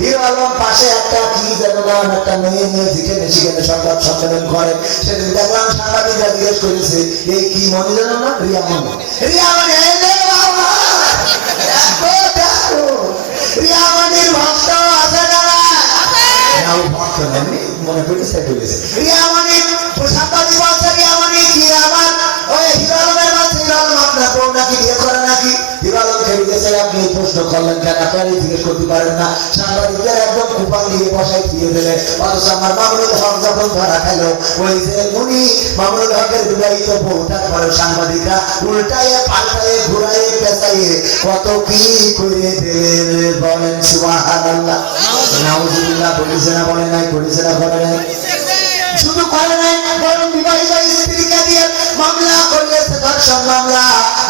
Hero Alam পাশে একটা কি যেন নাম একটা মেয়ে যেখানে সেখানে সংবাদ সম্মেলন করে, সেদিন দেখলাম সাংবাদিকরা জিজ্ঞেস করেছে এই কি মনে জানো না, রিয়ামণি। রিয়ামণি রিয়ামণির ভক্ত আছে না? ভক্ত নেই, মনে করেছে রিয়ামণির সাংবাদিক বলছে রিয়ামণি কি আমার ওই হিরো আলমের মাঝে হিরো আলম আপনার বউ নাকি বিয়ে করে নাকি? হিরো আলম খেয়ে গেছে, আপনি প্রশ্ন করলেন কেন, আপনারই জিজ্ঞেস করতে পারেন না? সাংবাদিকদের একদম কুপাল দিয়ে বসাই দিয়ে দিলে, অথচ আমার মামুনুল হক যখন ধরা খেল, ওই যে উনি মামুনুল হকের বিবাহিত বউটার পরে সাংবাদিকরা উল্টাইয়ে পাল্টাইয়ে ঘুরাইয়ে পেঁচাইয়ে কত কি করে দিলেন, বলেন সুবহানাল্লাহ। নাউজুবিল্লাহ। বলেছে না বলে নাই? করেছে না বলে নাই? শুধু করে নাই, বরং বিবাহিত স্ত্রীকে দিয়ে মামলা করিয়েছে, ধর্ষণ মামলা।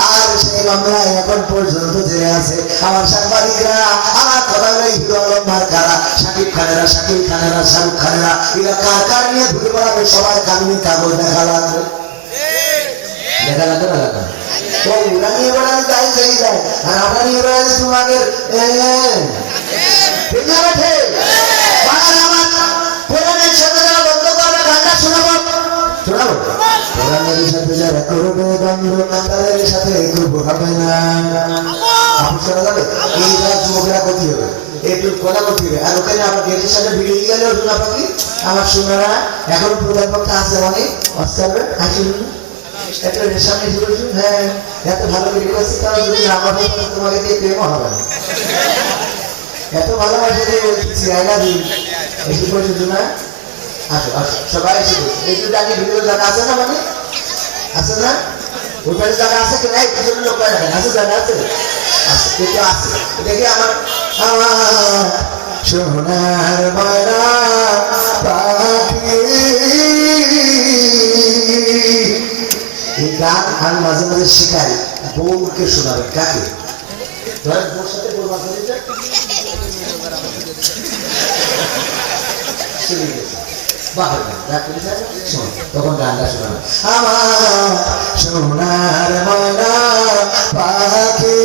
আর সেই মামলায় এখন পর্যন্ত জেলে আছে আমার সাংবাদিকরা। আমার কথা হলো হিরো আলম মার্কারা, শাকিব খানেরা, শাকিব খানেরা, শাহরুখ খানেরা, এরা কার কার নিয়ে ঘুরে বেড়াবে? সবার কানুনি কাগজ দেখা লাগবে, দেখা লাগবে না লাগবে? ওরা নিয়ে বেড়ালে যাই যাই যায়, আর আমরা নিয়ে বেড়ালে তোমাদের আমার সোনারা এখন প্রধান পক্ষে আছে অনেক অস্কার আসুন একটা সামনে হ্যাঁ এত ভালো করে করছি, তারা যদি না পাবে তোমাকে দিয়ে প্রেমও হবে না। এত ভালোবাসে যে বলছি আই লাভ ইউ, এসে পড়েছো না? আসো আসো সবাই এসে পড়ছে। একটু জানি ভিডিও জায়গা আছে না, মানে আছে না? ওইখানে জায়গা আছে কি নাই? কিছু লোক পায় না, আছে জায়গা আছে, আছে একটু আছে। দেখি আমার সোনার ময়না পাখি, এই গান আমি মাঝে মাঝে শিখাই বউকে শোনাবে। কাকে? ধরেন বউর সাথে বউ মাঝে তখন গানটা শোনাবে, আমার সোনার ময়না পাখি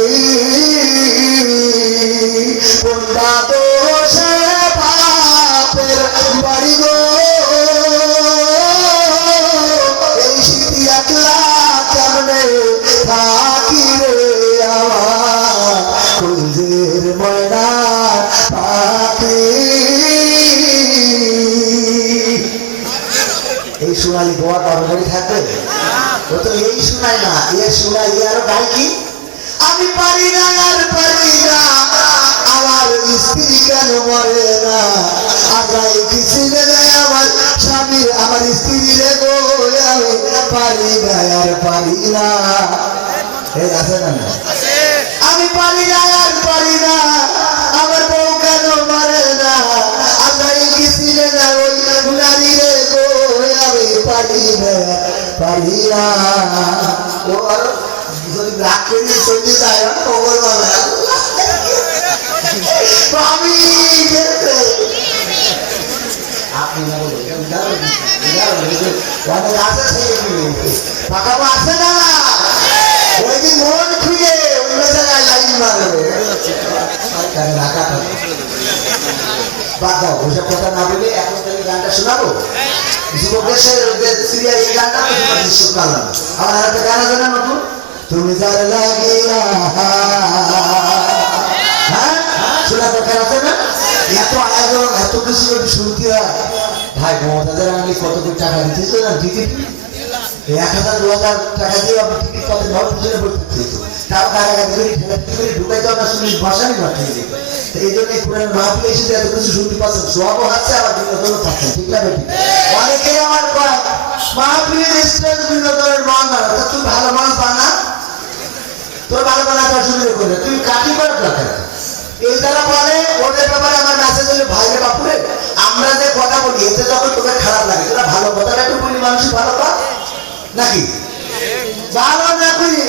কোনটা দোষে বাপের বাড়ি গো, এই শীতি একলা কেমনে থাকি রে আমার কুঞ্জের ময়না পাখি। এই সোনালি গোয়া কর্মচারী থাকবে? ও তো এই শোনায় না, এ শোনায় আরো গাই কি, আমি পারি না আর পারি না, আমার স্ত্রী কেন মরে না, আগাই কিছু নেই আমার স্বামী আমার স্ত্রী রে গো, আমি পারি না আর পারি না। এই আছে না? আমি পারি না আর পারি না, আমার বউ কেন মরে না, আগাই কিছু না ওই নারী রে গো, আমি পারি না পারি না। ও আর যদি রাগ করে চলে যায় না খবর বলে আমি আপনি না বলে ফাঁকা আছে না, ওই দিন মন খুঁজে অন্য জায়গায় লাইন মারবে। বাদ দাও ওইসব কথা না বলে এখন গানটা শোনাবো। যুবকের সিরিয়াল এই গানটা শুনলাম। আমার একটা গান আছে না নতুন, তুমি যার লাগিয়া, হ্যাঁ শোনা দরকার আছে না? এত আয়োজন এত কিছু যদি শুনতে হয় ভাই, মমতাজের আমি কত কোটি টাকা দিতেছো না, টিকিট 1000 2000 টাকা দিয়ে আপনি টিকিট কত ঘর পিছনে বসে দিত, তাও কারাগারি করে ঠেলাঠেলি করে ঢুকাইতে আমরা শুনি বসানি মাঠে যেত। এই জন্য পুরান মাহফিলে এসে এত কিছু শুনতে পাচ্ছেন, সবও হচ্ছে আবার বিনোদনও পাচ্ছেন, ঠিক না বেটি? অনেকেই আমার কয় মাহফিলের স্টেজ বিনোদনের মান বানা, তুই ভালো মাছ বানা, তোর ভালো বানাটা শুরু করে তুই কাটি করার দরকার। এই যারা বলে ওদের ব্যাপারে আমার মেসেজ হলে ভাইরে বাপুরে, আমরা যে কথা বলি এতে যখন তোকে খারাপ লাগে, তোরা ভালো কথাটা একটু বলি মানুষ ভালো পায় নাকি? ভালো না করি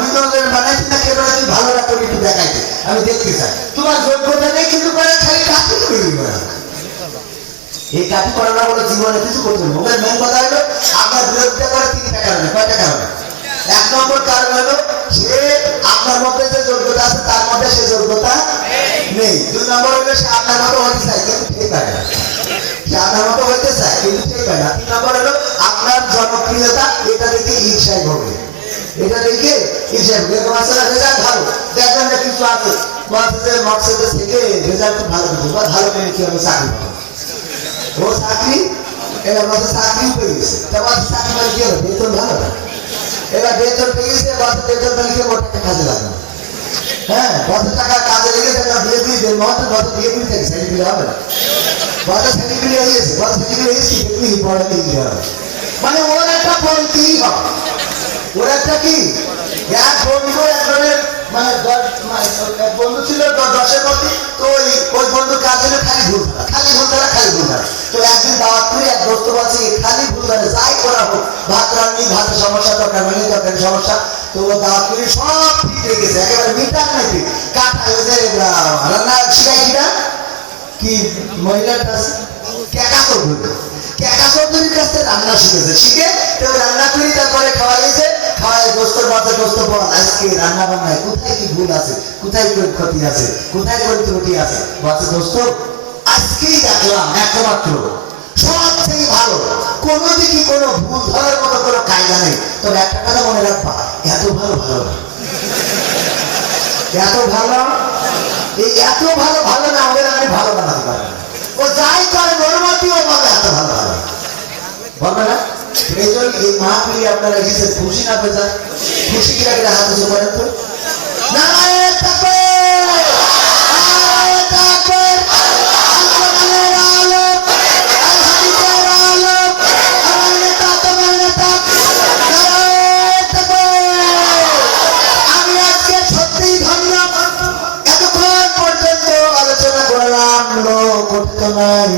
বিনোদনের বানাইছি না কেন, তুই ভালো না করি একটু দেখাইতে আমি দেখতে চাই। তোমার যোগ্যতা নেই কিন্তু করে খালি কাটি করি, এই কাটি করা না বলে জীবনে কিছু করতে হবে। মেন কথা হলো আপনার বিরোধিতা করে 3 টাকা হবে, কয় টাকা হবে? এক নম্বর কারণ হলো সে আপনার মধ্যে যে যোগ্যতা আছে তার মধ্যে সে যোগ্যতা নেই। দুই নম্বর হলো সে আপনার মতো হতে চায় কিন্তু ঠিক পায় না, সে আপনার মতো হতে চায় কিন্তু ঠিক পায় না। তিন নম্বর হলো আপনার জনপ্রিয়তা, এটা দেখে ঈর্ষায় ভোগে, এটা দেখে ঈর্ষায় ভোগে। এরকম আছে না, রেজাল্ট ভালো, দেখবেন যে কিছু আছে মকসেদে থেকে রেজাল্ট খুব ভালো কিছু বা ভালো করে কি হবে চাকরি পাবো, ও চাকরি এবার বছর চাকরিও পেয়ে গেছে, তা বছর চাকরি পেলে কি হবে, বেতন ভালো না, এবার বেতন পেয়ে গেছে, বছর বেতন পেলে কি ওর টাকা কাজে লাগবে, হ্যাঁ বছর টাকা কাজে লেগে বিয়ে দিয়ে দেন, বছর বিয়ে দিয়ে থাকে সার্টিফিকেট হবে না, বছর সার্টিফিকেট হয়ে গেছে, বছর সার্টিফিকেট হয়েছি দেখবি পড়া দিয়ে দিতে হবে, মানে ওর একটা বলতেই হবে, ওর একটা কি এক বন্ধু একজনের মানে এক বন্ধু ছিল 10-এর মধ্যে, তো ওই বন্ধু কাজ হলো খালি ভুল ধরা। তো একদিন দাওয়াত করে এক দোস্ত বলছে খালি ভুল ধরে যাই করা হোক, ভাত রান্নি, ভাতের সমস্যা, তরকারি সমস্যা, তো ও দাওয়াত করে সব ঠিক রেখেছে, একেবারে মিটার নাকি কাটা হয়েছে রান্না শিখাই কিনা কি মহিলাটা কেকা করবে, কেকা চৌধুরীর কাছ থেকে রান্না শিখেছে, শিখে তো রান্না করি তারপরে খাওয়াইছে, খাওয়াই দোস্তর মাঝে দোস্ত বল আজকে রান্না বান্নায় কোথায় কি ভুল আছে, কোথায় কি ক্ষতি আছে, কোথায় কি ত্রুটি আছে, বলছে দোস্ত আজকেই দেখলাম একমাত্র সবচেয়ে ভালো, কোনো দিকে কোনো ভুল ধরার মতো কোনো কায়দা নেই, তবে একটা কথা মনে রাখবা, এত ভালো এই এত ভালো না ওদের আপনি ভালো বানাতে পারবেন, ও যাই করে নরমাতি ও বলে এত ভালো বলবে না। এই জন্য এই মাহফিলে আপনারা এসেছেন খুশি না পেয়ে যান, খুশি কি একটা হাত উঁচু করেন তো, নারায়ণ তাকবীর, নারায়ণ তাকবীর, আসমানের আলোক, আল হাদিসের আলোক, আমার নেতা তোমার নেতা, নারায়ণ তাকবীর। আমি আজকে সত্যিই ধন্য, এতক্ষণ পর্যন্ত আলোচনা করলাম, লোক করতে নাই,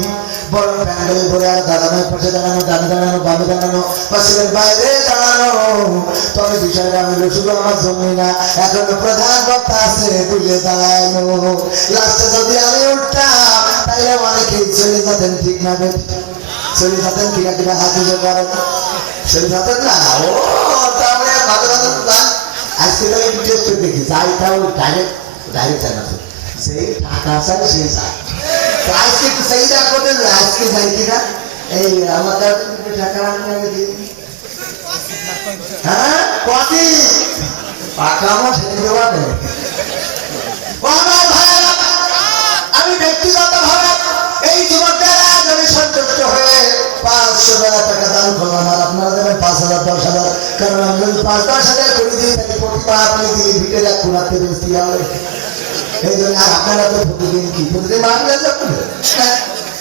বড় প্যান্ডেল করে আর দাঁড়ানো, পাশে দাঁড়ানো, ডানে দাঁড়ানো, বামে দাঁড়ানো, পাশের বাইরে দাঁড়ানো, তবে বিষয়টা আমি শুধু আমার জন্য না, এখন প্রধান বক্তা আছে তুলে দাঁড়ানো, লাস্টে যদি আমি উঠতাম তাইলে অনেকেই চলে যেতেন, ঠিক না বেশ চলে যেতেন, কিনা হাত উঠে করেন চলে যেতেন না, ও তাহলে ভালো আজকে তো একটু টেস্ট করে দেখি যাইটাও ডাইরেক্ট যায় না, সেই টাকা চাই সেই যায়, আজকে একটু সেইটা করবেন, আজকে যাই কিনা এই আমাদের টাকা হ্যাঁ কতি পাকামো ছেড়ে দেওয়া নেই। আমি ব্যক্তিগত ভাবে এই যুবকরা যদি সন্তুষ্ট হয়ে 500 টাকা দান করলাম, আর আপনারা দেবেন 5,000 10,000, কারণ আমি যদি 5-10,000 করে দিই তাকে প্রতিটা আপনি দিয়ে ভিটে রাখ কুড়াতে বেশি হবে, এই জন্য আর আপনারা তো প্রতিদিন মানবেন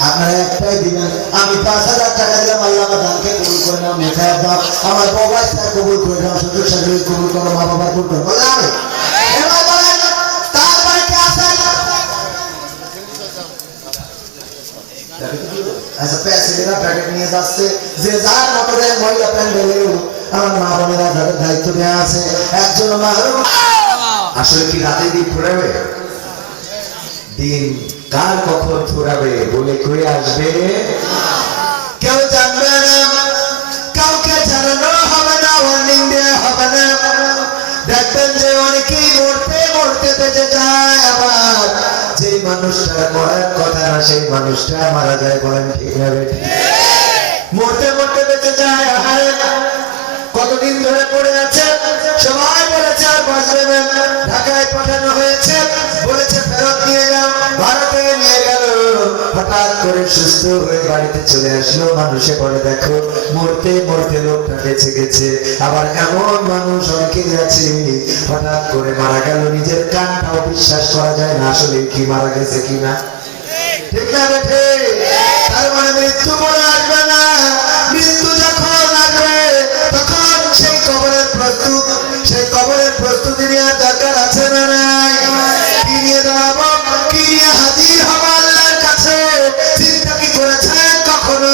আপনারা একটাই দিবেন, আমি 5,000 টাকা দিলাম, আল্লাহ আমার দানকে কবুল করে নাও, মেথায় দাও, আমার বাবা কবুল করে নাও, সুযোগ সাথে কবুল করো, মা বাবার কবুল করো, বললাম এবার বলেন তারপরে কি আছে, আচ্ছা প্যাসেঞ্জাররা প্যাকেট নিয়ে যাচ্ছে, যে যার মতো দেয় মহিলা প্যান্ডেলেও আমার মা বোনেরা তাদের দায়িত্ব নেওয়া আছে, একজন মাহরুম আসলে কি রাতে দিন ফুরাবে, দিন কার কখন ফুরাবে বলে কয়ে আসবে কেউ জানবে না, কাউকে জানানো হবে না, ওয়ার্নিং দেওয়া হবে না, দেখবেন যে অনেকেই মরতে বেঁচে যায়, আবার যে মানুষটা মরার কথা না সেই মানুষটা মারা যায়, বলেন ঠিক হবে, মরতে বেঁচে যায়, আহারে কতদিন ধরে পড়ে আছে, সবাই বলেছে আর বাঁচবে না, ঢাকায় পাঠানো হয়েছে, বলেছে ফেরত নিয়ে যাও, ভারতে নিয়ে গেল, হঠাৎ করে সুস্থ হয়ে বাড়িতে চলে আসলো, মানুষে বলে দেখো মরতে লোকটা বেঁচে গেছে, আবার এমন মানুষ অনেকেই আছে হঠাৎ করে মারা গেল, নিজের কানটাও বিশ্বাস করা যায় না আসলে কি মারা গেছে কিনা, ঠিক না বেঠে, তার মানে মৃত্যু পরে আসবে না, মৃত্যু যখন আসবে তখন সেই কবরের প্রস্তুতি নেওয়ার দরকার আছে না নাই, কি নিয়ে দাঁড়াবো, কি নিয়ে হাজির হবো আল্লাহর কাছে, চিন্তা কি করেছেন কখনো,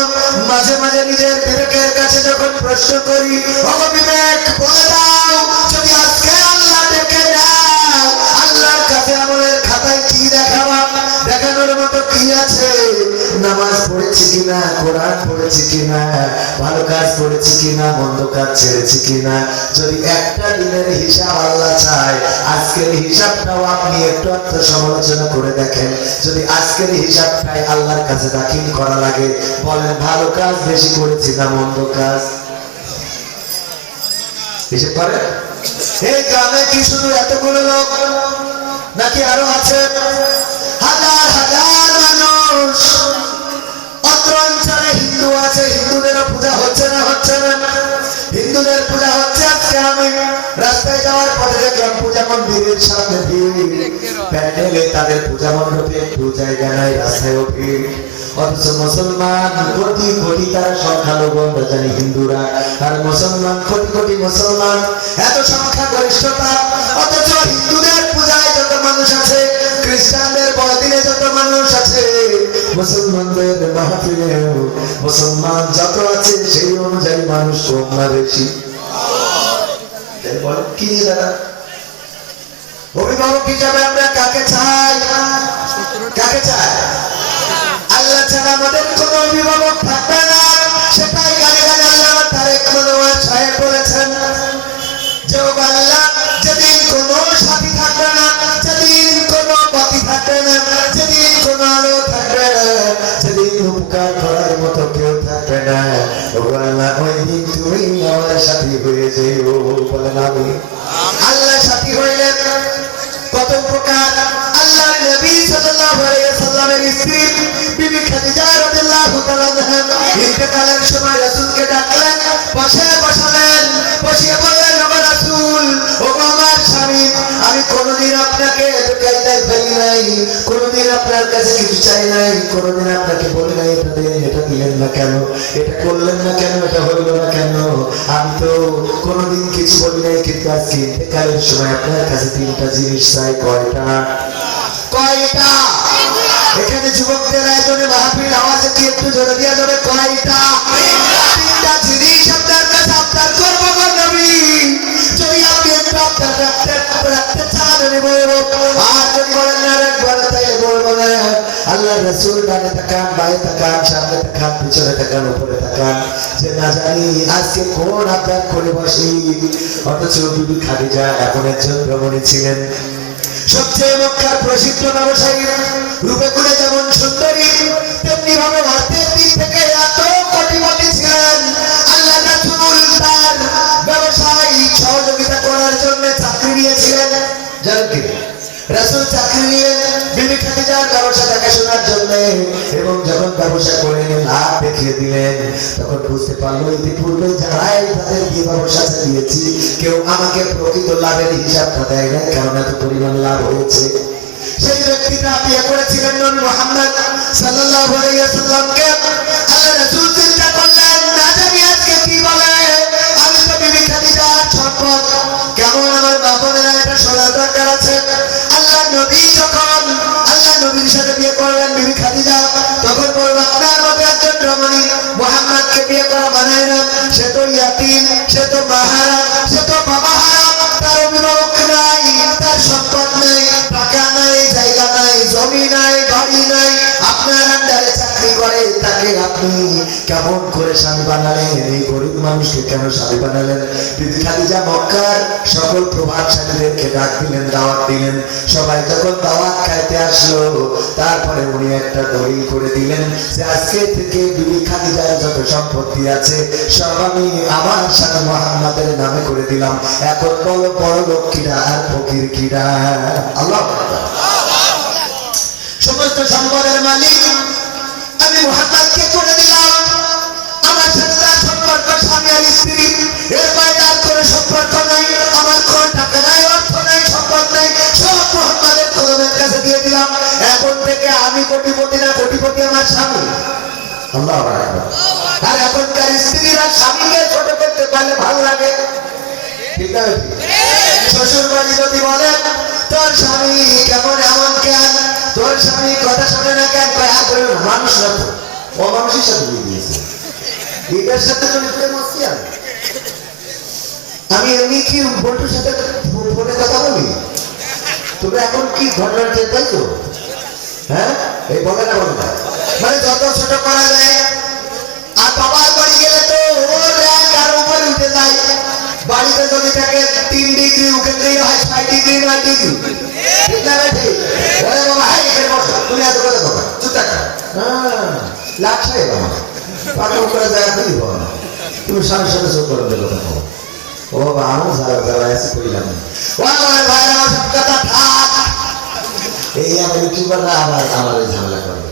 মাঝে নিজের বিবেকের কাছে যখন প্রশ্ন করি, বিবেক বলে দাও যদি আজকে আল্লাহ ডেকে দাও, আল্লাহর কাছে আমলের খাতায় কি দেখানো ভালোর মতো কি আছে? নামাজ পড়েছি কিনা, কোরআন পড়েছি কিনা, ভালো কাজ করেছি কিনা, মন্দ কাজ ছেড়েছি কিনা। যদি একটা দিনের হিসাব আল্লাহ চায়, আজকের হিসাবটাও আপনি একটু আত্মসমালোচনা করে দেখেন। যদি আজকের হিসাবটাই আল্লাহর কাছে দাখিল করা লাগে, বলেন ভালো কাজ বেশি করেছি না মন্দ কাজ? হিসেব করে। এই গ্রামে কি শুধু এতগুলো লোক, নাকি আরো আছে? হাজার হাজার মানুষ। অত্র অঞ্চলে হিন্দু আছে, হিন্দুদেরও পূজা হচ্ছে না? হচ্ছে না? হিন্দুদের পূজা হচ্ছে। আজকে আমি রাস্তায় যাওয়ার পরে দেখলাম পূজা মন্দিরের সামনে ভিড়, প্যান্ডেলে তাদের পূজা মণ্ডপে একটু জায়গা নাই, রাস্তায়ও ভিড়। অথচ মুসলমান কোটি কোটি, তারা সংখ্যালঘু আমরা জানি হিন্দুরা, আর মুসলমান কোটি কোটি মুসলমান, এত সংখ্যা গরিষ্ঠতা। অথচ হিন্দুদের পূজায় যত মানুষ আছে, খ্রিস্টানদের বড়দিনে যত মানুষ আছে, মুসলমানদের মাহফিলেও মুসলমান যত আছে সেই অনুযায়ী মানুষ কম না বেশি? কি দাদা, অভিভাবক হিসাবে আমরা কাকে চাই? কাকে চাই? আল্লাহ ছাড়া আমাদের কোন অভিভাবক থাকবে না। সেটাই গানে গানে আল্লাহ তারেক মনোয়ার সাহেব বলেছেন যে আল্লাহ, যেদিন কোন সাথী থাকবে না, যেদিন কোন বাতি থাকবে না, যেদিন কোন আলো থাকবে না, যেদিন উপকার করার মতো কেউ থাকবে না, ও আল্লাহ ওই দিন তুমি আমার সাথী হয়ে যেও। বলেন আমি। আল্লাহ সাথী হইলেন কত প্রকার। আল্লাহ নবী সাল্লাল্লাহু আলাইহি ওয়াসাল্লামের স্ত্রী বিবি খাদিজা রাদিয়াল্লাহু তাআলা আনহা ইন্তেকালের সময় রাসূলকে ডাকলেন, পাশে বসালেন, বসিয়ে বললেন, ও রাসূল, ও আমার স্বামী, আমি কোনদিন আপনাকে দুকাইতে ফেলি নাই, কোনদিন আপনার কাছে কিছু চাই নাই, কোনদিন আপনাকে বলি নাই এটা দেন, এটা দিলেন না কেন, এটা করলেন না কেন, এটা হইল না কেন। আমি তো কোনদিন কিছু বলি নাই, কিন্তু আজকে ইন্তেকালের সময় আপনার কাছে তিনটা জিনিস চাই। কয়টা? কয়টা? এখানে যুবকদের আয়োজনে মাহফিল, আওয়াজে কি একটু জোরে দেওয়া যাবে? কয়টা? তিনটা জিনিস আপনার কাছে আবদার করবো গো নবী। যদি আপনি একটু আবদার রাখতে চান আমি বলবো, আর যদি বলেন না একবার তাই বলবো না। আল্লাহ রাসূল ডানে তাকান, বায়ে তাকান, সামনে তাকান, পিছনে তাকান, উপরে তাকান, যে না জানি আজকে কোন আবদার করে বসি। অথচ বিবি খাদিজা এমন একজন রমণী ছিলেন, সবচেয়ে মক্কার প্রসিদ্ধ ব্যবসায়ী, রূপে গুণে যেমন সুন্দরী, তেমনি ভাবে অর্থের দিক থেকে এত কোটিপতি ছিলেন। আল্লাহ রাসূল তার ব্যবসায়ী সহযোগিতা করার জন্য চাকরি নিয়েছিলেন। জানেন কি? রাসূল চাকরি নিলেন বিবি খাদিজার ব্যবসা দেখাশোনার জন্য, এবং যখন ব্যবসা করে লাভ দেখিয়ে দিলেন, তখন বুঝতে পারলো ইতিপূর্বে যারাই তাদের দিয়ে ব্যবসা চালিয়েছি, কেউ আমাকে প্রকৃত লাভের হিসাবটা দেয় না, কারণ এত পরিমাণ লাভ হয়েছে। সেই ব্যক্তিটা বিয়ে করেছিলেন নবী মুহাম্মদ সাল্লাল্লাহু আলাইহি ওয়াসাল্লামকে। আল্লাহ রাসূল চিন্তা করলেন, না জানি আজকে কি বলে। আমি তো বিবি খাদিজার সম্পদ, কেমন আমার বাপনেরা এটা শোনার দরকার আছে। আল্লাহ নবী যখন আল্লাহ নবীর সাথে বিয়ে করলেন বিবি খাদিজা, তখন বলল, আপনার মতো একজন রমণী মুহাম্মদকে বিয়ে করা মানায় না। সে তো ইয়াতীম, সে তো মাহারা, সে তো বাবাহারা, তার অভিভাবক নাই, তার সম্পদ নেই, টাকা নাই, জায়গা নাই, জমি নাই, বাড়ি নাই, আপনার আন্ডারে চাকরি করে, তাকে আপনি কেমন করে স্বামী বানালেন? এই গরিব মানুষকে কেন স্বামী বানালেন? বিবি খাদিজা মক্কার সকল প্রভাবশালীদেরকে ডাক দিলেন, দাওয়াত দিলেন। সবাই যখন দাওয়াত খাইতে আসলো, তারপরে উনি একটা দলিল করে দিলেন যে আজকে থেকে বিবি খাদিজার যত সম্পত্তি আছে সব আমি আমার সাথে মুহাম্মাদের নামে করে দিলাম। এখন বলো বড় লোক কিরা আর ফকির কিরা? আল্লাহ সমস্ত সম্পদের মালিক আমি মুহাম্মাদকে করে দিলাম। আমার সাথে তার সম্পর্ক স্বামী আর স্ত্রী, এর বাইরে আর কোনো সম্পর্ক নাই। আমার কোনো টাকা নাই, অর্থ নাই, সম্পদ নাই, সব মুহাম্মাদের কদমের কাছে দিয়ে দিলাম। এখন থেকে আমি কোটিপতি না, কোটিপতি আমার স্বামী। আল্লাহু আকবার। আর এখনকার স্ত্রীরা স্বামীকে ছোট করতে পারলে ভালো লাগে, ঠিক না? শ্বশুর বাড়ি যদি বলেন তোর স্বামী কেমন, এমন কেন, তোর স্বামী কথা শোনে না কেন, মানুষ না তো, অমানুষের সাথে বিয়ে দিয়েছে, এটার সাথে আমি এমনি কি বন্ধুর সাথে ফোনে কথা বলি? তোমরা এখন কি ঘটনা টের পাইছো? হ্যাঁ, এই বলে না মানে যত ছোট করা যায়। আর বাবার বাড়ি গেলে তো ওর র্যাঙ্ক আর উপরে উঠে যায়। বাড়িতে যদি থাকে 3 ডিগ্রি ওখানে হয় 6 ডিগ্রি 9 ডিগ্রি, ঠিক না বেঠি? ওরে বাবা হাই এখানে বসো, তুমি এত কথা বলো, চুপ থাকো। হ্যাঁ লাগছে বাবা, পাকা উপরে যায় আপনি দিব না, তুমি সামনে সামনে চোখ করে দেবো কথা। ও বাবা আমি যারা এসে কইলাম ও আমার ভাই আমার কথা থাক, এই আমার ইউটিউবাররা আমার এই ঝামেলা করবে।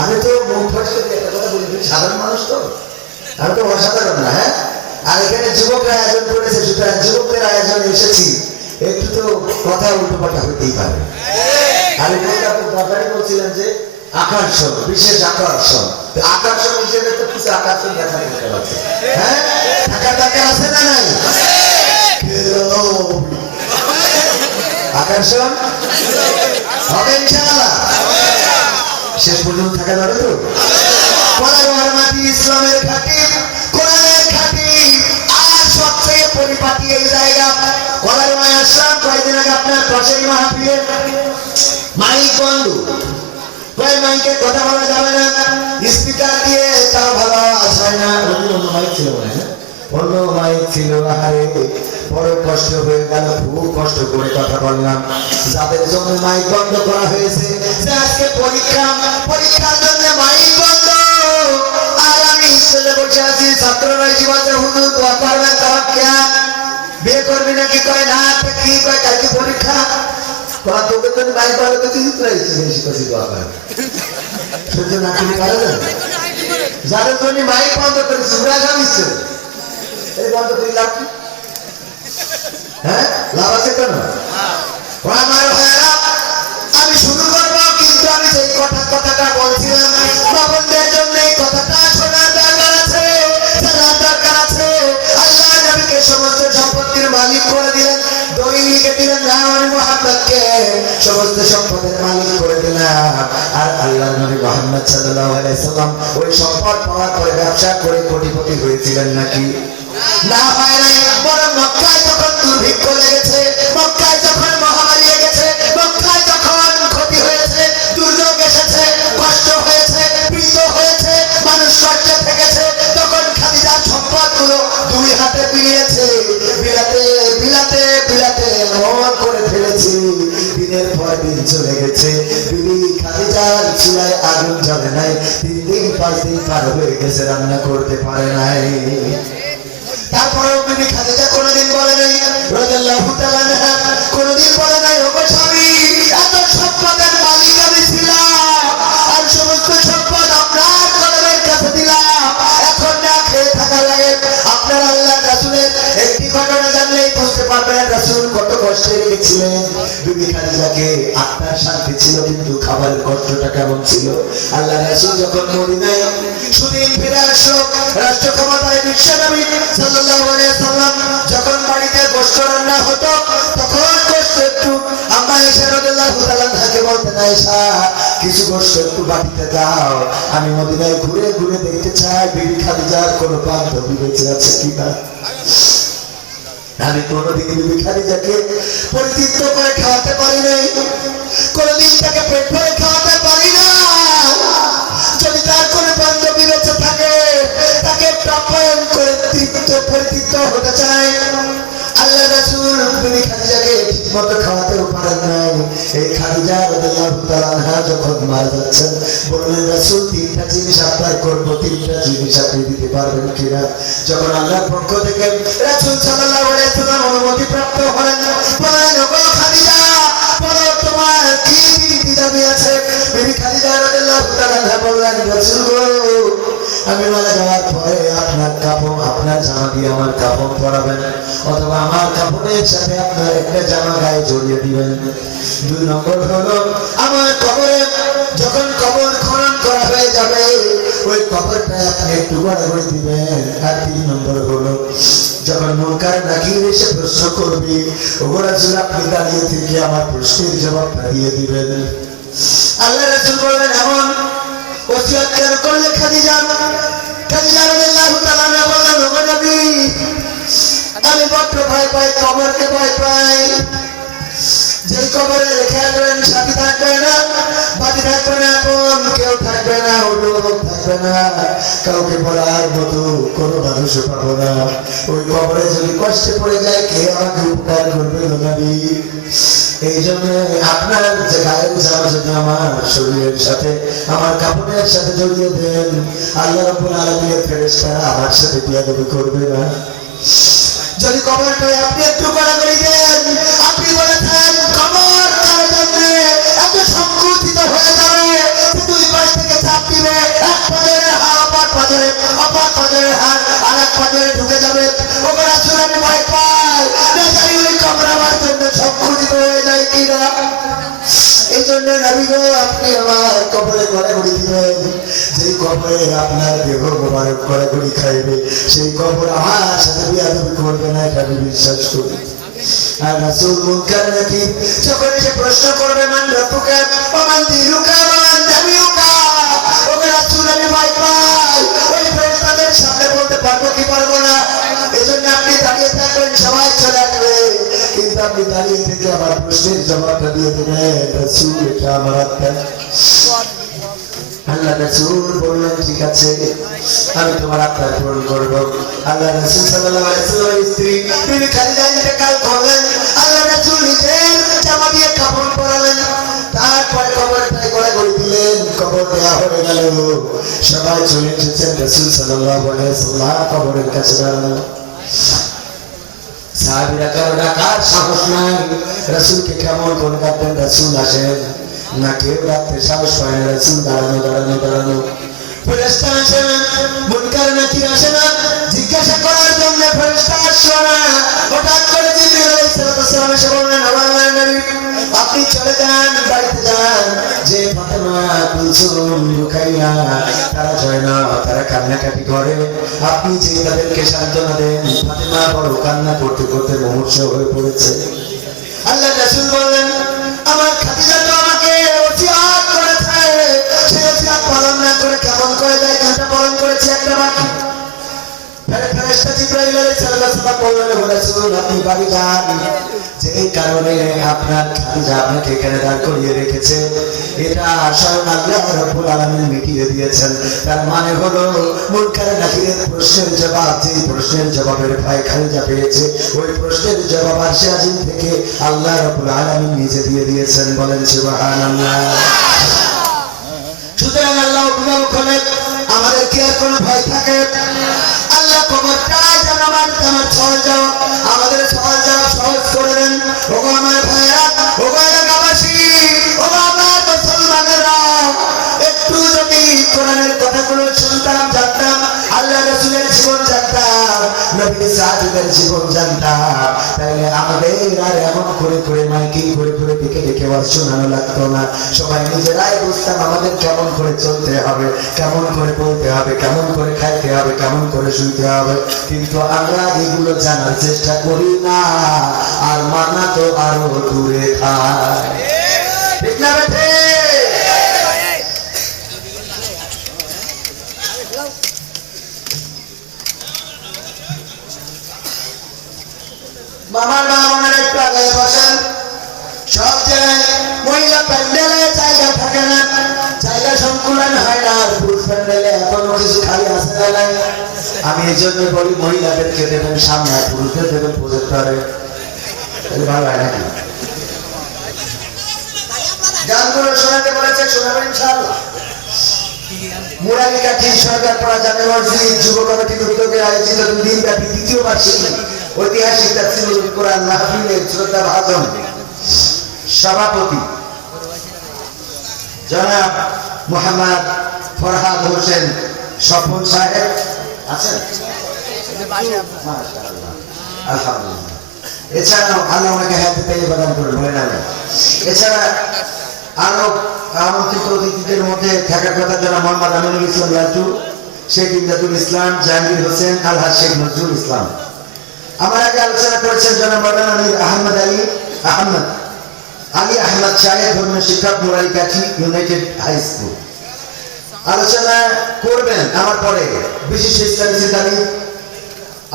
আমি তো মুখ ফাঁস করে একটা কথা বলি, সাধারণ মানুষ তো, আমি তো অসাধারণ না। হ্যাঁ, আর এখানে যুবকরা আয়োজন করেছে, সুতরাং যুবকদের আয়োজন এসেছি, একটু তো কথা উল্টো পাল্টা হইতেই পারে। আর এখানে ব্যাপারে বলছিলেন যে আকর্ষণ, বিশেষ আকর্ষণ, আকর্ষণ হিসেবে তো কিছু আকর্ষণ দেখা যেতে পারছে। হ্যাঁ, থাকার দরকার আছে না নাই? আকর্ষণ হবে ইনশাআল্লাহ, শেষ পর্যন্ত থাকা যাবে তো। কোরআনের মাটি, ইসলামের ঘাঁটি, কোরআনের ঘাঁটি, আর সবচেয়ে পরিপাটি এই জায়গা। কোরআনে আসলাম কয়েকদিন আগে আপনার পাশের মাহফিলে মাইক বন্ধ, কয় মাইকে কথা বলা যাবে না, স্পিকার দিয়ে তাও ভালো আসে না। অন্য মাইক ছিল মনে হয়, অন্য মাইক ছিল। আরে বড় কষ্ট হয়ে গেল, খুব কষ্ট করে কথা বললাম। যাদের জন্য মাইক বন্ধ করা হয়েছে, যে আজকে পরীক্ষা, পরীক্ষার জন্য মাইক বন্ধ, আর আমি স্কুলে বসে আছি, ছাত্ররা জীবনে হুজুর দোয়া করবেন, তারা কেন বিয়ে করবি নাকি? কয় না, কি কয় কালকে পরীক্ষা। তোকে তো মাইক বন্ধ করতে দিতে বেশি করছি দোয়া করে সহ্য না করতে পারে না। যাদের জন্য মাইক বন্ধ করেছি ওরা জানিস এই বন্ধ করে লাভ কি? হ্যাঁ, লাভ আছে কেন? আমি শুরু করবো, কিন্তু আমি যে কথাটা বলছিলাম বাবনদের জন্য এই কথাটা শোনার দরকার আছে, জানার দরকার আছে। আল্লাহ নবীকে সমস্ত সম্পত্তির মালিক করে দিলেন, দৈনিকে দিলেন না মুহাম্মদকে সমস্ত সম্পদের মালিক করে দিলাম। আর আল্লাহ নবী মুহাম্মদ সাল্লাল্লাহু আলাইহি সাল্লাম ওই সম্পদ পাওয়ার পরে ব্যবসা করে কোটিপতি হয়েছিলেন নাকি? না হয় নাই। বরং মক্কায় যখন দুর্ভিক্ষ লেগেছে, মক্কায় যখন মহামারী লেগেছে, মক্কায় যখন ক্ষতি হয়েছে, দুর্যোগ এসেছে, কষ্ট হয়েছে, পীড়িত হয়েছে, মানুষ কষ্টে থেকেছে, তখন খাদিজার সম্পদগুলো 2 হাতে বিলিয়েছে, বিলাতে বিলাতে বিলাতে মন করে ফেলেছে। দিনের পর দিন চলে গেছে, বিবি খাদিজার চুলায় আগুন জ্বলে নাই, 3 দিন 5 দিন পার হয়ে গেছে, রান্না করতে পারে নাই। তারপরেও বিবি খাদিজা কোনদিন বলে নাই রাদিয়াল্লাহু তাআলা আনহা, কোনদিন বলে নাই ওগো স্বামী এত সম্পদের মালিক আমি ছিলাম, আর সমস্ত সম্পদ আপনার কদমের কাছে দিলাম, এখন না খেয়ে থাকা লাগে। আপনার আল্লাহ রাসূলের একটি ঘটনা জানলেই বুঝতে পারবেন রাসূল কত কষ্টে রেখেছিলেন বিবি খাদিজাকে। আপনার শান্তি ছিল, কিন্তু খাবারের কষ্টটা কেমন ছিল। আল্লাহ রাসূল যখন মদিনায় সুদিন ফিরে আসলো, রাষ্ট্র ক্ষমতায় বিশ্বনবী সাল্লাল্লাহু আলাইহি সাল্লাম যখন বাড়িতে গোশত রান্না হতো, তখন গোশত একটু আম্মা আয়েশা রাদিয়াল্লাহু তাআলা তাকে বলতেন, আয়েশা কিছু গোশত একটু বাটিতে দাও, আমি মদিনায় ঘুরে ঘুরে দেখতে চাই বিবি খাদিজার কোনো বান্ধবী বেঁচে আছে কিনা। আমি কোনদিন বিবি খাদিজাকে পরিতৃপ্ত করে খাওয়াতে পারি নাই, কোনদিন তাকে পেট ভরে খাওয়াতে পারি না। যদি তার কোনো বান্ধবী বেঁচে থাকে, তাকে প্রাপ্যায়ন করে পরিতৃপ্ত হতে চায়। আল্লাহ রাসূল বিবি খাদিজাকে ঠিকমতো খাওয়াতেও পারেন নাই। এই খাদিজা রাদিয়াল্লাহু তাআলা আনহা যখন মারা যাচ্ছেন, বললেন রাসূল 3টা জিনিস আপনার করবো, 3টা জিনিস আপনি দিতে পারবেন কিনা? যখন আল্লাহর পক্ষ থেকে রাসূল সাল্লাল্লাহু আলাইহি সাল্লাম অনুমতি প্রাপ্ত হলেন, বললেন ওগো খাদিজা বলো তোমার কি দাবি আছে? বিবি খাদিজা রাদিয়াল্লাহু তাআলা আনহা বললেন, রাসূল গো আমি মারা যাওয়ার পরে আপনার কাপড়, আপনার জামা দিয়ে আমার কাপড় পরাবেন, অথবা আমার কাপড়ের সাথে আপনার একটা জামা গায়ে জড়িয়ে দিবেন। 2 নম্বর হলো আমার কবরে যখন কবর খনন করা হয়ে যাবে, ওই কবরটা আপনি একটু বড় করে দিবেন। আর 3 নম্বর হলো যখন মুনকার নাকির এসে প্রশ্ন করবে, ওগো রাসূল আপনি দাঁড়িয়ে থেকে আমার প্রশ্নের জবাবটা দিয়ে দিবেন। আল্লাহ রাসূল বললেন, এমন ওসিয়ত কেন করলে খাদিজা? খাদিজা রাদিয়াল্লাহু তাআলা আনহা বললেন, ওগো নবী আমি বড্ড ভয় পাই, কবরকে ভয় পাই। যে কবরে রেখে আসবেন সাথী থাকবে না, বাড়ি থাকবে না, থাকবে না, কাউকে বলার মতো কোনো মানুষও পাবো না। ওই কবরে যদি কষ্টে পড়ে যায় কে আমাকে উপকার করবে নবী? এই জন্য আপনার যে গায়ের জামা যদি আমার শরীরের সাথে আমার কাপড়ের সাথে জড়িয়ে দেন, আল্লাহ রাব্বুল আলামিনের ফেরেশতারা আমার সাথে বিয়াদবি করবে না। যদি কবরটায় আপনি একটু গড়াগড়ি দেন, আপনি বলেছেন কবর কার জন্য এত সংকুচিত হয়ে যাবে যে দুই পাশ থেকে চাপ দিবে, এক পাজরের হাড় অপর পাজরের হাড় আর এক পাজরে ঢুকে যাবে। ওপর আসলে আমি ভয় পাই না জানি ওই কবর আমার জন্য সংকুচিত হয়ে যায় কিনা। এই জন্য নবী গো, আপনি আমার কবরে গড়াগড়ি দিবেন। যেই কবরে আপনার দেহ মোবারক গড়াগড়ি খাইবে, সেই কবর আমার সাথে বিয়াদবি করবে না, এটা আমি বিশ্বাস করি। আর রাসূল মুনকার নাকির যখন সে প্রশ্ন করবে মান রব্বুকা ওয়া মান দীনুকা ওয়া মান নাবিয়ুকা, ওকে রাসূল আমি ভয় পাই ওই ফেরেশতাদের সামনে বলতে পারবো কি পারবো না। এজন্য আপনি দাঁড়িয়ে থাকবেন, সবাই চলে আসবে, কিন্তু আপনি দাঁড়িয়ে থেকে আমার প্রশ্নের জবাবটা দিয়ে দেবেন রাসূল এটা আমার আত্মা। আল্লাহ রাসূল বললেন ঠিক আছে, আমি তোমার আত্মা পূরণ করব। আল্লাহ রাসূল সাল্লাল্লাহু আলাইহি ওয়াসাল্লামের স্ত্রী বিবি খাদিজা ইন্তেকাল করলেন। আল্লাহ রাসূল নিজের জামা দিয়ে কাপড় পরালেন, তারপরে কবরটায় গড়াগড়ি দিলেন, কবর দেয়া হয়ে গেল। সবাই চলে এসেছেন, রাসূল সাল্লাল্লাহু আলাইহি ওয়াসাল্লাম কবরের কাছে দাঁড়ালেন। সাহাবীরা কারো ডাকার সাহস নাই, রাসূলকে কেমন করে ডাকবেন, রাসূল আসেন না, কেউ ডাকতে সাহস পায় না। রাসূল দাঁড়ানো। ফেরেশতা আসে না, মুনকার নাকির আসে না, জিজ্ঞাসা করার জন্য ফেরেশতা আসে না। হঠাৎ করে জিবরিল আলাইহিস সালাম এসে বললেন, আল্লাহর নবী আপনি চলে যান, বাড়িতে যান, যে ফাতেমা কুলসুম রুকাইয়া তারা যায় না, তারা কান্নাকাটি করে, আপনি যে তাদেরকে সান্ত্বনা দেন। ফাতেমা বড় কান্না করতে করতে মুমূর্ষ হয়ে পড়েছে। আল্লাহ রাসূল বললেন, আমার খাদিজা তো আমাকে ওসিয়ত করেছে, সেই ওসিয়ত পালন না করে কেমন করে যায়, কাটা পালন করেছে একটা বাকি। ফেরেশতা জিবরাইল আলাইহিস সালাম বললেন, ও রাসূল আপনি বাড়ি যান, যে এই কারণে আপনার খাদিজা আপনাকে এখানে দাঁড় করিয়ে রেখেছে, এটা স্বয়ং আল্লাহ রাব্বুল আলামিন মিটিয়ে দিয়েছেন। তার মানে হলো মুনকার নাকিরের প্রশ্নের জবাব, যে প্রশ্নের জবাবের ভয় খাদিজা পেয়েছে, ওই প্রশ্নের জবাব আরশে আজিম থেকে আল্লাহ রাব্বুল আলামিন নিজে দিয়ে দিয়েছেন। বলেন সুবহানাল্লাহ। সুতরাং আল্লাহ অভিভাবক হলে আমাদের কি আর কোনো ভয় থাকে? আল্লাহ কবরটা যেন আমার সহজ যাওয়া, আমাদের সহজ যাওয়া সহজ করে দেন। ওগো আমার ভাইরা, ওগো এলাকাবাসী, ওগো আমার মুসলমানেরা, একটু যদি কোরআনের কথাগুলো শুনতাম, জানতাম, আল্লাহ রাসূলের জীবন জানতাম, নবী সাহাবীদের জীবন জানতাম, তাহলে আমাদের আর এমন করে করে মাইকিং করে করে ডেকে ডেকে ওয়াজ শোনানো লাগতো না। সবাই নিজেরাই বুঝতাম আমাদের কেমন করে চলতে হবে, কেমন করে বলতে হবে, কেমন করে খাইতে হবে, কেমন করে শুইতে হবে। কিন্তু আমরা এগুলো জানার চেষ্টা করি না, আর মানা তো আরো দূরে থাকে, ঠিক না বেঠে? মামার মামার একটু আগে বসেন। সব জায়গায় মহিলা প্যান্ডেলে জায়গা থাকে না, জায়গা সংকুলন হয় না, পুরুষ প্যান্ডেলে এখনো কিছু খালি আসে না। আমি এই জন্য বলি মহিলাদেরকে দেবেন সামনে, পুরুষদের দেবেন প্রজেক্টরে, ভালো হয় নাকি? গানগুলো শোনাতে বলেছে, শোনাবেন ইনশাআল্লাহ। মুরালিকাঠি সরকার পাড়া জামে মসজিদ যুব কমিটির উদ্যোগে আয়োজিত দিনব্যাপী দ্বিতীয় বার্ষিক ঐতিহাসিক তাফসীরুল কোরআন মাহফিলের শ্রদ্ধাভাজন সভাপতি জনাব মোহাম্মদ ফরহাদ হোসেন স্বপন সাহেব আছেন, আলহামদুলিল্লাহ। এছাড়াও আল্লাহ ওনাকে হাতে পেয়ে প্রদান করে বলে না। এছাড়া আরো আমন্ত্রিত অতিথিদের মধ্যে থাকার কথা জনাব মোহাম্মদ আমিনুল ইসলাম রাজু, শেখ ইমদাদুল ইসলাম, জাহাঙ্গীর হোসেন, আলহাজ শেখ নজরুল ইসলাম। আমার আগে আলোচনা করেছেন জনাব মাওলানা আমির আহমদ আলী আহমদ সাহেব, ধর্মীয় শিক্ষক, মুরালিকাঠি ইউনাইটেড হাই স্কুল। আলোচনা করবেন আমার পরে বিশিষ্ট ইসলামী চিন্তাবিদ,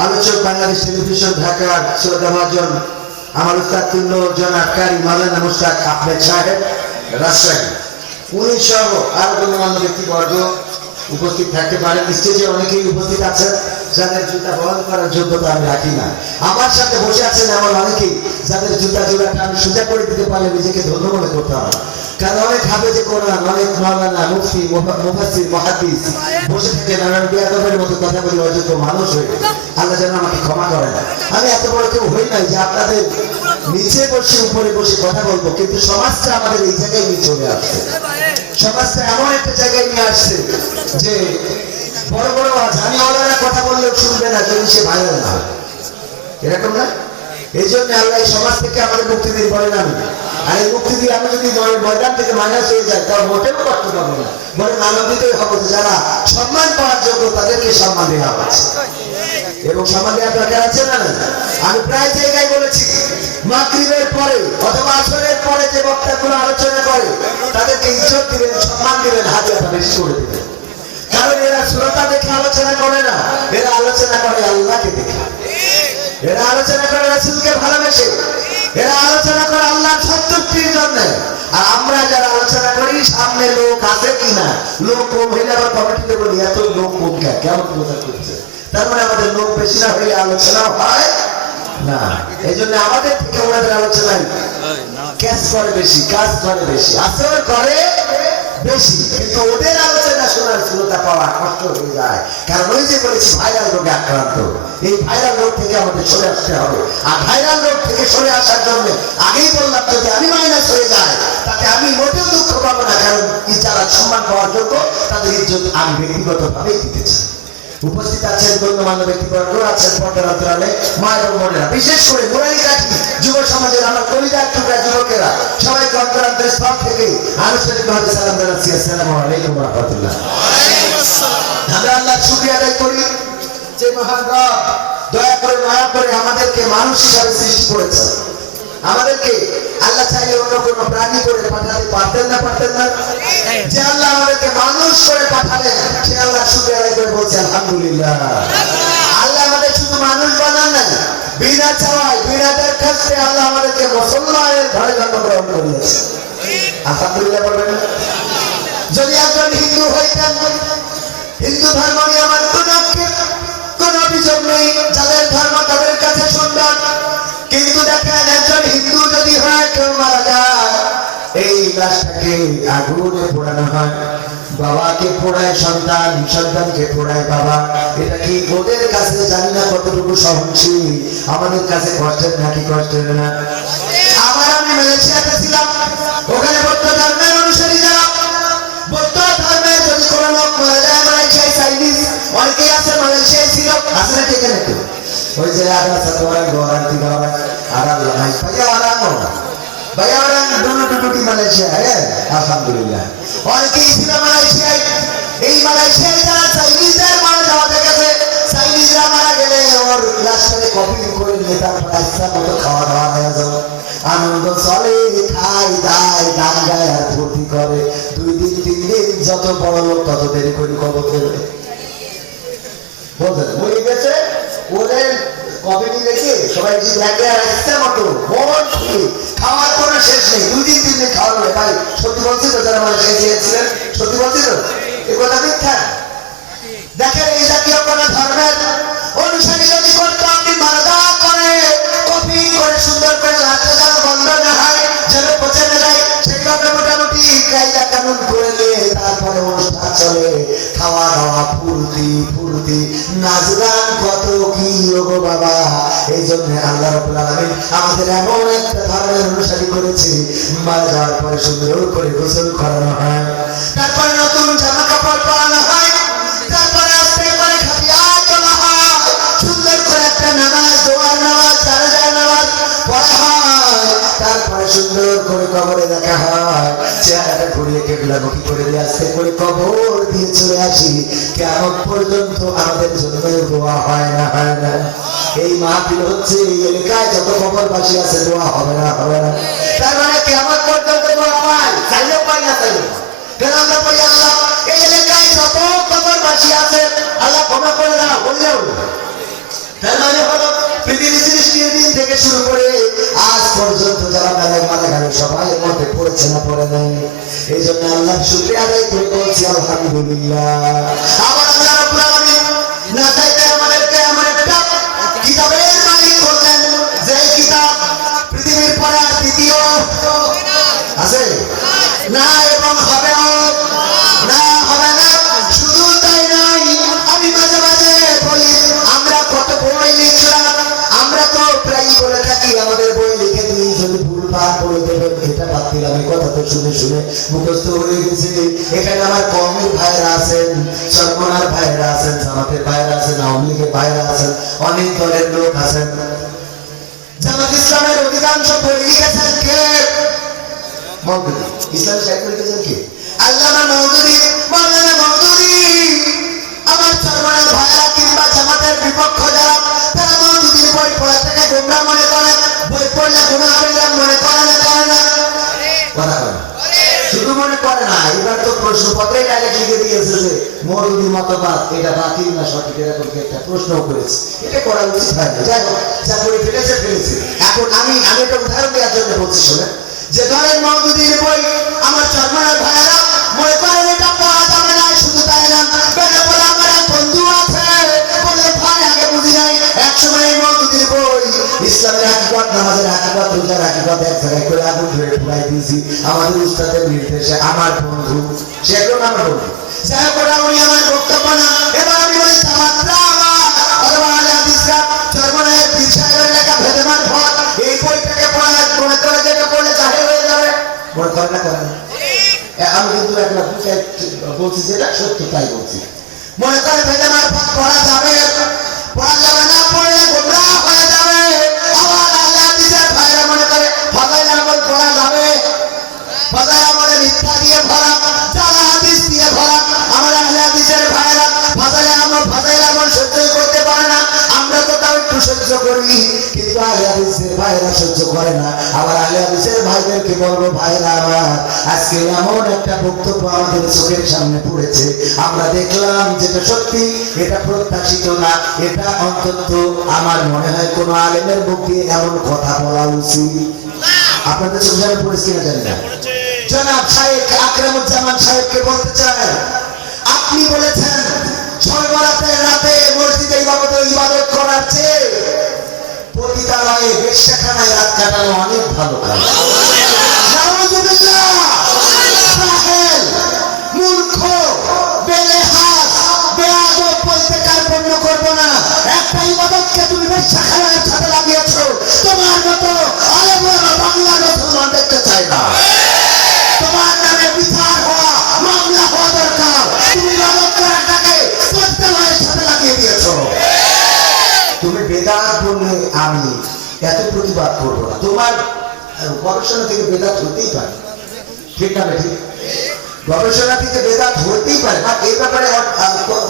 আলোচক, বাংলাদেশ টেলিভিশন ঢাকার শ্রদ্ধাভাজন আমার উস্তাদ তুল্য জনাব কারি মাওলানা মুশতাক আহমেদ সাহেব রাজশাহী। উনি সহ আরো গণ্যমান্য ব্যক্তিবর্গ উপস্থিত থাকতে পারেন। স্টেজে অনেকেই উপস্থিত আছেন যাদের জুতা বহন করার যোগ্যতা আমি রাখি না। আমার সাথে বসে আছেন এমন অনেকেই যাদের জুতা জোড়াটা আমি সোজা করে দিতে পারলে নিজেকে ধন্য মনে করতে হবে। কারণ অনেক হাফেজে কোরআন, অনেক মাওলানা, মুফতি, মুফাসসির, মুহাদ্দিস বসে থেকে নানান বেয়াদবের মতো কথা বলে অযোগ্য মানুষ হয়ে, আল্লাহ যেন আমাকে ক্ষমা করেন। আমি এত বড় কেউ হই নাই যে আপনাদের নিচে বসে উপরে বসে কথা বলবো, কিন্তু সমাজটা আমাদের এই জায়গায় নিয়ে চলে আসছে। সমাজটা এমন একটা জায়গায় নিয়ে আসছে যে বড় বড় জানিওয়ালারা কথা বললেও শুনবে না যদি সে ভাইরাল না হয়, এরকম না? এই জন্য আল্লাহ এই সমাজ থেকে আমাদের মুক্তি দিয়ে বলেন আমি। আর এই মুক্তি দিয়ে আমি যদি ময়দান থেকে মাইনাস হয়ে যায় তার মোটেও করতে পারবো না, বরং আনন্দিতই হবো যে যারা সম্মান পাওয়ার যোগ্য তাদেরকে সম্মান দেওয়া হচ্ছে। এবং সম্মান দেওয়ার দরকার আছে না? আমি প্রায় জায়গায় বলেছি, মাগরিবের পরে অথবা আসরের পরে যে বক্তাগুলো আলোচনা করে তাদেরকে ইজ্জত দিবেন, সম্মান দিবেন, হাদিয়াটা বেশি করে দিবেন। কারণ এরা শ্রোতা দেখে আলোচনা করে না, এরা আলোচনা করে আল্লাহকে দেখে, এরা আলোচনা করে রাসূলকে ভালোবেসে, এরা আলোচনা করে আল্লাহর সন্তুষ্টির জন্য। আর আমরা যারা আলোচনা করি সামনে লোক আছে কিনা, লোক কম হইলে আবার কমিটিতে বলি এত লোক কম কেমন বোঝা করছে, তার মানে আমাদের লোক বেশি না হইলে আলোচনা হয় না। এই জন্য আমাদের থেকে ওনাদের আলোচনায় ক্যাশ করে বেশি, কাজ করে বেশি, আসর করে বেশি, কিন্তু ওদের আলোচনা শোনার শ্রোতা পাওয়া কষ্ট হয়ে যায়। কারণ ওই যে বলেছি ভাইরাল রোগে আক্রান্ত, এই ভাইরাল রোগ থেকে আমাদের সরে আসতে হবে। আর ভাইরাল রোগ থেকে সরে আসার জন্য আগেই বললাম, যদি আমি মাইনাস হয়ে যায় তাতে আমি মোটেও দুঃখ পাবো না, কারণ যারা সম্মান পাওয়ার যোগ্য তাদের ইজ্জত আমি ব্যক্তিগতভাবেই দিতে চাই। উপস্থিত আছেন গণ্যমান্য ব্যক্তিবর্গ, আছেন পর্দার অন্তরালে মায়ের ও বোনেরা, বিশেষ করে নুরানি কাঠি যুব সমাজের আমার কলিজার টুকরা যুবকেরা, সবাইকে অন্তরান্তের স্তর থেকে আনুষ্ঠানিকভাবে সালাম জানাচ্ছি। আসসালামু আলাইকুম ওয়া রাহমাতুল্লাহ। আমরা আল্লাহর শুকরিয়া আদায় করি যে মহান রব দয়া করে মায়া করে আমাদেরকে মানুষ হিসাবে সৃষ্টি করেছেন। আমাদেরকে আল্লাহ চাইলে অন্য কোন প্রাণী করে পাঠাতে পারতেন না, পারতেন না? যে আল্লাহ আমাদেরকে মানুষ করে পাঠালেন সে আল্লাহ শুকরিয়া আদায় করে বলছে আলহামদুলিল্লাহ। আল্লাহ আমাদের শুধু মানুষ বানান না, বিনা চাওয়ায় বিনা দরখাস্তে আল্লাহ আমাদেরকে মুসলমানের ঘরে জন্মগ্রহণ করিয়েছে। আলহামদুলিল্লাহ বলবেন না? যদি একজন হিন্দু হইতেন, হিন্দু ধর্ম নিয়ে আমার কোন অভিযোগ নেই, যাদের ধর্ম তাদের কাছে সুন্দর, কিন্তু দেখেন একজন হিন্দু যদি হয়, কেউ মারা যায়, এই লাশটাকে আগুনে পোড়ানো হয়, বাবাকে পোড়ায় সন্তান, সন্তানকে পোড়ায় বাবা। এটা কি ওদের কাছে জানি না কতটুকু সহনশীল, আমাদের কাছে কষ্টের নাকি কষ্টের না? আবার আমি মালয়েশিয়াতে ছিলাম, ওখানে বৌদ্ধ ধর্মের অনুসারী যারা, বৌদ্ধ ধর্মের যদি কোনো লোক মারা যায়, মালয়েশিয়ায় চাইনিজ অনেকেই আছে, মালয়েশিয়ায় ছিল, আছে না ঠিক আছে? ওই যে ada satu orang, 2 orang, 3 orang, ada lain. Banyak orang dulu duduk di Malaysia, ya. Alhamdulillah. অনেকেই ছিল মালয়েশিয়ায়। এই মালয়েশিয়ায় যারা চাইনিজদের মারা যাওয়া দেখেছে, চাইনিজরা মারা গেলে ওর লাশটাকে কপি করে নিয়ে তারপর ইচ্ছা মতো খাওয়া দাওয়া হয়ে যাবে, আনন্দ চলে, খাই দায়, গান গায় আর ফুর্তি করে। 2 দিন 3 দিন যত বড় লোক তত দেরি করে কবর করবে। বলছেন মরে গেছে, ওদের কমিটি রেখে সবাই ইচ্ছা মতো মন খুলে খাওয়ার কোনো শেষ নেই। 2 দিন 3 দিন খাওয়া হবে। ভাই সত্যি বলছি তো, যারা মানুষ খেয়েছিলেন সত্যি বলছি তো, এ কথা মিথ্যা? দেখেন এই জাতীয় কোন ধর্মের অনুসারী যদি করতো, আপনি মারা করে কপি করে সুন্দর করে লাশটা যেন বন্ধ না হয়, যেন পচে না যায়, সেগুলোকে মোটামুটি কায়দা কানুন করে নিয়ে তারপরে অনুষ্ঠান চলে, খাওয়া দাওয়া, ফুর্তি ফুর্তি, নাচ গান, কত কি গো বাবা। এই জন্য আল্লাহ রাব্বুল আলামিন আমাদের এমন একটা ধর্মের অনুসারী করেছে, মারা যাওয়ার পরে সুন্দর করে গোসল করানো হয়, তারপরে নতুন জামা কাপড় পরানো হয়, তারপরে আস্তে করে খাটিয়া তোলা হয়, সুন্দর করে একটা নামাজ, দোয়ার নামাজ, জানাজার নামাজ পড়া হয়, তারপরে সুন্দর করে কবরে দেখা হয়, চেহারাটা ঘুরিয়ে কেবলামুখী করে দিয়ে আস্তে করে কবর দিয়ে চলে আসি। কিয়ামত পর্যন্ত আমাদের জন্য দোয়া হয় না, হয় না? এই মাহফিল হচ্ছে, এই এলাকায় যত কবরবাসী আছে দোয়া হবে না, হবে না? তার মানে কিয়ামত পর্যন্ত দোয়া পাই, চাইলেও পাই না চাইলেও। কেন আমরা বলি আল্লাহ এই এলাকায় যত কবরবাসী আছে আল্লাহ ক্ষমা করে দাও বললেও, তার মানে হলো পৃথিবী সৃষ্টির দিন থেকে শুরু করে আজ পর্যন্ত যারা মেলায় মারা গেল সবাই এর মধ্যে পড়েছে না পড়ে নেই? এই জন্য আল্লাহ শুকরিয়া আদায় করে বলছি আলহামদুলিল্লাহ। আবার আল্লাহ রাব্বুল আলামিন না চাইতে আমাদেরকে এমন একটা কিতাবের মালিক করলেন যে কিতাব পৃথিবীর পরে আর দ্বিতীয় আছে না এবং হবেও না, হবে না। শুধু তাই নয়, আমি মাঝে মাঝে বলি আমরা কত বই লিখলাম, আমরা তো প্রায় বলে থাকি আমাদের বই লিখে দিই যদি ভুল ভাগ করে দেবেন, এটা বাদ দিলাম। এই কথা তো শুনে শুনে মুখস্থ হয়ে গেছে। এখানে আমার কওমের ভাইরা আছেন, চরমনার ভাইরা আছেন, জামাতের ভাইরা আছেন, আওয়ামী লীগের ভাইরা আছেন, অনেক দলের লোক আছেন। জামাত ইসলামের অধিকাংশ বই লিখেছেন কে? মওদুদী। ইসলাম সাহিত্য লিখেছেন কে? আল্লামা মওদুদী, মাওলানা মওদুদী। আমার চরমনার ভাইরা কিংবা জামাতের বিপক্ষ যারা, তারা মওদুদীর বই পড়া থেকে গোমরা মনে করেন, বই পড়লে গুনাহ হবে না মনে করে না, করে না? কথা বলেন। শুধু মনে করে না, এবার তো প্রশ্নপত্রে ডাইরেক্ট লিখে দিয়েছে যে মওদুদীর মতবাদ এটা বাতিল না সঠিক, এরকম একটা প্রশ্নও করেছে। এটা করা উচিত হয় না। যাই হোক, যা করে ফেলেছে ফেলেছে। এখন আমি একটা উদাহরণ দেওয়ার জন্য বলছি, শোনেন। যে ধরেন মওদুদীর বই আমার চরমনার ভাইরা মনে করেন এটা পড়া যাবে না, শুধু তাই না, বেড়ে বলে আমার এক বন্ধু আছে বলে ভাই আগে বুঝি নাই, একসময় এই মওদুদীর বই ইসলামের হাকিকত, নামাজের হাকিকত, রোজার হাকিকত এক জায়গায় করে আগুন ধরে পুরাই দিয়েছি আমাদের উস্তাদের নির্দেশে। আমার বন্ধু, সে এখন আমার বন্ধু। যাই হোক, ওরা উনি আমার বক্তব্য না। এবার আমি বলি জামাতরা আমার অথবা আলে হাদিসরা চরমনায়ের পীর সাহেবের লেখা ভেদেমার ফল, এই বইটাকে পড়া মনে করে যেটা পড়লে জাহেল হয়ে যাবে, মনে করে না, করে না? আমি কিন্তু একটা বলছি যেটা সত্য তাই বলছি। মনে করে ভেদেমার ফল পড়া যাবে, পড়া যাবে না, পড়লে গোমরাহ হয়ে যাবে। আবার আলে হাদিসের ভাইরা মনে করে ফাজাইল আমল পড়া যাবে, ফাজাইল আমলে মিথ্যা দিয়ে ভরা, জাল হাদিস দিয়ে ভরা। আমার আলে হাদিসের ভাইরা ফাজাইল আমল সহ্য করতে পারে না, আমরা তো তাও একটু সহ্য করি, কিন্তু আলে হাদিসের ভাইরা সহ্য করে না। আবার আলে হাদিসের ভাইদেরকে বলবো, ভাইরা আমার, আজকে এমন একটা বক্তব্য আমাদের চোখের সামনে পড়েছে, আমরা দেখলাম যেটা সত্যি, এটা প্রত্যাশিত না, এটা অন্তত আমার মনে হয় কোন আলেমের মুখ দিয়ে এমন কথা বলা উচিত। আপনাদের চোখের সামনে পড়েছে কিনা জানি না। জনাব শাইখ আকরামুজ্জামান সাহেবকে বলতে চাই, আপনি বলেছেন সর্বরাতের রাতে মসজিদে ইবাদত করার চেয়ে পতিতালয়ে বেশ্যাখানায় রাত কাটানো অনেক ভালো কাজ। নাউযুবিল্লাহ। জাহেল, মূর্খ, বেলেহাস, বেয়াদব বলতে কার্পণ্য করবো না। একটা ইবাদতকে তুমি বেশ্যাখানার সাথে লাগিয়েছো, তোমার মতো আলেমেরা বাংলার মুসলমান দেখতে চায় না। তোমার নামে বিচার হওয়া, মামলা হওয়া দরকার। তুমি ইবাদত করাটাকে পতিতালয়ের সাথে লাগিয়ে দিয়েছো। তুমি বেদাত বললে আমি এত প্রতিবাদ করবো না। তোমার গবেষণা থেকে বেদাত হতেই পারে, ঠিক না? ঠিক, গবেষণা থেকে বেদাত হতেই পারে। এই ব্যাপারে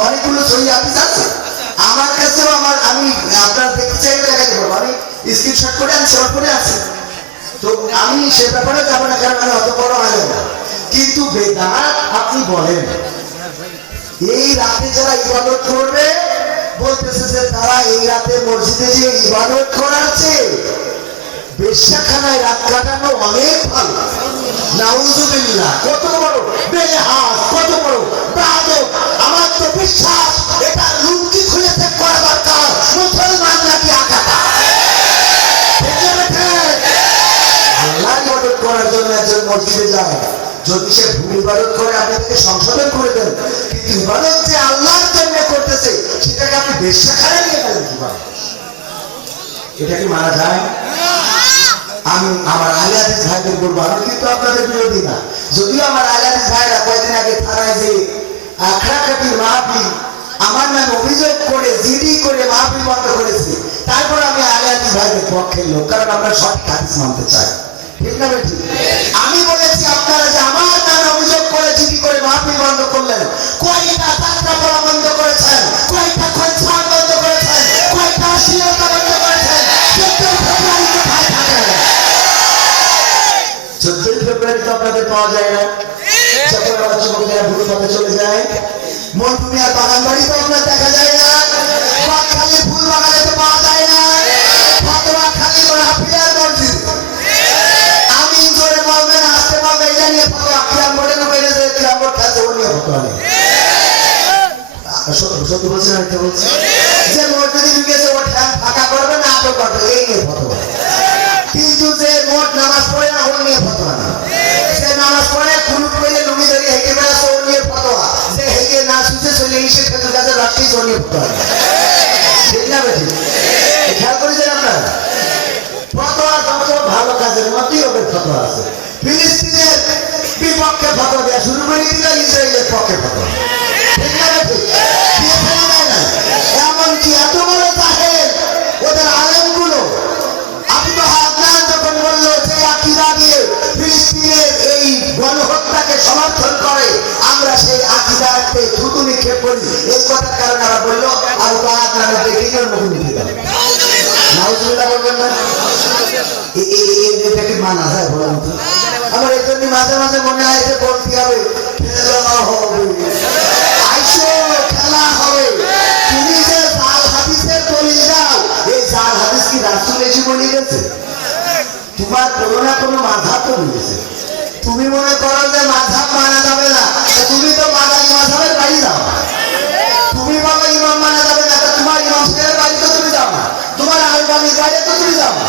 অনেকগুলো সহি হাদিস আছে আমার কাছেও। আমি আপনার দেখতে চাইলে দেখাতে পারবো, আমি স্ক্রিনশট করে আমি সেভ করে আছি। তো আমি সে ব্যাপারে যাবো না, কারণ আমি অত বড় আলেম না। কিন্তু বেদাত আপনি বলেন, এই রাতে যারা ইবাদত করবে বলতেছে যে তারা এই রাতে মসজিদে যে ইবাদত করার চেয়ে বেশ্যাখানায় রাত কাটানো অনেক ভালো। নাউযুবিল্লাহ। কত বড় বেলেহাস, কত বড় বেয়াদব। আমার তো বিশ্বাস এটা লুঙ্গি খুলে চেক করা দরকার, মুসলমান নাকি আকাটা। আল্লাহ ইবাদত করার জন্য একজন মসজিদে যায়, যদি সে ভুল ইবাদত করে আপনি তাকে সংশোধন করে দেন, কিন্তু ইবাদত যে আল্লাহর জন্য করতেছে সেটাকে আপনি বেশ্যাখানায় নিয়ে গেলেন কিভাবে? এটা কি মানা যায়? আমি আমার আলে হাদিস ভাইদের বলবো, আমি কিন্তু আপনাদের বিরোধী না। যদিও আমার আলে হাদিস ভাইরা কয়েকদিন আগে থানায় যে আখড়াকাটির মাহফিল আমার নামে অভিযোগ করে জিডি করে মাহফিল বন্ধ করেছে, তারপর আমি আলে হাদিস ভাইদের পক্ষের লোক, কারণ আমরা সঠিক হাদিস মানতে চাই, ঠিক না? ঠিক। আমি বলেছি আপনারা যে আমার নামে অভিযোগ করে জিডি করে মাহফিল বন্ধ করলেন, কয়টা যাত্রা পড়া বন্ধ করেছেন, কয়টা কনসার্ট বন্ধ করেছেন, কয়টা অশ্লীলতা বন্ধ করেছেন। 14 ফেব্রুয়ারি তো আপনাদের পাওয়া যায় না, যখন আমার যুবকেরা ভুল পথে চলে যায়। মন্টুমিয়ার বাগান বাড়ি তো আপনার দেখা যায় না, বাগখালি ফুল বাগানে তো পাওয়া যায় না, ফতোয়াখালী হাফিজার মসজিদ। আমি জোরে বলবেন, আসতে পারবে, এটা নিয়ে ফতোয়া আখিরাম বলে সত্যি বলছে না মিথ্যা বলছে? যে মসজিদে ঢুকেছে ও ঠ্যাং ফাঁকা করবে না আটক করবে এই নিয়ে ফতোয়া। কিন্তু যে মোট নামাজ পড়ে না ওর নিয়ে ফতোয়া না। সে নামাজ পড়ে কুলুপ করে লুঙ্গি ধরে হেঁটে বেড়াচ্ছে ওর নিয়ে ফতোয়া। যে হেঁটে না শুতে চলে এসে খেতে কাছে রাখতেই ওর নিয়ে ফতোয়া। ঠিক না বেশি খেয়াল করেছেন আপনারা? ফতোয়া যত ভালো কাজের মধ্যেই ওদের ফতোয়া আছে। ফিলিস্তিনের বিপক্ষে ফতোয়া দেওয়া শুরু করে দিল, ইসরায়েলের পক্ষে ফতোয়া। ঠিক না বেশি দিয়ে ফেলা যায় না। এমনকি এত বড় জাহেল ওদের আলেমগুলো যখন বলল যে আকীদা দিয়ে ফিলিস্তিনের এই গণহত্যাকে সমর্থন করে আমরা সেই আকীদাতে থুতু নিক্ষেপ করি, এই কথার কারণে আমরা বললো আবু বাদ নামে দেখে গিয়ে মুখ নিতে পারে। নাউজুবিল্লাহ বলবেন না? এটা কি মানা যায় বলেন তো? আমার এই জন্য মাঝে মাঝে মনে হয় যে বলতে হবে খেলা হবে, আইসো খেলা হবে। তুমি যে জাল হাদিসের দলিল দাও, এই জাল হাদিস কি রাসূল এসে বলে গেছে? তোমার কোনো না কোনো মাযহাব তো নিয়েছে। তুমি মনে করো যে মাযহাব মানা যাবে না, তুমি তো মাদানী মাযহাবের বাড়ি যাও। তুমি বলো ইমাম মানা যাবে না, তোমার ইমাম সাহেবের বাড়ি তো তুমি যাও না, তোমার আলবানির বাড়ি তো তুমি যাও না।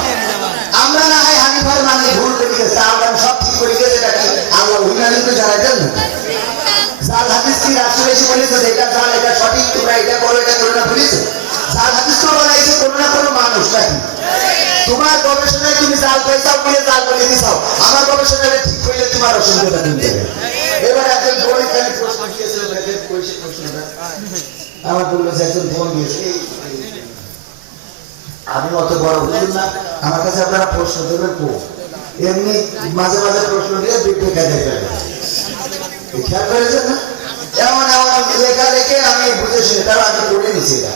আমরা না হয় হানিফার মানে ভুল করে গেছে, আলবানি সব ঠিক করে গেছে, এটা কি আল্লাহ হুইনানি তো জানাই দেন না? জাল হাদিস কি রাসূল এসে বলেছে যে এটা জাল, এটা সঠিক, তোমরা এটা করো এটা করো না বলেছে? জাল হাদিস তো বানাইছে কোনো না কোনো মানুষ নাকি? তোমার গবেষণায় তুমি জাল পয়সাও বলে জাল বলে দিছাও, আমার গবেষণায় ঠিক হইলে তোমার অসুবিধা দিতে হবে। এবার একজন পরীক্ষায় প্রশ্ন দিয়েছিল, দেখেন কইছে প্রশ্নটা আমার বললো যে একজন ফোন দিয়েছে, আমি অত বড় হুজুর না, আমার কাছে আপনারা প্রশ্ন দেবেন কো? এমনি মাঝে মাঝে প্রশ্ন দিয়ে বিপে কাজে ফেলে। খেয়াল করেছেন না? এমন এমন লেখা রেখে আমি বুঝে শুনে তারা আগে করে নিছি। এটা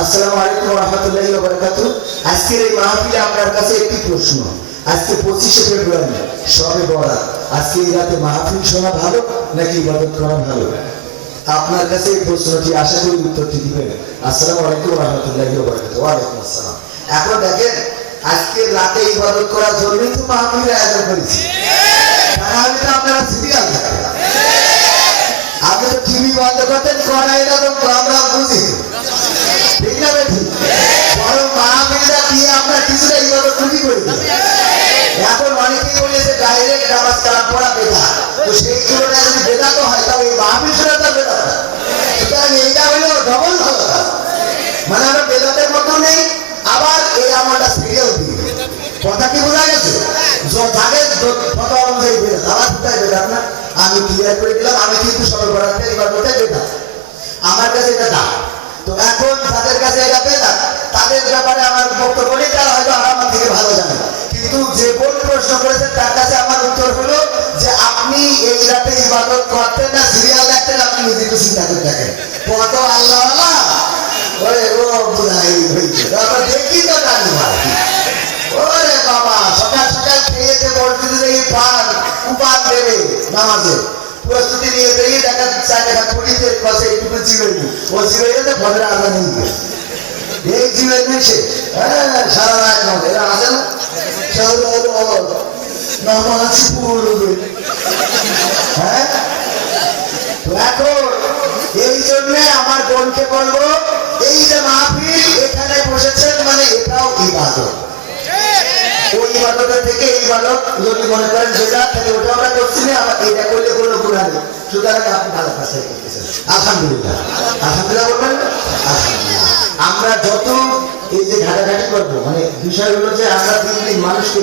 আসসালামু আলাইকুম ওয়া রাহমাতুল্লাহি ওয়া বারাকাতুহু। আজকের এই মাহফিলে আপনার কাছে একটি প্রশ্ন। আজকে 25শে ফেব্রুয়ারি শবে বরাত, আজকে এই রাতে মাহফিল শোনা ভালো নাকি ইবাদত করা ভালো? আপনার কাছে এই প্রশ্নটি, আশা করি উত্তরটি দিবেন। আসসালামু আলাইকুম ওয়া রাহমাতুল্লাহি ওয়া বারাকাতুহু। ওয়া আলাইকুম আসসালাম। এখন দেখেন, আজকে রাতে ইবাদত করার জন্যই তো মাহফিলের আয়োজন করেছি। তাহলে তো আপনারা সিরিয়াল থাকবেন। আপনি তো টিভি বন্ধ করতেন, করা এরকম আমরা বুঝি। ঠিক না বেঠি? বরং মাহফিলটা দিয়ে আমরা কিছুটা ইবাদত চুরি করে দিই। এখন অনেকেই বলেছে ডাইরেক্ট নামাজ কালাম পড়া বেদা, তো সেই তুলনায় যদি বেদা তো হয় তাহলে এই মাহফিল শোনা তো বেদা। সুতরাং এইটা হলো ডবল ভালো কাজ। মানে আমরা বেদাতের মতো নেই, আবার এই আমলটা সিরিয়াল দিই। কথা কি বোঝা গেছে? যাকে কথা অনুযায়ী বেদা, আমার কোথায় বেদা না আমি ক্লিয়ার করে দিলাম। আমি কিন্তু সবে বরাতের ইবাদতে বেদা, আমার কাছে এটা দাম। তো এখন তাদের কাছে এটা বেদা, তাদের ব্যাপারে আমার বক্তব্য নেই, তারা হয়তো আমার থেকে ভালো জানে। কিন্তু যে বোন প্রশ্ন করেছেন তার কাছে আমার উত্তর হলো যে আপনি এই রাতে ইবাদত করতেন না সিরিয়াল দেখতেন, আপনি নিজে একটু চিন্তা করে দেখেন। কত আল্লাহ আল্লাহ ওরে ও বুঝাই হয়েছে, তারপর দেখি তো জানি ওরে বাবা সকাল সকাল খেয়েছে মসজিদে পান উপান দেবে নামাজে প্রস্তুতি নিয়ে বেরিয়ে দেখা চাকা পুলিশের পাশে একটু চিড়ে ও চিড়ে গেছে ফজরের আজান নিয়ে এই চিড়ে নিয়েছে। হ্যাঁ সারা রাত নয় এরা আসে না নামাজ পড়বে। হ্যাঁ এখন এই জন্যে আমার বোনকে বলবো, এই যে মাহফিল এখানে বসেছেন মানে এটাও ইবাদত। ওই ইবাদতের থেকে এই ইবাদত যদি মনে করেন যেটা, তাহলে ওটা আমরা করছি না, আবার এটা করলে কোনো গুনাহ নেই। সুতরাং আপনি ভালো কাজটাই করতেছেন, আলহামদুলিল্লাহ। আলহামদুলিল্লাহ বলবেন। আলহামদুলিল্লাহ। আমরা যত এই যে ঘাটাঘাটি করবো, মানে বিষয় হলো যে আমরা দিন দিন মানুষকে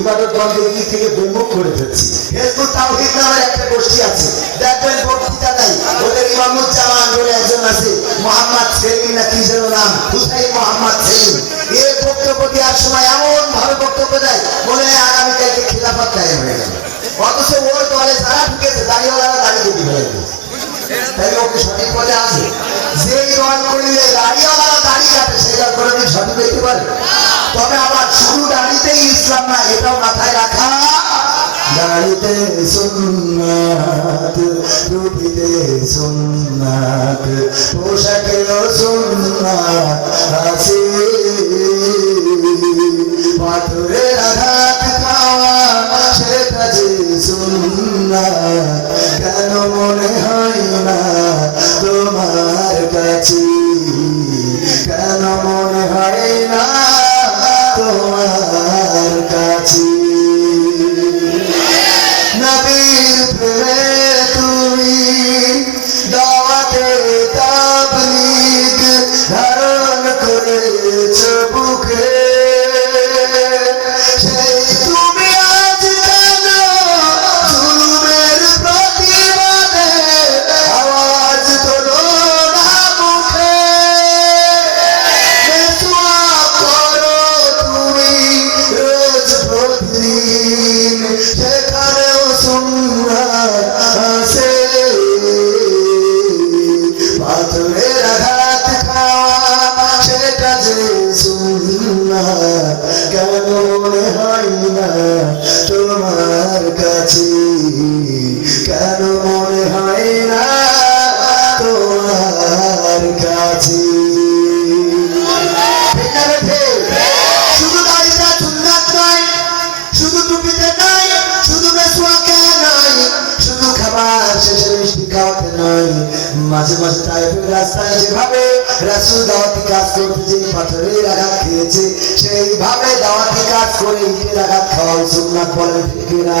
ইবাদত বন্দেগী থেকে বিমুখ করে ফেলছি। হেজবুত তাওহীদ নামের একটা গোষ্ঠী আছে, দেখবেন বক্তৃতা দেয়, ওদের ইমামুজ্জামান বলে একজন আছে, মোহাম্মদ সেলিম না কি যেন নাম, হুসাইন মোহাম্মদ সেলিম। এই বক্তব্য দেওয়ার সময় এমন ভাবে বক্তব্য দেয় মনে হয় আগামীকালকে খিলাফত কায়েম হয়ে যাবে। অথচ ওর দলে যারা ঢুকেছে দাঁড়িয়েওয়ালারা দাঁড়িয়ে দিতে হয়ে গেছে। তাই ওকে সঠিক পথে আছে। যেই দল করলে দাঁড়িয়েওয়ালারা দাঁড়িয়ে কাটে সেই দল কোনোদিন সঠিক হইতে পারে? তবে আবার শুধু দাঁড়িতেই ইসলাম না, এটাও মাথায় রাখা। দাঁড়িতে সুন্নাত, রুটিতে সুন্নাত, পোশাকেরও সুন্নাত আছে। পাথরের আঘাত খাওয়া সেটা যে সুন্নাত, কেন মনে হয় না তোমার? শিখাতে নয়, মাঝে মাঝে তাইফের রাস্তায় যেভাবে রাসূল দাওয়াতি কাজ করতে যে পাথরের আঘাত খেয়েছে, সেইভাবে দাওয়াতি কাজ করে ইটের আঘাত খাওয়া সুন্নাত, বলেন ঠিক না?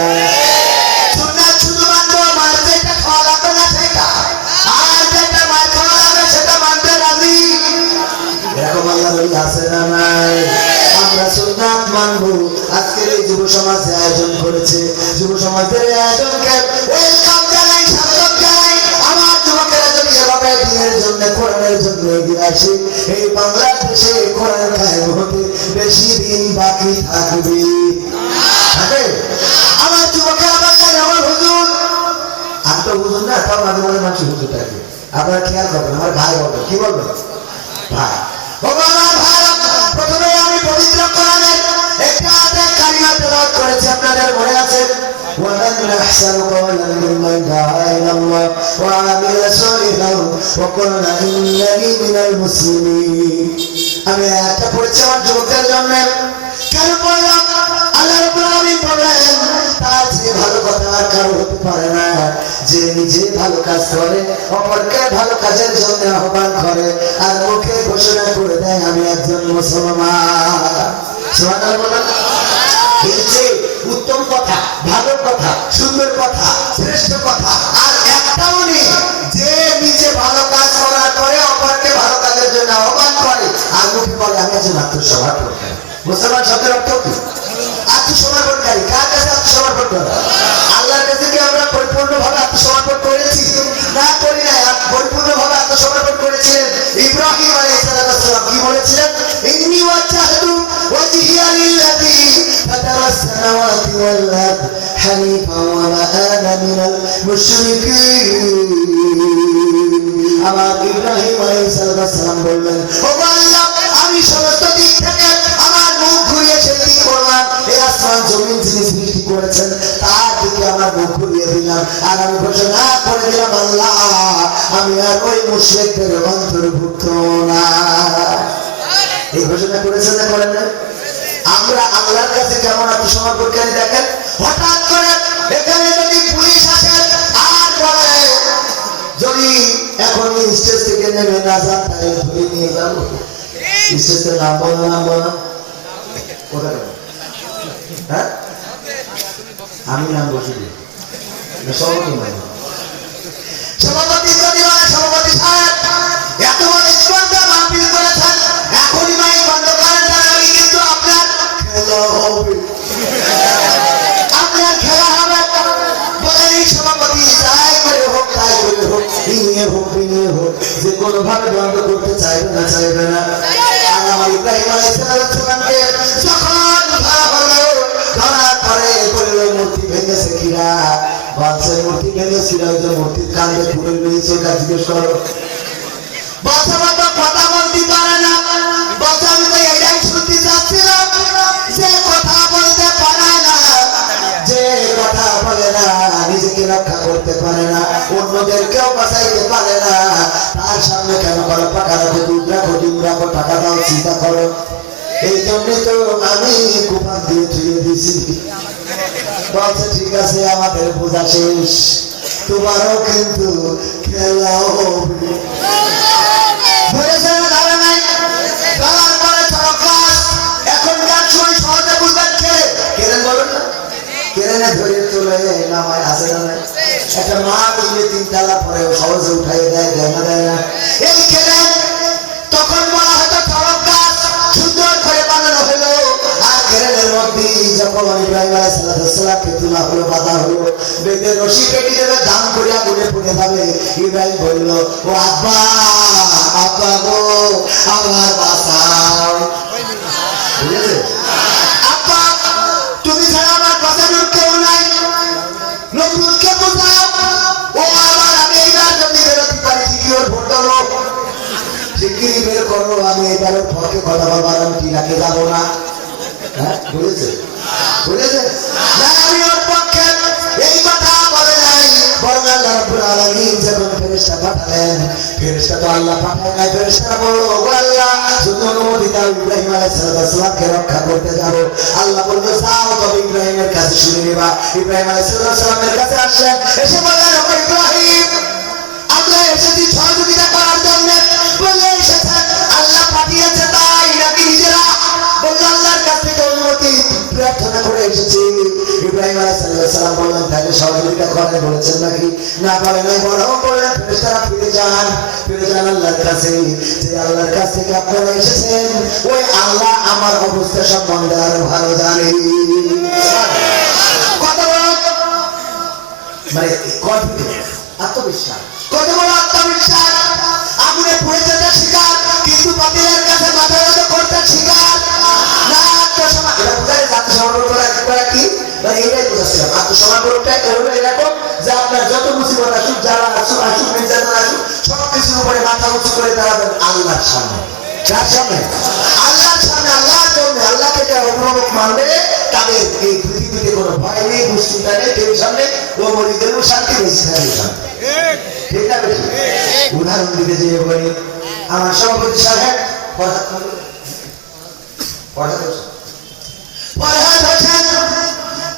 সুন্নাত শুধুমাত্র মার যেটা খাওয়া লাগবে না সেটা, আর যেটা মার খাওয়া লাগবে সেটা মানতে রাজি। এরকম আল্লাহর ওলি আছে না নাই? আমরা সুন্নাত মানবো। আজকের এই যুব সমাজ আয়োজন করেছে, যুব সমাজের আয়োজনকে ওয়েলকাম জানাই, স্বাগত জানাই। আমার যুবকেরা যদি এভাবে দিনের জন্য, কোরআনের জন্য এগিয়ে আসে, এই বাংলাদেশে কোরআন কায়েম হতে বেশি দিন বাকি থাকবে। আমার যুবকেরা বললেন, আমার হুজুর, আমি তো হুজুর না, তাও মাঝে মাঝে মানুষ হুজুর থাকে, আপনারা খেয়াল করবেন। আমার ভাই বলবেন, কি বলবেন? ভাই প্রথমে আমি পবিত্র কোরআনের একটা আয়াতের কালিমা তেলাওয়াত করেছি, আপনাদের মনে আছে? ومن أحسن قولا ممن دعا إلى الله وعمل صالحا وقال إنني من المسلمين। আমি একটা পড়েছি আমার যুবকদের জন্য। কেন বললাম? আল্লাহ রাব্বুল আলামিন বলেন, তার চেয়ে ভালো কথা আর কারো হতে পারে না, যে নিজে ভালো কাজ করে, অপরকে ভালো কাজের জন্য আহ্বান করে, আর মুখে ঘোষণা করে দেয় আমি একজন মুসলমান। সুবহানাল্লাহ। উত্তম কথা, ভালো কথা, সুন্দর কথা, শ্রেষ্ঠ কথা আর একটাও নেই যে নিজে ভালো কাজ করার পরে অপরকে ভালো কাজের জন্য আহ্বান করে, আর মুখে বলে আমি একজন আত্মসমর্পণকারী। মুসলমান শব্দের অর্থ কি? আত্মসমর্পণকারী। কার কাছে আত্মসমর্পণ করা? আল্লাহর কাছে কি আমরা পরিপূর্ণভাবে আত্মসমর্পণ করেছি? না, করি নাই। পরিপূর্ণভাবে আত্মসমর্পণ করেছিলেন ইব্রাহিম আলাইহিস সালাম। কি বলেছিলেন? ইন্নী ওয়াজ্জাহতু ওয়াজহিয়া লিল্লাযী ফাতারাস সামাওয়াতি ওয়াল আরদ হানিফান ওয়া মা আনা মিনাল মুশরিকিন। আমার ইব্রাহিম আলাইহিস সালাম বললেন, ও আল্লাহ, আমি সমস্ত দিক থেকে আমার মুখ ঘুরিয়ে সেদিকে করলাম, এই আসমান জমিন যিনি সৃষ্টি করেছেন তার দিকে আমার মুখ ঘুরিয়ে দিলাম, আর আমি ঘোষণা করে দিলাম, আল্লাহ, আমি আর ওই মুশরিকদের অন্তর্ভুক্ত না। এই ঘোষণা করেছেন না করেন না? আমরা আল্লাহর কাছে কেমন আত্মসমর্পণকারী দেখেন। হঠাৎ করে এখানে যদি পুলিশ আসে আর বলে যদি এখন স্টেজ থেকে নেমে না যান তাহলে ধরে নিয়ে যাবো, স্টেজের নাম বলো, নাম বলো, কোথায়? হ্যাঁ, আমি নাম বসে দিই, সভাপতি মানে সভাপতি যদি বলে, সভাপতি সাহেব এত বড় স্পন্সর মাহফিল করেছেন, এখনই মাইক বন্ধ করেন, তাহলে কিন্তু আপনার খেলা হবে, আপনার খেলা হবে। বলে এই সভাপতি যাই করে হোক, তাই করে হোক, ইনিয়ে হোক, বিনিয়ে হোক, যে কোনো ভাবে বন্ধ করতে চাইবে না, চাইবে না। আর আমার ইব্রাহিম আলাইহিস সালামকে যখন ধরা হলো, ধরার পরে বলল মূর্তি ভেঙেছে কিনা? বাচ্চার মূর্তি ভেঙেছিল, ওই যে মূর্তির কান্দে ফুলে রয়েছে, ওটা জিজ্ঞেস করো। বাচ্চা মতো কথা বলতে পারে না, বাচ্চা আমি তো এটাই শুনতে চাচ্ছিলাম, যে কথা বলতে পারে না, যে কথা বলে না, নিজেকে রক্ষা করতে পারে না, অন্যদেরকেও বাঁচাইতে পারে না, তার সামনে কেন করো পাকা রাখো, দুধ রাখো, ডিম রাখো, টাকা দাও, চিন্তা করো। এই জন্যই তো আমি কুপান দিয়ে ধুয়ে দিয়েছি। বলছে ঠিক আছে, আমাদের বোঝা শেষ, তোমারও কিন্তু খেলা হবে। এখনকার সময় সহজে বুঝবেন কেড়ে, কেড়ে বলুন না, কেড়ে ধরে চলে নামায় আসে না, একটা মা বুঝলে 3 তালা পরে সহজে উঠাই দেয়, দেয় না, দেয় না। এই কেড়ে তখন বলা হয়তো চরক গাছ সুন্দর করে বানানো হলো, আর কেড়ের মধ্যে যখন ইব্রাহিম আলাইহিস সালামকে তোলা হলো, বাঁধা হলো, বেদের রশি পেটি দেবে, দাম করে আগুনে পুড়ে যাবে। ইব্রাহিম বলল, ও আব্বা, আব্বা গো, আমার বাঁচাও। বুঝেছে? আব্বা, তুমি ছাড়া আমার বাঁচানোর কেউ নাই, নতুনকে বোঝাও। ও আবার আমি এইবার যদি বেরোতে পারি, ঠিকই ওর ভোট দেবো, ঠিকই বের করবো, আমি এইবার ওর ভোটকে কথা বলবার, আমি টিনাকে যাবো না। হ্যাঁ, বুঝেছে? বুঝেছে? না, আমি ওর পক্ষে এই কথা বলে নাই, বরং আল্লাহ রাব্বুল আলামিন যখন ফেরেশতা পাঠালেন, ফেরেশতা তো আল্লাহ পাঠায় নাই, ফেরেশতা বলল, ও আল্লাহ, যদি অনুমতি দাও ইব্রাহিম আলাইহিস সালামকে রক্ষা করতে যাব। আল্লাহ বলল, যাও, তবে ইব্রাহিমের কাছে শুনে নেবা। ইব্রাহিম আলাইহিস সালামের কাছে আসলেন, এসে বললেন, ও ইব্রাহিম, এসেছি। ইব্রাহিম আলাইহিস সালাম বললেন তাকে সহযোগিতা করেন, বলেছেন নাকি? না করে নাই, বরং বললেন ফেরেশতারা ফিরে যান আল্লাহর কাছে, যে আল্লাহর কাছ থেকে আপনারা এসেছেন ওই আল্লাহ আমার অবস্থা সম্বন্ধে আরো ভালো জানে। কত বড় মানে কনফিডেন্স, আত্মবিশ্বাস, কত বড় আত্মবিশ্বাস। আগুনে পুড়ে যেতে শিকার, কিন্তু বাতিলের কাছে মাথা নত করতে শিকার না। আত্মসমর্পণ, এটা বুঝায় আত্মসমর্পণ করা কি, মানে এইটাই বুঝাচ্ছিলাম। আত্মসমর্পণটা হলো এরকম যে আপনার যত মুসিবত আসুক, যারা আসুক নির্যাতন আসুক, সবকিছুর উপরে মাথা উঁচু করে দাঁড়াবেন আল্লাহর সামনে। যার সামনে? আল্লাহর সামনে, আল্লাহর জন্য। আল্লাহকে যারা অভিভাবক মানবে তাদের এই পৃথিবীতে কোনো ভয় নেই, দুশ্চিন্তা নেই, টেনশন নেই, ও মরিদেরও শান্তি, বেশি শান্তি। ঠিক না বেশি? উদাহরণ দিতে যে বলি, আমার সভাপতি সাহেব ফরহাদ হোসেন,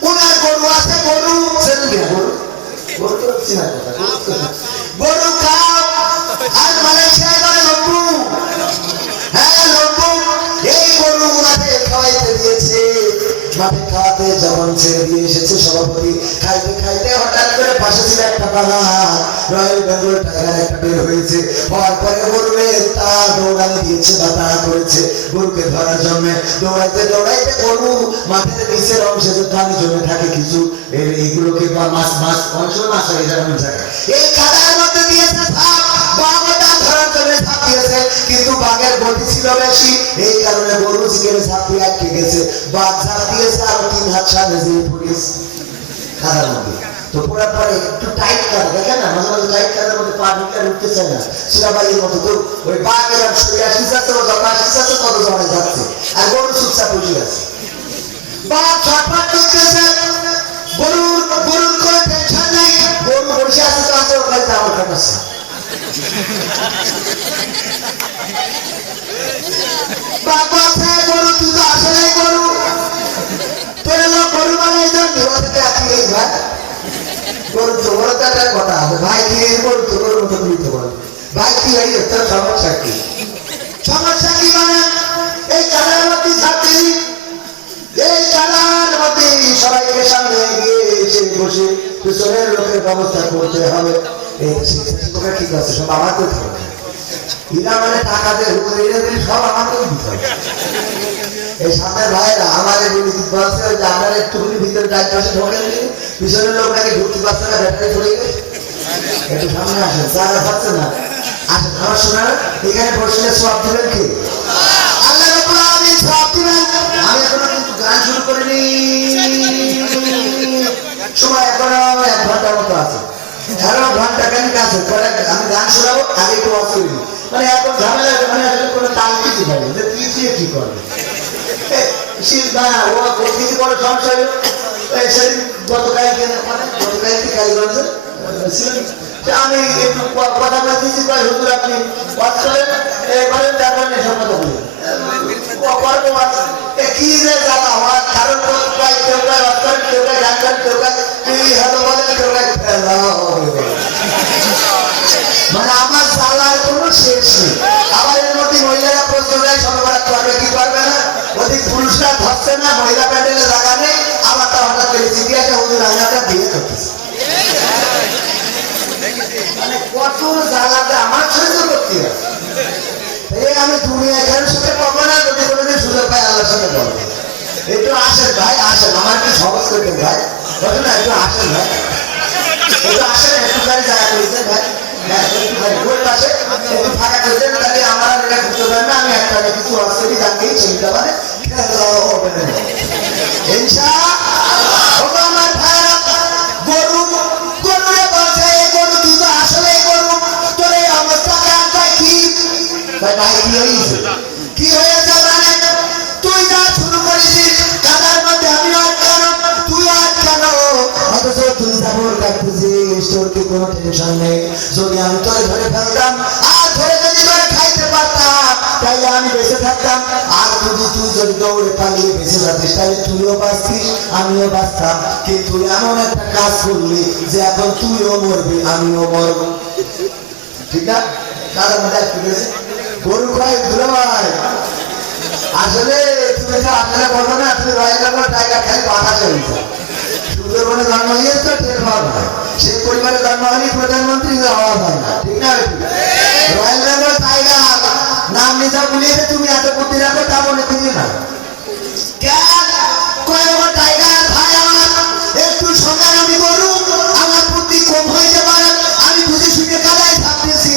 উনার গরু আছে, গরু গরু খাও আর মালয়েশিয়ায় করে লম্বু। হ্যাঁ লম্বু, এই গরু উনাকে খাওয়াইতে দিয়েছে। মাঠে খাওয়াতে যখন ছেড়ে দিয়ে এসেছে সভাপতি, খাইতে খাইতে হঠাৎ করে পাশে ছিল একটা পাহাড়, রয়্যাল বেঙ্গল টাইগার একটা বের হয়েছে। হওয়ার পরে গরুরে তা দৌড়ানি দিয়েছে বা তাড়া করেছে গরুকে ধরার জন্য। দৌড়াইতে দৌড়াইতে গরু মাঠের নিচের অংশে যে পানি জমে থাকে কিছু, এইগুলোকে বা মাছ অংশ মাছ হয়ে যায় এমন জায়গায়, এই কাদার মধ্যে দিয়েছে সাপ। বাঘটা ধরার জন্য সাপ দিয়েছে, কিন্তু বাঘের গতি ছিল বেশি, এই কারণে গরু শিখে ঝাঁপিয়ে আটকে গেছে। বাঘ ঝাঁপ দিয়েছে আরো 3 হাত সামনে দিয়ে পুলিশ কাদার মধ্যে। তো পুরা পরে একটু টাইট কাদা, দেখেন না মাঝে মাঝে টাইট কাদার মধ্যে পা ঢুকে উঠতে চায় না, সিরাবাইয়ের মতো। তো ওই বাঘের শরীর আসিছে, ও যখন আসিছে তত জমে যাচ্ছে, আর গরু চুপচাপ বসে আছে। বাঘ ছটফট করতেছে, গরুর কোনো টেনশন নেই, গরু বসে আছে তো আছে, ওখানে আমার কাটাচ্ছে। বাঘ বলছে গরু তুই তো আসলে গরু, তোর লোক গরু মানে ভাই গরু তো বড় একটা কথা আছে ভাই, কি গরু তো গরুর মতো তুলতে বল ভাই, কি হয় তোর সমস্যা কি? সমস্যা কি মানে এই কাদার মধ্যে থাকতে, এই কাদার মধ্যে সবাইকে সামনে গিয়ে এসে বসে পিছনের লোকের ব্যবস্থা করতে হবে। এই ঠিক আছে, সব আমার করতে হবে। এরা মানে টাকা দিয়ে সব আমাকে দিতে হবে। এই সামনের ভাইরা আমার বলছে যে আপনার একটুখানি ভিতরে ডাইট পাশে ঢোকেন, পিছনের লোক নাকি ঢুকতে পারছে না, ব্যাটারি চলে গেছে। একটু সামনে আসেন, যারা পাচ্ছে না আসেন। আমার শোনা এখানে বসলে সব দিবেন কি? আল্লাহ রাব্বুল আলামিন সব দিবেন। আমি এখনো কিন্তু গান শুরু করিনি, সময় এখনো 1 ঘন্টার মতো আছে, 11 ঘন্টা খানিক আছে। পরে আমি গান শোনাবো, আগে একটু অফ করি। মানে এখন ঝামেলা, মানে আসলে কোনো তাল কিছু পাবে যে তুই দিয়ে কি করবে। আমি একটু কথা বলতেছি, হুজুর আপনি ওয়াজ করেন, করেন, তারপর এসব কথা বলি কি যে জ্বালা হওয়ার কারণ কেউ ওয়াজ করেন, কেউ গান করেন, কেউ হ্যালো বলেন, কেউ মানে আমার জ্বালার কোনো শেষ নেই। আবার এর মধ্যে মহিলারা প্রশ্ন দেয় সর্বরাত করবে কি করবে না, ওদিক পুরুষরা ধরছে না, মহিলা প্যান্ডেলে জায়গা নেই, আবার তা হঠাৎ করে চিঠি আসে হুজুর আমি আপনার বিয়ে করতেছি। মানে কত জ্বালাতে আমার সহ্য করতে হয়। এই আমি দুনিয়া এখানে সাথে পাবো না, যদি কোনোদিন সুযোগ পাই আল্লাহর সাথে বলবো। একটু আসেন ভাই, আসেন, আমার একটু সহজ করবেন ভাই, বলুন না একটু আসেন ভাই, একটু আসেন, একটু গাড়ি জায়গা করেছেন ভাই, ফাঁকা করেছেন, তাহলে আমার এটা বুঝতে পারেন না। আমি একটা কিছু অস্ত্রী তাকেই চিন্তা পারে আমার ভাইরা গরু গরুরে বলছে এই গরু তুই তো আসলে গরু, তোর এই অবস্থাকে আনবাই কি ভাই, ভাই কি হয়েছে, কি হয়েছে মানে তুই যা শুরু করেছিস কাদার মধ্যে, আমিও আটকানো, তুই আটকানো, অথচ তুই যাবর কাটতেছিস, তোর কি কোনো টেনশন নেই। যদি আমি তোর ধরে ফেলতাম আর ধরে যদি করে খাইতে পারতাম তাইলে আমি বেঁচে থাকতাম, আর তুই যদি দৌড়ে পালিয়ে বেঁচে যাতিস তাহলে তুইও বাঁচতিস আমিও বাঁচতাম। কিন্তু এমন একটা কাজ করলি যে এখন তুইও মরবি আমিও মরব, ঠিক না? কারণ গরু খাই দুলাভাই আসলে তুমি তো আসলে বলবো না, তুমি রয়্যাল বেঙ্গল টাইগার খালি বাতাসে হয়েছে। সুন্দরবনে জন্ম হয়েছে তো টের পাওয়া যায়, সেই পরিবারে জন্ম হয়নি প্রধানমন্ত্রী হওয়া যায় না, ঠিক না? রয়্যাল বেঙ্গল টাইগার নাম নিতে বলিয়ে তুমি এত বুদ্ধি রাখো, তা বলে তুমি না কেন কয় টাইগার ভাই আমার একটু সময় আমি বলু, আমার বুদ্ধি কম হইতে পারে, আমি বুঝে শুনে কাদায় থাকতেছি,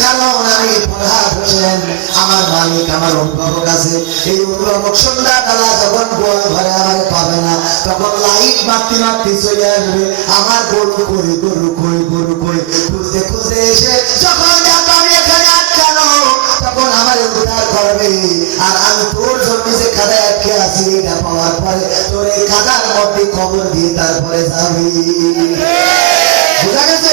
কারণ আমি ফরহাদ হোসেন, আমার মালিক আমার অভিভাবক আছে, এই অভিভাবক সন্ধ্যাবেলা যখন গোয়াল ঘরে আমার পাবে না, তখন লাইট মারতে মারতে চলে আসবে, আমার গরু কই গরু কই গরু কই খুঁজতে খুঁজতে এসে যখন দেখো আমি এখানে আটকানো, তখন আমার উদ্ধার করবে, আর আমি তোর জন্য যে কাদায় আটকে আছি এটা পাওয়ার পরে তোর এই কাদার মধ্যে খবর দিয়ে তারপরে যাবি। বুঝা গেছে?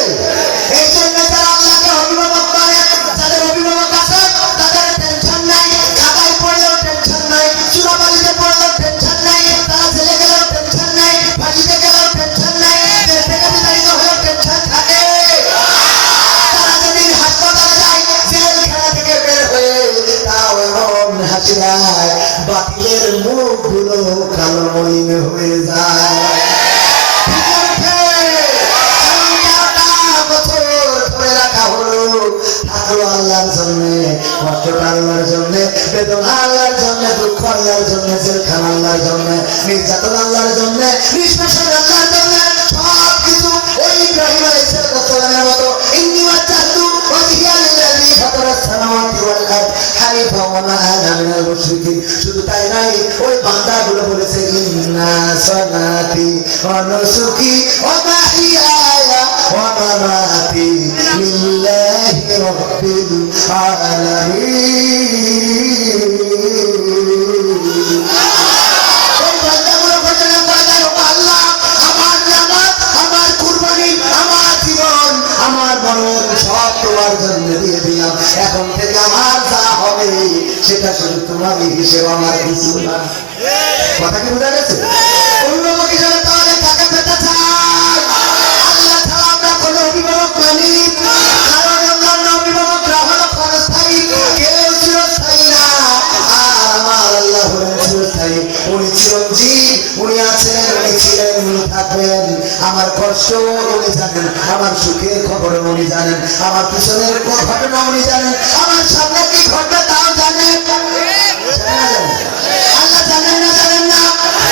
এই জন্য তারা আল্লাহকে অভিভাবক করে, যাদের অভিভাবক আছে তাদের টেনশন নাই, কাদায় পড়লেও টেনশন নাই, চুরাবালিতে পড়লেও টেনশন নাই, তারা জেলে গেলেও টেনশন নাই, ফাঁসিতে গেলেও টেনশন নাই, দেশ থেকে বিতাড়িত হলেও টেনশন থাকে। তারা যদি হাসপাতালে যায়, জেলখানা থেকে বের হয়ে তাও এমন হাসি দেয়, বাতিলের মুখগুলো কালো মলিন হয়ে যায়। আল্লাহর জন্য, কষ্টটা আল্লাহর জন্য, বেদনা আল্লাহর জন্য, দুঃখ আল্লাহর জন্য, জেলখানা আল্লাহর জন্য, নির্যাতন আল্লাহর জন্য, নিষ্পেষণ আল্লাহর জন্য, সবকিছু ওই ইব্রাহিম আলাইহিস সালামের মতো ইন্নী ওয়াজ্জাহতু ওয়াজহিয়া লিল্লাযী ফাতারাস সামাওয়াতি ওয়াল আরদ হানিফা ওয়া মা আনা মিনাল মুশরিকিন। শুধু তাই নয়, ওই বান্দাগুলো বলেছে ইন্না সালাতি ওয়া নুসুকি ওয়া মাহইয়ায়া ওয়া মামাতি লিল্লাহি রাব্বিল আলামিন। ওই বান্দাগুলো ঘোষণা করে দেয়, আল্লাহ আমার নামাজ, আমার কুরবানি, আমার জীবন, আমার মরণ সব তোমার জন্য দিয়ে দিলাম, এখন থেকে আমার যা হবে সেটা শুধু তোমারই হিসেবে, আমার কিছু না। কথা কি বোঝা গেছে? অভিভাবক হিসেবে তাহলে কাকে পেতে চাই? আল্লাহ ছাড়া আমরা কোনো অভিভাবক মানি, কারণ অন্যান্য অভিভাবকরা হলো ক্ষণস্থায়ী, কেউ চিরস্থায়ী না। আর আমার আল্লাহ হলেন চিরস্থায়ী, উনি চিরঞ্জীব, উনি আছেন, উনি ছিলেন, উনি থাকবেন। আমার কষ্ট উনি জানেন, আমার সুখের খবর উনি জানেন, আমার পিছনের ঘটনা উনি জানেন, আমার সামনে কি ঘটবে তাও জানেন। আল্লাহ জানেন না? জানেন না?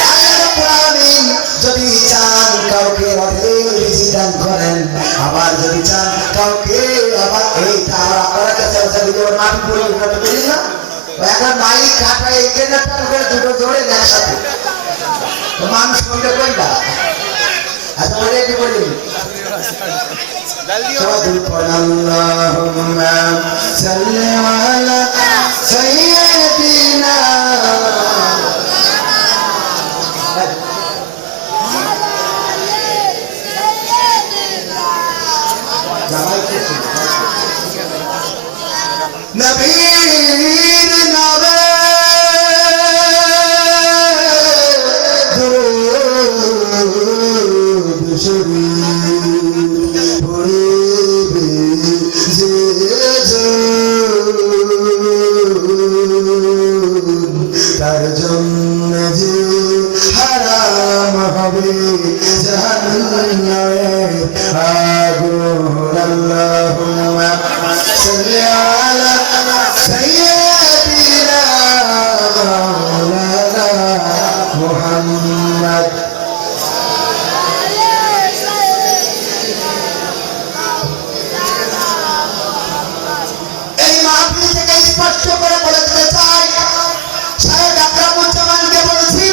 আল্লাহ রাব্বুল আলামিন যদি চান কাউকে অঢেল রিজিক দান করেন, আবার যদি চান কাউকে আবার এই তারা আপনারা কাছে ভিডিও মাটি পড়ে উঠাতে পারি না, এখন মাইক কাটায় এখানে করে দুটো জোড়ে একসাথে মানুষ করলে কোনটা? আচ্ছা বলে এটি বলি আল্লাহুম্মা সাল্লি আলা সাইয়্যিদিনা নবীর নামে দুরূদ শরীফ পড়িবে যে তার জন্য যে হারাম হবে জাহান্নামের আগুন। আল্লাহুম্মা সাল্লি আলা সাইয়্যিদিনা মাওলানা মুহাম্মদ। এই মাহফিল থেকে স্পষ্ট করে বলে দিতে চাই, শাহেদ আকরামুজ্জামানকে বলেছি,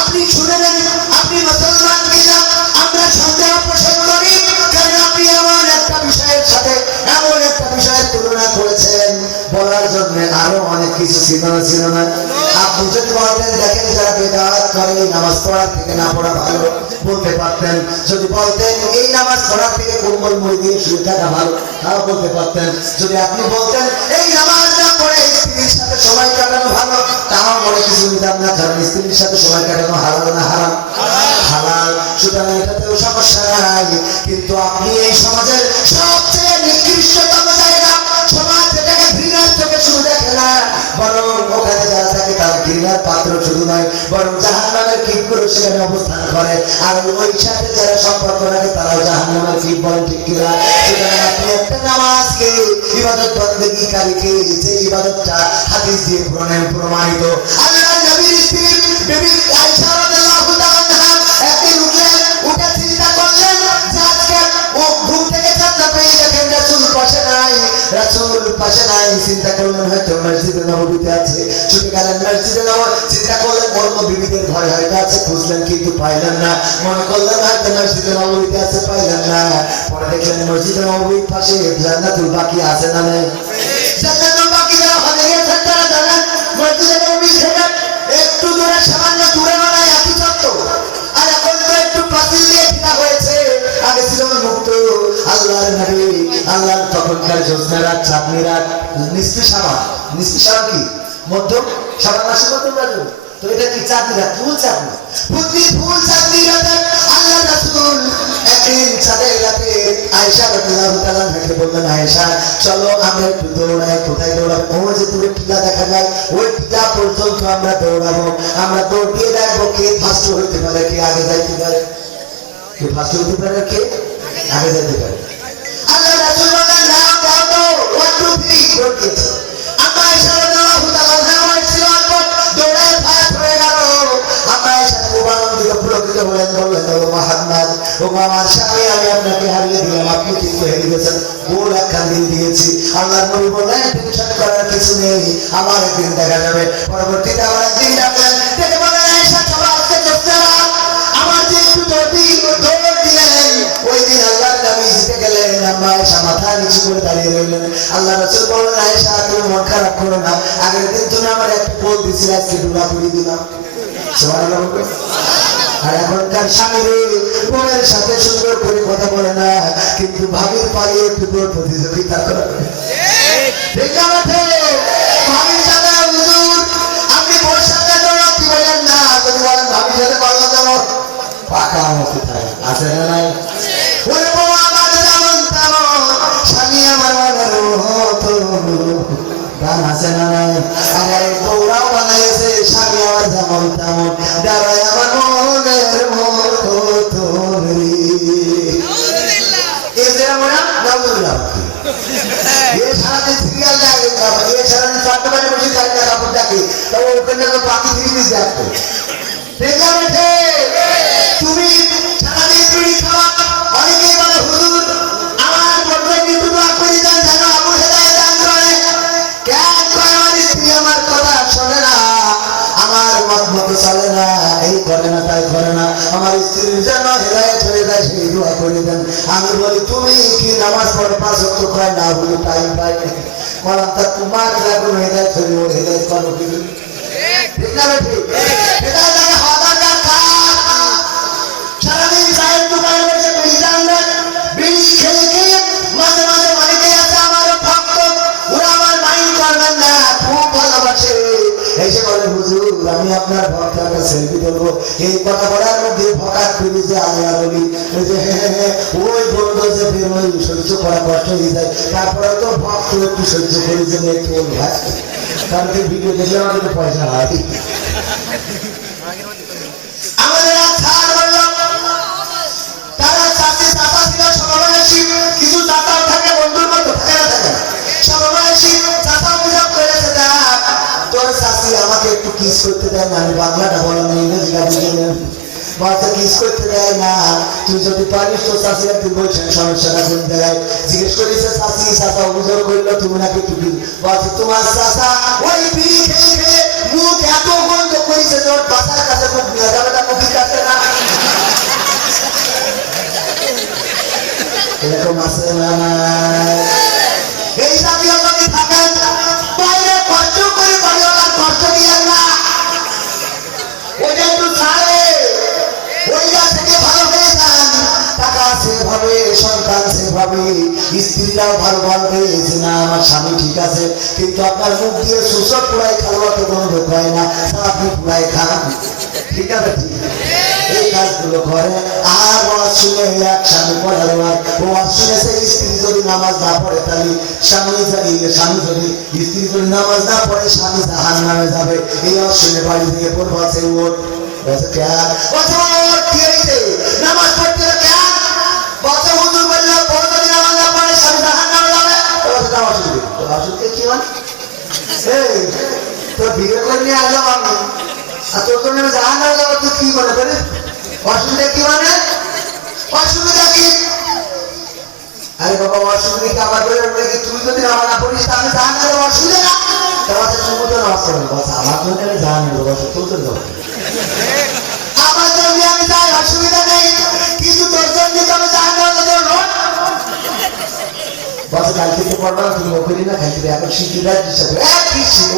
আপনি শুনে নেন, আপনি মুসলমান কিনা আমরা সন্দেহ পোষণ করি, কারণ আপনি এমন একটা বিষয়ের সাথে এমন একটা বিষয়ের তুলনা করেছেন, বলার জন্য আরো অনেক কিছু ছিল না। আপনি যদি বলতেন দেখেন যারা বেদাত করে এই নামাজ পড়ার থেকে না পড়া ভালো, বলতে পারতেন। যদি বলতেন এই নামাজ পড়ার থেকে কোমল মুড়ি দিয়ে শুয়ে থাকা ভালো, তাও বলতে পারতেন। যদি আপনি বলতেন এই নামাজ না পড়ে স্ত্রীর সাথে সময় কাটানো ভালো, তাও মনে কিছু নিতাম না, কারণ স্ত্রীর সাথে সময় কাটানো হালাল না হারাম? হালাল। সুতরাং এটাতেও সমস্যা নাই। কিন্তু আপনি এই সমাজের সবচেয়ে নিকৃষ্টতম জায়গা, সমাজ যেটাকে ঘৃণার চোখে শুরু দেখে না, বরং ওখানে যারা থাকে তারা দুনিয়ার পাত্র শুধু নয়, বরং জাহান্নামের কীটগুলো সেখানে অবস্থান করে। আর ওই সাথে যারা সম্পর্ক রাখে তারাও জাহান্নামের কীট, বলেন ঠিক কিনা? সুতরাং আপনি একটা নামাজকে, ইবাদত বন্দেগীকারীকে, যে ইবাদতটা হাদিস দিয়ে প্রমাণিত, আল্লাহর নবীর স্ত্রী বিবি আয়েশা রাদিয়াল্লাহু তাআলা একদিন উঠে চিন্তা করলেন যে আজকে ও ঘুম থেকে চাঁদা পেয়ে দেখেন রাসূল পাশে নাই, রাসূল পাশে নাই। চিন্তা করলেন হয়তো মসজিদে নববীতে আছে, ছুটে গেলেন মসজিদে নববী। চিন্তা করলেন বড় বিবিদের ঘরে হয়তো আছে, খুঁজলেন কিন্তু পাইলেন না। মনে করলেন হয়তো মসজিদে নববীতে আছে, পাইলেন না। পরে দেখলেন মসজিদে নববীর পাশে জান্নাতুল বাকি আছে না নেই? জান্নাতুল বাকি যারা হয়ে গেছেন তারা জানেন মসজিদে নববী থেকে একটু দূরে, সামান্য দূরে নয়, একই চত্বর। আর এখন তো একটু পাঁচিল দিয়ে ঘেরা হয়েছে, আগে ছিল মুক্ত। আল্লাহর নবী, আল্লাহর তখনকার জ্যোৎস্না রাত, চাঁদনি রাত, নিস্তি সাবান কি মধ্যম সাবান মাসে মধ্যম রাজু, তো এটা কি চাঁদনি রাত, ফুল চাঁদনি, ফুল চাঁদনি রাতে আল্লাহ রাসূল একদিন চাঁদের রাতে আয়েশা রাদিয়াল্লাহু তাআলা তাকে বললেন, আয়েশা চলো আমরা একটু দৌড়াই। কোথায় দৌড়াবো? ওই যে দূরে টিলা দেখা যায়, ওই টিলা পর্যন্ত আমরা দৌড়াবো। আমরা দৌড় দিয়ে দেখবো কে ফার্স্ট হইতে পারে, কে আগে যাইতে পারে। কে ফার্স্ট হইতে পারে, কে আগে যাইতে পারে। আল্লাহ রাসূল বললেন নাও দাও তো 1 2 3 দৌড় দিয়েছে। আম্মা আয়েশা রাদিয়াল্লাহু তাআলা আমার ছিল অল্প দৌড়ায় ফায়ার হয়ে গেল। আম্মা আয়েশা খুব আনন্দিত পুলকিত হলেন, বললেন ও মুহাম্মদ, ও আমার স্বামী, আমি আপনাকে হারিয়ে দিলাম, আপনি কিন্তু হেরে গেছেন, গোল একখান দিন দিয়েছি। আল্লাহর নবী বললেন টেনশন করার কিছু নেই, আমার একদিন দেখা যাবে। পরবর্তীতে আমার একদিন ডাকলেন, ডেকে বললেন আয়েশা চলো আজকে চলতে আমার যে একটু দৌড় দিলেন, ওই দিন আল্লাহর নবী জিতে গেলেন। আম্মা আয়েশা মাথা নিচু করে দাঁড়িয়ে রইলেন। আল্লাহ রাসূল বললেন আয়েশা তুমি মন খারাপ করো না, আগের দিন তুমি আমার একটা পোল দিছিলে, আজকে ডুলা পুরি দিলাম। সুবহানাল্লাহ। আর এখনকার স্বামীরে বোনের সাথে সুন্দর করে কথা বলে না, কিন্তু ভাবির পায়ে একটু দৌড় প্রতিযোগিতা করে। ঠিক আছে ভাবির সাথে হুজুর আপনি বোর সাথে দৌড়াতে বলেন না, যদি বলেন ভাবির সাথে পাল্লা দেবো পাকা মতো থাকে, আছে না নাই? ওরে বউ আমার যেমন তেমন, স্বামী আমার মনের মতো, গান আছে না নাই? আমার বউরাও বানাইছে স্বামী আমার যেমন তেমন, দাঁড়ায় আমার মনের মতো তোরে। এই যে আমরা নাউজুবিল্লাহ, এই সারাদিন সিরিয়াল দেখে, এই সারাদিন 4টা বাজে বসে চারটা কাপড় দেখে, তবে ওখানে তো বাকি জিনিস দেখো। ঠিক আছে তুমি সারাদিন বিড়ি খাওয়া, অনেকেই বলে হুজুর আমার বড় কিন্তু দোয়া করে দেন যেন আবু হেদায়েত দান করে। কেন কয় আমার স্ত্রী আমার কথা শোনে না, আমার মত মতো চলে না, এই করে না তাই করে না, আমার স্ত্রীর যেন হেদায়েত হয়ে যায় সেই দোয়া করে দেন। আমি বলি তুমি কি নামাজ পড়ো 5 ওয়াক্ত কয় না, বলি টাইম পাই বললাম তা তোমার যখন হেদায়েত হইল ওর হেদায়েত করো কি? ঠিক না ঠিক? হেদায়েত আগে হওয়া দরকার। সারাদিন চায়ের দোকানে বসে বিড়ি টানবেন, বিড়ি খেয়ে খেয়ে মাঝে মাঝে অনেকেই আছে আমারও ভক্ত, ওরা আমার মাইন্ড করবেন না, খুব ভালোবাসে, এসে বলে হুজুর আমি আপনার ভক্তকে সেলফি তুলবো। এই কথা বলার মধ্যে ভকাত ফিরি যে আমি আর বলি ওই বন্ধু যে ফের ওই সহ্য করা কষ্ট হয়ে যায়, তারপরে তো ভক্ত একটু সহ্য করি যে একটু বলি ভাই, কারণ ভিডিও দেখলে আমাদের তো পয়সা হয়। আমাদের ছাড় বললাম তারা চাষি চাষা ছিল সমবয়সী, কিছু চাষাও থাকে বন্ধুর মতো, থাকে না থাকে না, সমবয়সী চাষা অভিযোগ করেছে তোর চাষি আমাকে একটু কিস করতে দেয় না, আমি বাংলাটা বললাম ইংরেজিটা বুঝে নেন, বাচ্চা কিস করতে দেয় না, তুই যদি পারিস তো চাষিরা তুই বলছেন সমস্যাটা কোন জায়গায়। জিজ্ঞেস করেছে চাষি, চাষা অভিযোগ করলো তুমি নাকি টুপি, বলছে তোমার চাষা ওই বিড়ি খেয়ে খেয়ে মুখ এত বন্ধ করেছে যে ওর বাসার কাছে মুখ নিয়ে যাবে না, মুখের কাছে না। এরকম আছে না? এই জাতীয় যদি থাকেন বাইরে খরচ করে বাড়িওয়ালার খরচ দিয়ে না, ওইটা একটু ছাড়ে, ওইটা থেকে ভালো হয়ে যান, টাকা সেভাবে, সন্তান সেভাবে, স্ত্রীরাও ভালো ভাববে যে না আমার স্বামী ঠিক আছে, কিন্তু আপনার মুখ দিয়ে সুসব পুরাই খাওয়া তো বন্ধ হয় না, আপনি পুরাই খান। ঠিক আছে ঠিক এই কাজগুলো করে। আর ওয়াজ শুনে এক স্বামী পড়ার ওয়াজ শুনেছে স্ত্রী যদি নামাজ না পড়ে তাহলে স্বামী যদি স্ত্রী যদি নামাজ না পড়ে স্বামী জাহান্নামে যাবে। এই ওয়াজ শুনে বাড়ি থেকে পড়বো আছে ওর নামাজ পড়তে কেন বছর হুজুর বললো বড় যদি নামাজ না পড়ে স্বামী জাহান্নামে যাবে। অসুখে কি মানে তোর বিয়ে করে নিয়ে আসলাম আমি আর তোর জন্য জাহান্নামে যাবো তুই কি মনে করিস? অসুবিধা কি মানে? অসুবিধা কি? আরে বাবা অসুবিধা কি আমার বলে কি তুই যদি নামাজ না পড়িস তাহলে জাহান্নামে যাবো অসুবিধা না? তোমার তুমি তো নামাজ পড়বে বস আমার জন্য আমি জাহান্নামে যাবো তোর জন্য আমার জন্য আমি যাই অসুবিধা নেই কিন্তু তোর জন্য তো আমি জাহান্নামে যাবো বস কাল থেকে পড়বা তুমি করি না খাইতে এখন শিখিরা হিসাবে এক কি ছিল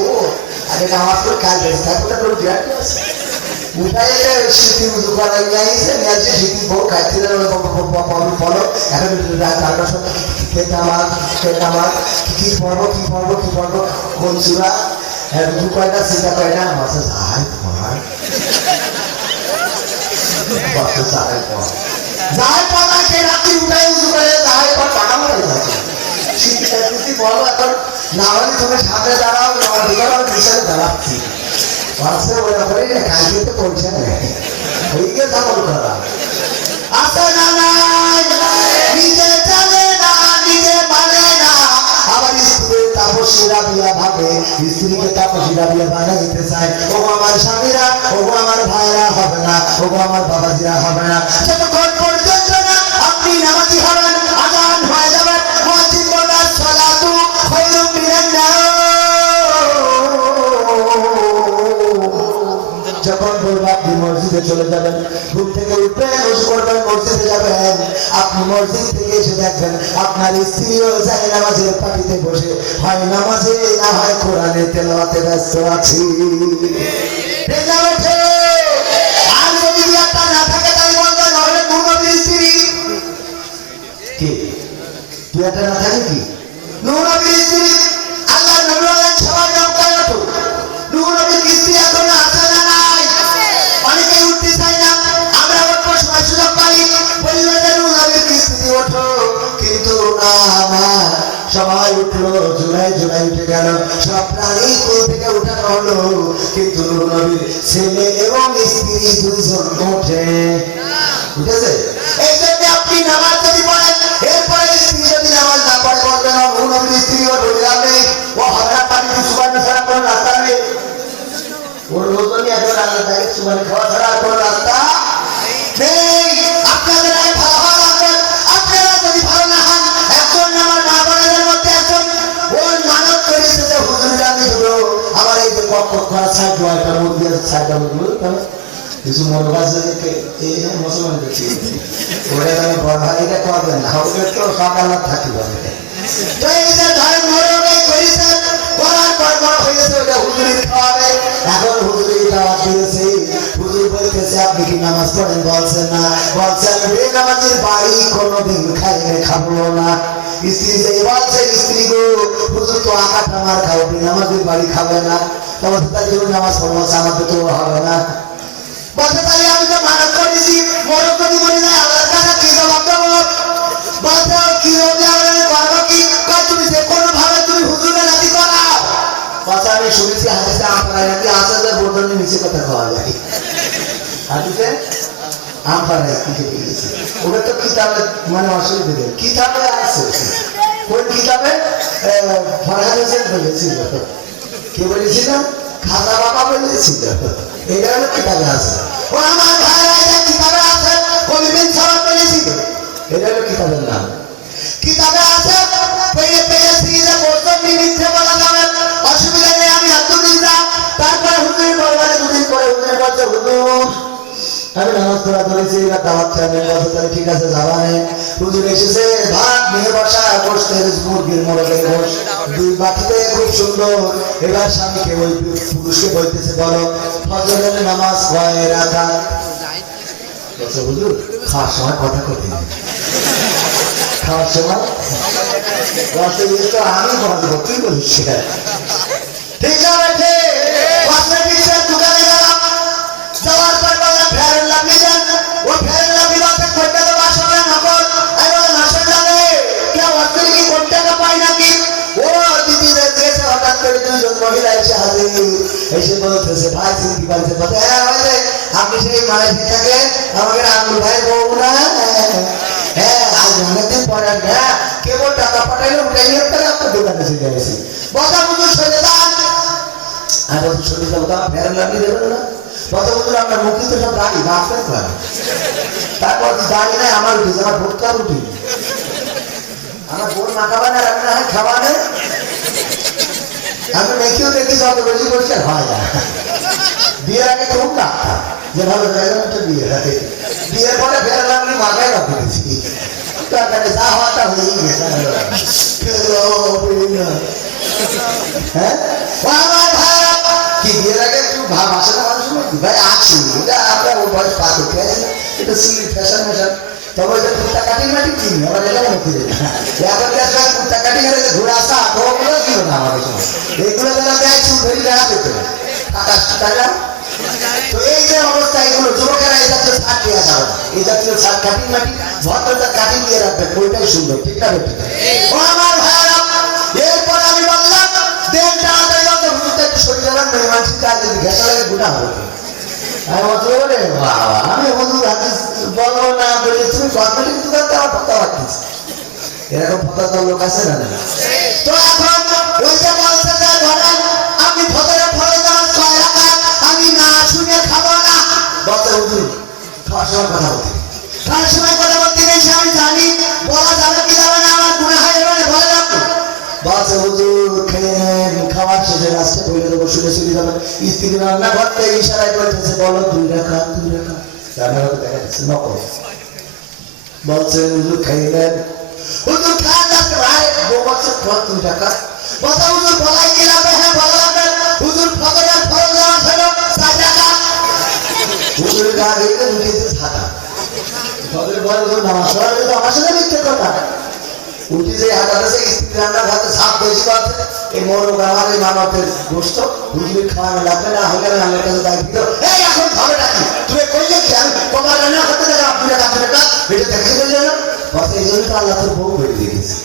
আরে নামাজ পড়ে কাল বেরিয়ে তারপরে তোর বিরাট আছে উঠাই স্মৃতি উজু করাই নিয়েছে নিয়ে স্মৃতি বউ খাইতে ফলো এখন তারপর খেতে আমার কি পড়বো কোন চূড়া দু কয়টা চিন্তা কয়টা মাসে যাই যাই পড়া সে রাত্রি উঠাই উজু করে যাই পর টাকা মারা যাচ্ছে স্মৃতি বলো এখন না হলে তুমি সামনে দাঁড়াও বিশালে দাঁড়াচ্ছি বাসে ওরা করে কালকে তো পৌঁছে নেই ওইকে সামল করা আসে না নিজে জানে না নিজে মানে না আবার স্ত্রীর তাপসীরা বিয়া ভাবে স্ত্রীকে তাপসীরা বিয়া বানাইতে চায় ও আমার স্বামীরা ও আমার ভাইরা হবে না ও আমার বাবাজিরা হবে না যতক্ষণ পর্যন্ত না আপনি নামাজি হবেন আজান হয়ে যাবেন মুয়াজ্জিন বলবেন সালাতু খায়রুম মিনান নাওম যখন বলবো আপনি মসজিদে চলে যাবেন ঘুম থেকে উঠবেন ওষুধ করবেন মসজিদে যাবেন আপনি মসজিদ থেকে এসে দেখবেন আপনার স্ত্রীও যায় নামাজের পাটিতে বসে হয় নামাজে না হয় কোরআনে তেলাওয়াতে ব্যস্ত আছি আর যদি বিয়াটা না থাকে তাই বলবেন নহলে নূর নবীর স্ত্রী কি বিয়াটা না থাকে কি নূর নবীর স্ত্রী আল্লাহ নবী বলেন সবাই নাম কেন তো নূর নবীর স্ত্রী এখন আছে না নাই অনেকে উঠতে চায় না আমরা ওঠো সময় সুযোগ পাই বললো যে নূর নবীর স্ত্রী ওঠো কিন্তু না সবাই উঠলো জুলাই উঠে গেল সব প্রাণী কোল থেকে উঠানো হলো কিন্তু নূর নবীর ছেলে এবং স্ত্রী দুইজন ওঠে বুঝেছে এই জন্য আপনি নামাজ যদি পড়েন এরপরে স্ত্রী যদি নামাজ না পড়ে বলবেন নূর নবীর স্ত্রী ও ঢুকে নেই ও হঠাৎ পানি সুবান ছাড়া কোনো রাস্তা নেই ওর মতনই এখন আল্লাহ তাকে সুবান খাওয়া ছাড়া আর কোনো রাস্তা নেই আপনাদের ভালো হওয়া লাগবেন আপনারা যদি ভালো না হন একজন আমার মা বোনেদের মধ্যে একজন ওর মানব করেছে যে হুজুর আমি ধরো আমার এই যে পক্ষ করা সাইড একটা মুরগি আছে সাইডটা মুরগি কিছু মনে আছে এই মুসলমান দেখছি ওরা আমি বড় ভাই এটা করবেন না ওদের তো সকাল থাকি বলে তো এই যে ধরেন মরবে করেছে করার পর বড় হয়েছে ওটা হুজুরের খাওয়াবে এখন হুজুরের খাওয়া দিয়েছে হুজুর বলতেছে আপনি কি নামাজ পড়েন বলছেন না বলছেন বেনামাজির বাড়ি কোনোদিন খাইলে খাবো না স্ত্রী যে বলছে স্ত্রী গো হুজুর তো আকাটা মার খাও বেনামাজির বাড়ি খাবে না তখন তার জন্য নামাজ পড়বো আমাদের তো হবে না বলতে পারি আমি তো মানব করেছি মরক যদি বলি না আল্লাহর কাছে কি জবাব দেবো বলতে কি হবে আমাদের করবো কি তুমি যে কোনো ভাবে তুমি হুজুরের রাজি করাও কথা আমি শুনেছি হাদিসে আপনারা নাকি আছে যে বোতলের নিচে কথা খাওয়া যায় হাদিসে আমপাড়ায় কি গেছে ওটা তো কিতাবে মানে অসুবিধা দেয় কিতাবে আছে কোন কিতাবে ফরহাদ হোসেন বলেছিল কে বলেছিল খাজা বাবা বলেছিল এটা হলো কিতাবে আছে ও আমার ভাইরা এটা কিতাবে আছে কবি বিন সাওয়াদ বলেছিল এটা হলো কিতাবের নাম কিতাবে আছে পেয়ে পেয়েছি যে বলতো মিথ্যে বলা যাবে অসুবিধা নেই আমি আব্দুল্লাহ তারপর হুজুর বলবারে দুদিন পরে হুজুর বলছে হুজুর আমি নামাজ পড়া ধরেছি এবার দাওয়াত খাবেন বলছে তাহলে ঠিক আছে যাবানে হুজুর এসেছে ভাত নিয়ে বসা বসতে মুরগির মোড়কে বস দুই বাটিতে খুব সুন্দর এবার স্বামীকে ওই পুরুষকে বলতেছে বলো ফজরের নামাজ কয় রাকাত বলছে হুজুর খাওয়ার সময় কথা করতে খাওয়ার সময় বলছে এই তো আমি বলবো তুই বলিস ঠিক আছে দোকানে গেলাম যাওয়ার পর বললাম ফেরত লাগিয়ে দেন কোটি টাকা বাসনে নকল আরে নাশন জানে কে অর্থে কি কোটি টাকা পায় নাকি ও দিদি দেখে হঠাৎ করে দুজন মহিলা এসে হাজির এসে বলতেছে ভাই চিনতে পারছে বলে হ্যাঁ বলে আপনি সেই মালয়েশিয়া থেকে আমাকে আঙ্গুল ভাই বউ না হ্যাঁ আজ অনেকদিন পরে না কেবল টাকা পাঠাইলে উঠে নিয়ে তাহলে আপনার দোকানে চলে গেছি কথা বুঝুন সরে দান আর বলছি সরে যাবো তা ফেরান লাগিয়ে দেবেন না কথা বুঝুন আপনার মুখে তো সব দাঁড়ি বা আপনার লাগে তারপর দাঁড়ি নাই আমার উঠেছে আমার ভোটকার উঠি আমার বোন মাখাবা না রান্না হয় খাওয়া নেই আমি দেখেও দেখি যত বেশি পরিষ্কার হয় না বিয়ের আগে খুব ডাক্তার যে ভালো জায়গাটা বিয়ে রাখে বিয়ের পরে ফেরালাম আমি মাথায় রাখতে দিয়েছি তার যা হওয়াটা হয়েই গেছে হ্যাঁ আমার ভাই কি বিয়ের আগে একটু ভাব আসে না মানুষ ভাই আছি এটা আপনার ওর বয়স পার করতে আছে এটা সিলি ফ্যাশন ফ্যাশন তবে ওই যে কুর্তা কাটিং মাটি কিনি আমার এটা মনে করি এখন কুর্তা কাটিং এর ঘুরে আসা ওগুলো ছিল না আমাদের সময় এইগুলো যারা দেয় চুল ধরি দেখা পেত আকাশ টাকা তো এই যে অবস্থা এগুলো যুবকেরা এই জাতীয় শার্ট দেওয়া যাবে না এই জাতীয় শার্ট কাটিং মাটি ভদ্রতা কাটিং দিয়ে রাখবেন ওইটাই সুন্দর ঠিক না বেটি ও আমার ভাইরা এরপর আমি বললাম দেন তাড়াতাড়ি যত হুজুরটা একটু সরিয়ে যাবেন মেহমানসি কাজ যদি ঘেঁষা লাগে গুণা হবে আমি বলতে বলে বাবা আমি হুজুর হাদিস বলো না বলে তুমি কসমেটিক দোকানতে আমার ফটো রাখতেছি এরকম ফটো লোক আছে না তো এখন ওই যে বলছে যে ধরেন আমি ফটোরে ফলো দেওয়ার 6 টাকা আমি না শুনে খাবো না বলতে হুজুর খাওয়ার সময় কথা বলতে খাওয়ার সময় কথা বলতে নেই আমি জানি বলা যাবে কি যাবে না আমার গুণা হয় এবারে বলে রাখবো বলছে হুজুর খেলেন খাওয়ার শেষে রাস্তায় বলে দেবো শুনে চলে যাবেন স্ত্রী রান্না করতে ইশারায় করতেছে বলো 2 টাকা 2 টাকা রান্না করতে দেখা যাচ্ছে নকল বলছে হুজুর খাইলেন হুজুর খাওয়া যাচ্ছে ভাই বলছে 2 টাকা বলছে হুজুর বলাই কি লাগবে হ্যাঁ বলা লাগবে হুজুর ফজরের ফরজ নামাজ হলো 4 টাকা হুজুর গা রেখে উঠেছে ছাতা ফজরের ফরজ নামাজ হলো আমার সাথে মিথ্যে কথা উঠি যে হাজার স্ত্রী রান্নার হাতে সাপ বেশি আছে এই মরক আমার এই মানবের গোস্ত হুজুরের খাওয়ানো লাগবে না হলে আমি আমার কাছে দায়িত্ব এই এখন খাবে নাকি তুমি করলে কি আমি তোমার রান্না করতে যাবে আপনার কাছে এটা দেখে বললে না কথা এই জন্য তো আল্লাহ তোর বউ করে দিয়ে গেছে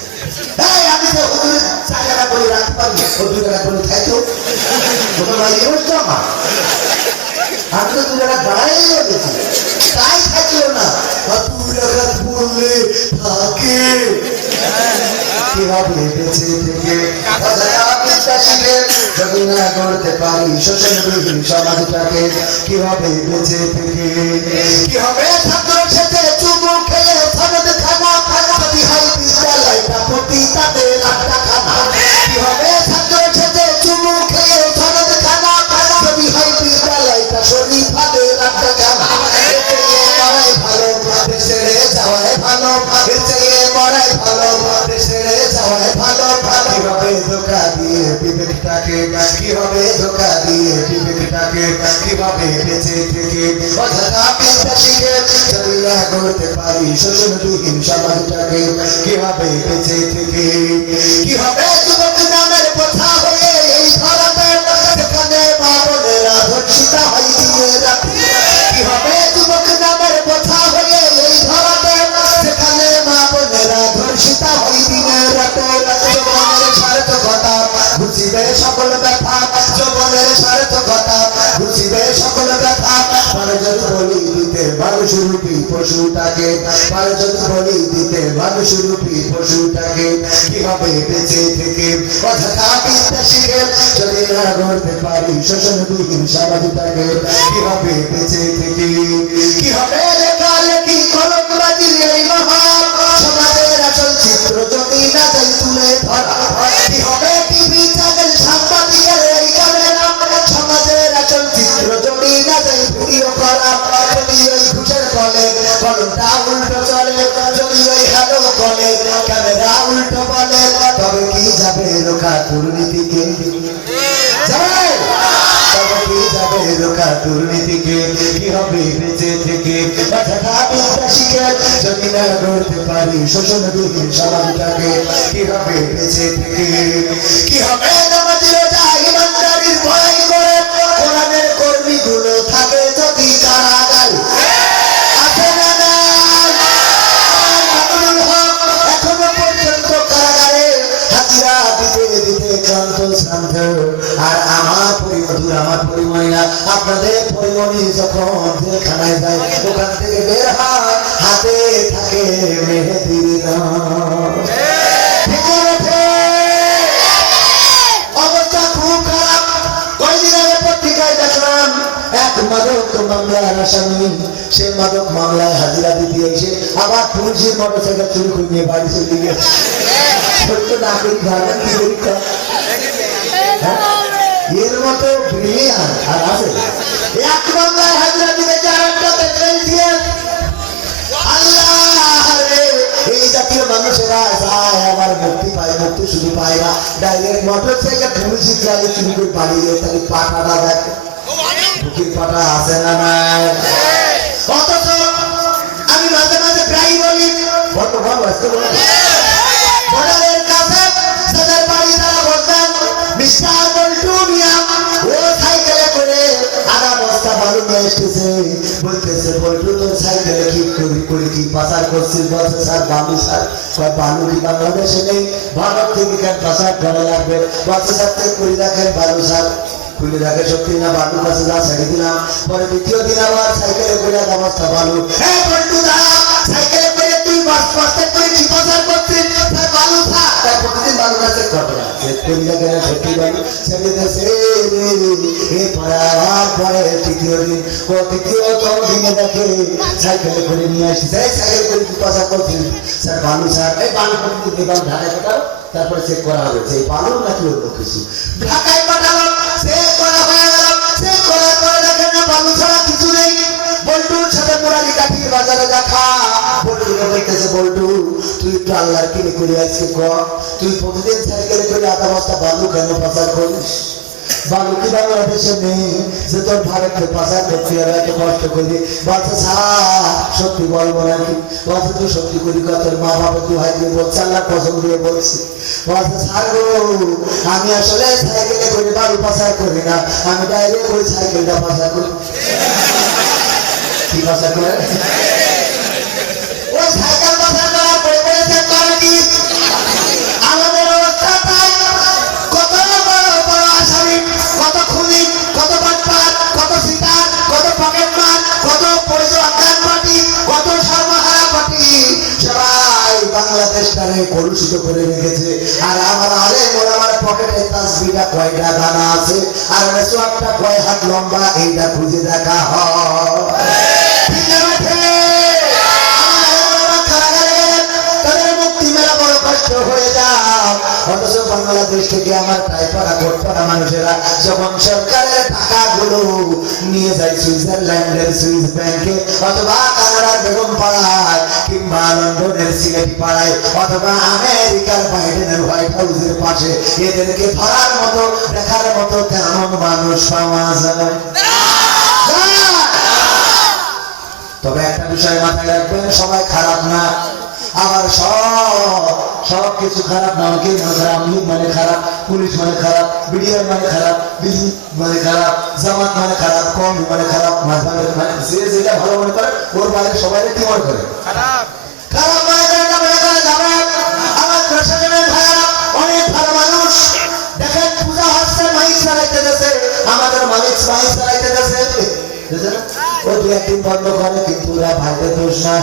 এই আমি তো হুজুরের 4 টাকা করে রাখতে পারবি 2 টাকা করে খাইতো তোমার ভাই বলতো আমার আমি তো 2 টাকা বাড়াই গেছি তাই খাইছিল না 2 টাকা বললে থাকে কিভাবে বেঁচে থেকে বিশ্বাসীকে যদি না করতে পারি শোষণ বিহীন সমাজটাকে কিভাবে বেঁচে থেকে কি হবে ছাত্র খেতে চুমু খেয়ে সনদ খানা খানা যদি হয় বিদ্যালয়টা প্রতি তাদের রাস্তা খানা কি হবে ছাত্র খেতে চুমু খেয়ে সনদ খানা খানা যদি হয় বিদ্যালয়টা শরীর ভাবে রাস্তা খানা ভালো ছেড়ে যাওয়ায় ভালো ছেড়ে মরাই ভালো ছেড়ে যাওয়ায় ভালো ভালো কিভাবে ধোকা দিয়ে বিবেকটাকে কিভাবে ধোকা দিয়ে বিবেকটাকে কিভাবে বেঁচে থেকে অযথা বিশ্বাসীকে যদি না করতে পারি শোষণবিহীন সমাজটাকে কিভাবে বেঁচে থেকে কিভাবে যুবক নামের কথা হয়ে এই ধরাতে সেখানে মা বোনেরা ধর্ষিতা হয় দিয়ে রাখি কিভাবে যুবক নামের কথা হয়ে এই ধরাতে সেখানে মা বোনেরা ধর্ষিতা হয় দিনে রাতে যৌবনের সার্থকতা বুঝিবে সকল ব্যথা যৌবনের সার্থকতা বুঝিবে সকল ব্যথা পারজন বলি দিতে মানুষ রূপী পশুটাকে পারজন বলি দিতে মানুষ রূপী পশুটাকে কিভাবে বেঁচে থেকে অযথা বিশ্বাসীকে যদি না করতে পারি শোষণবিহীন সমাজটাকে কিভাবে বেঁচে থেকে কি হবে লেখালেখি কলমবাজির এই মহা সমাজের আসল চিত্র যদি না যাই তুলে ধরা কি হবে টিভি চ্যানেল সাংবাদিকের এই ক্যামেরা সমাজের আসল চিত্র যদি না যাই ভিডিও করা যদি ওই ঘুষের বলে কলমটা উল্টো চলে যদি ওই হ্যালো বলে ক্যামেরা উল্টো বলে তবে কি যাবে রোখা দুর্নীতিকে যাবে তবে কি যাবে রোখা দুর্নীতিকে কি হবে বেঁচে থেকে অযথা বিশ্বাসীকে যদি না করতে পারি শোষণবিহীন সমাজটাকে কি হবে বেঁচে থেকে কি হবে নামাজি রোজা ইমানদারির ভয় করে কোরআনের কর্মীগুলো থাকে যদি কারাগারে আছে না হাজিরা দিতে দিতে ক্লান্ত শ্রান্ত। আর আমার পরিমধুর আমার পরিমণিরা আপনাদের পরিমণি যখন জেলখানায় যায় ওখান থেকে বের হয় হাতে থাকে মেহেদির নাম। অবস্থা খুব খারাপ। কয়েকদিন আগে পত্রিকায় দেখলাম এক মাদক মামলার আসামি সে মাদক মামলায় হাজিরা দিতে এসে আবার পুলিশের মোটরসাইকেল চুরি করে নিয়ে বাড়ি চলে গেছে। ছোট্ট নাগরিক ভাবেন কি পরীক্ষা এর মতো ব্রিলিয়ান আর আছে। এক মামলায় হাজিরা দিতে আরেকটা দিয়ে আল্লাহ রে এই জাতীয় মানুষেরা যায় আবার মুক্তি পায়। মুক্তি শুধু পায় না, ডাইরেক্ট মোটরসাইকেল পুলিশের চালিয়ে চুরি করে পালিয়ে তাহলে পাঠাটা দেখে বুকির পাঠা আছে না নাই। অথচ আমি মাঝে মাঝে প্রায় বলি বর্তমান বর্ডারের কাছে তাদের বাড়ি তারা বলতেন মিস্টার বল্টু মিয়া ও সাইকেলে করে আধা বস্তা বালু নিয়ে এসেছে। বলতেছে বল্টু তোর সাইকেলে কি করে কি পাচার করছিস? বলছে স্যার বালু স্যার। বালু কি বাংলাদেশে নেই? ভারত থেকে কেন পাচার করা লাগবে? বলছে স্যার চেক করে দেখেন বালু স্যার। খুলে দেখে সত্যি না বালুর কাছে যা ছেড়ে দিলাম। পরে দ্বিতীয় দিন আবার সাইকেলে করে এক অবস্থা বালু। হ্যাঁ বল্টু দাঁড়া, সাইকেলে করে তুই বস্তা করে কি পাচার করছিস? স্যার বালু স্যার। তাই প্রতিদিন বালু কাছে ঘটনা চেক করে দেখে সত্যি বালু ছেড়ে দিয়েছে। এরপরে আবার পরে তৃতীয় দিন তৃতীয়তম দিনে দেখে সাইকেলে করে নিয়ে আসছে। সাইকেল করে কি পাচার করছিস? স্যার বালু স্যার। এই বালু প্রতিদিন বালু ঢাকায় পাঠাও, তারপরে চেক করা হয়েছে এই বালু নাকি অন্য কিছু। ঢাকায় পাঠালো, চেক করা হয়ে গেল। চেক করার পরে দেখেন না বালু ছাড়া কিছু নেই। বল্টুর সাথে মোরালি কাঠির বাজারে দেখা। বল্টু বলতেছে বল্টু তুই একটু আল্লাহর কিনে করে আজকে কর, তুই প্রতিদিন সাইকেলে করে আধা বস্তা বালু কেন পাচার করিস? বালু কি বাংলাদেশে নেই যে তোর ভারতকে পাচার করতে হবে এত কষ্ট করি? বলছে স্যার সত্যি বলবো নাকি? বলছে তুই সত্যি করি তোর মা বাবা তুই হাই দিয়ে বলছে আল্লাহ কসম দিয়ে বলছি। বলছে স্যার গো আমি আসলে সাইকেলে করে বালু পাচার করি না, আমি ডাইরেক্ট ওই সাইকেলটা পাচার করি। কি পাচার করে? ওই সাইকেল পাচার করার পরে বলেছে কারণ কি আমাদের অবস্থা তাই। কত বড় বড় আসামি, কত খুনি, কত বাটপার, কত সিটার, কত পকেটমার, কত পরিচয় পার্টি, কত সর্বহারা পার্টি সবাই বাংলাদেশটারে কলুষিত করে রেখেছে। আর আমার আরে আমার পকেটে তাসবিহটা কয়টা দানা আছে আর মেসওয়াকটা কয় হাত লম্বা এইটা খুঁজে দেখা হয়। অথচ বাংলাদেশ থেকে আমার টাইপারা কোটপাড়া মানুষেরা যখন সরকারের টাকাগুলো নিয়ে যায় সুইজারল্যান্ডের সুইস ব্যাংকে অথবা কানাডার বেগম পাড়ায় কিংবা লন্ডনের সিলেটি পাড়ায় অথবা আমেরিকার বাইডেনের হোয়াইট হাউসের পাশে এদেরকে ধরার মতো দেখার মতো কেমন মানুষ পাওয়া যায়? তবে একটা বিষয় মাথায় রাখবেন, সবাই খারাপ না, আবার সব কিছু খারাপ না। অনেকে আমলিগ মানে খারাপ, পুলিশ মানে খারাপ, বিডিআর মানে খারাপ, বিজেপি মানে খারাপ, জামাত মানে খারাপ, কম মানে খারাপ, মাঝখানে মানে যে যেটা ভালো মনে করে ওর বাইরে সবাই কি মনে করে? খারাপ খারাপ মনে করে যাবে। আমার প্রশাসনের ভাইরা অনেক ভালো মানুষ। দেখেন পূজা হচ্ছে মাইক চালাইতে গেছে, আমাদের মালিক মাইক চালাইতে গেছে ও দু একদিন বন্ধ করে, কিন্তু ওরা ভাইদের দোষ না।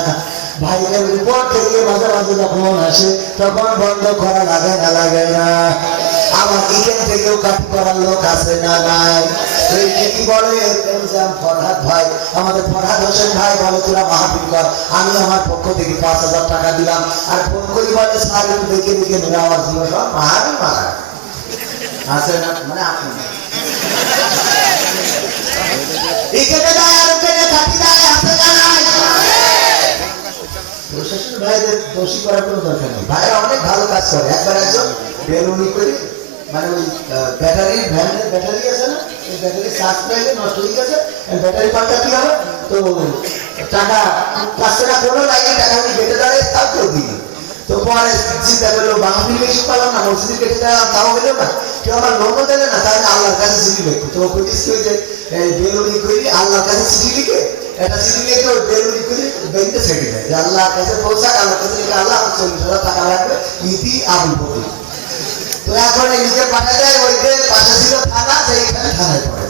ভাইদের উপর থেকে মাঝে মাঝে যখন আসে তখন বন্ধ করা লাগে না লাগে না। আমার কিচেন থেকেও কাটি করার লোক আছে না নাই? এই কি বলে ফরহাদ ভাই, আমাদের ফরহাদ হোসেন ভাই বলে তোরা মাহফিল কর, আমি আমার পক্ষ থেকে 5,000 টাকা দিলাম। আর ফোন করি বলে স্যার একটু দেখে দেখে মেরে আওয়াজ দিল, সব মারি মারা আছে না মানে আপনি এখানে দেয় আর ওখানে কাটি দেয়, আছে না নাই? প্রশাসন ভাইদের দোষী করার কোনো দরকার নেই, ভাইরা অনেক ভালো কাজ করে। একবার একজন বেলুনি করে মানে ওই ব্যাটারি ভ্যানের ব্যাটারি আছে না, এই ব্যাটারি চার্জ পাইলে নষ্ট হয়ে গেছে, ব্যাটারি পাল্টাতে হবে তো টাকা 5 টাকা কোনো লাগে, টাকা আমি কেটে দাঁড়িয়ে তাও কেউ দিই। তো পরে চিন্তা করলো বাঙালি বেশি পালাম না, মসজিদে কেটে দেওয়া তাও গেল না, কেউ আমার লোনও দেবে না, তাহলে আল্লাহর কাছে চিঠি লিখবো। তো যে বেলুনি করি আল্লাহর কাছে চিঠি লিখে একটা চিঠি লিখে ওই বেলুনি করে ব্যাংকে ছেড়ে দেয় যে আল্লাহর কাছে পৌঁছাক, আল্লাহর কাছে লিখে আল্লাহ 40,000 টাকা লাগবে ইতি আবুল বলি। ওখানে নিজে পাঠা যায়, ওই যে পাশে ছিল থানা, সেইখানে থানায় পড়ে।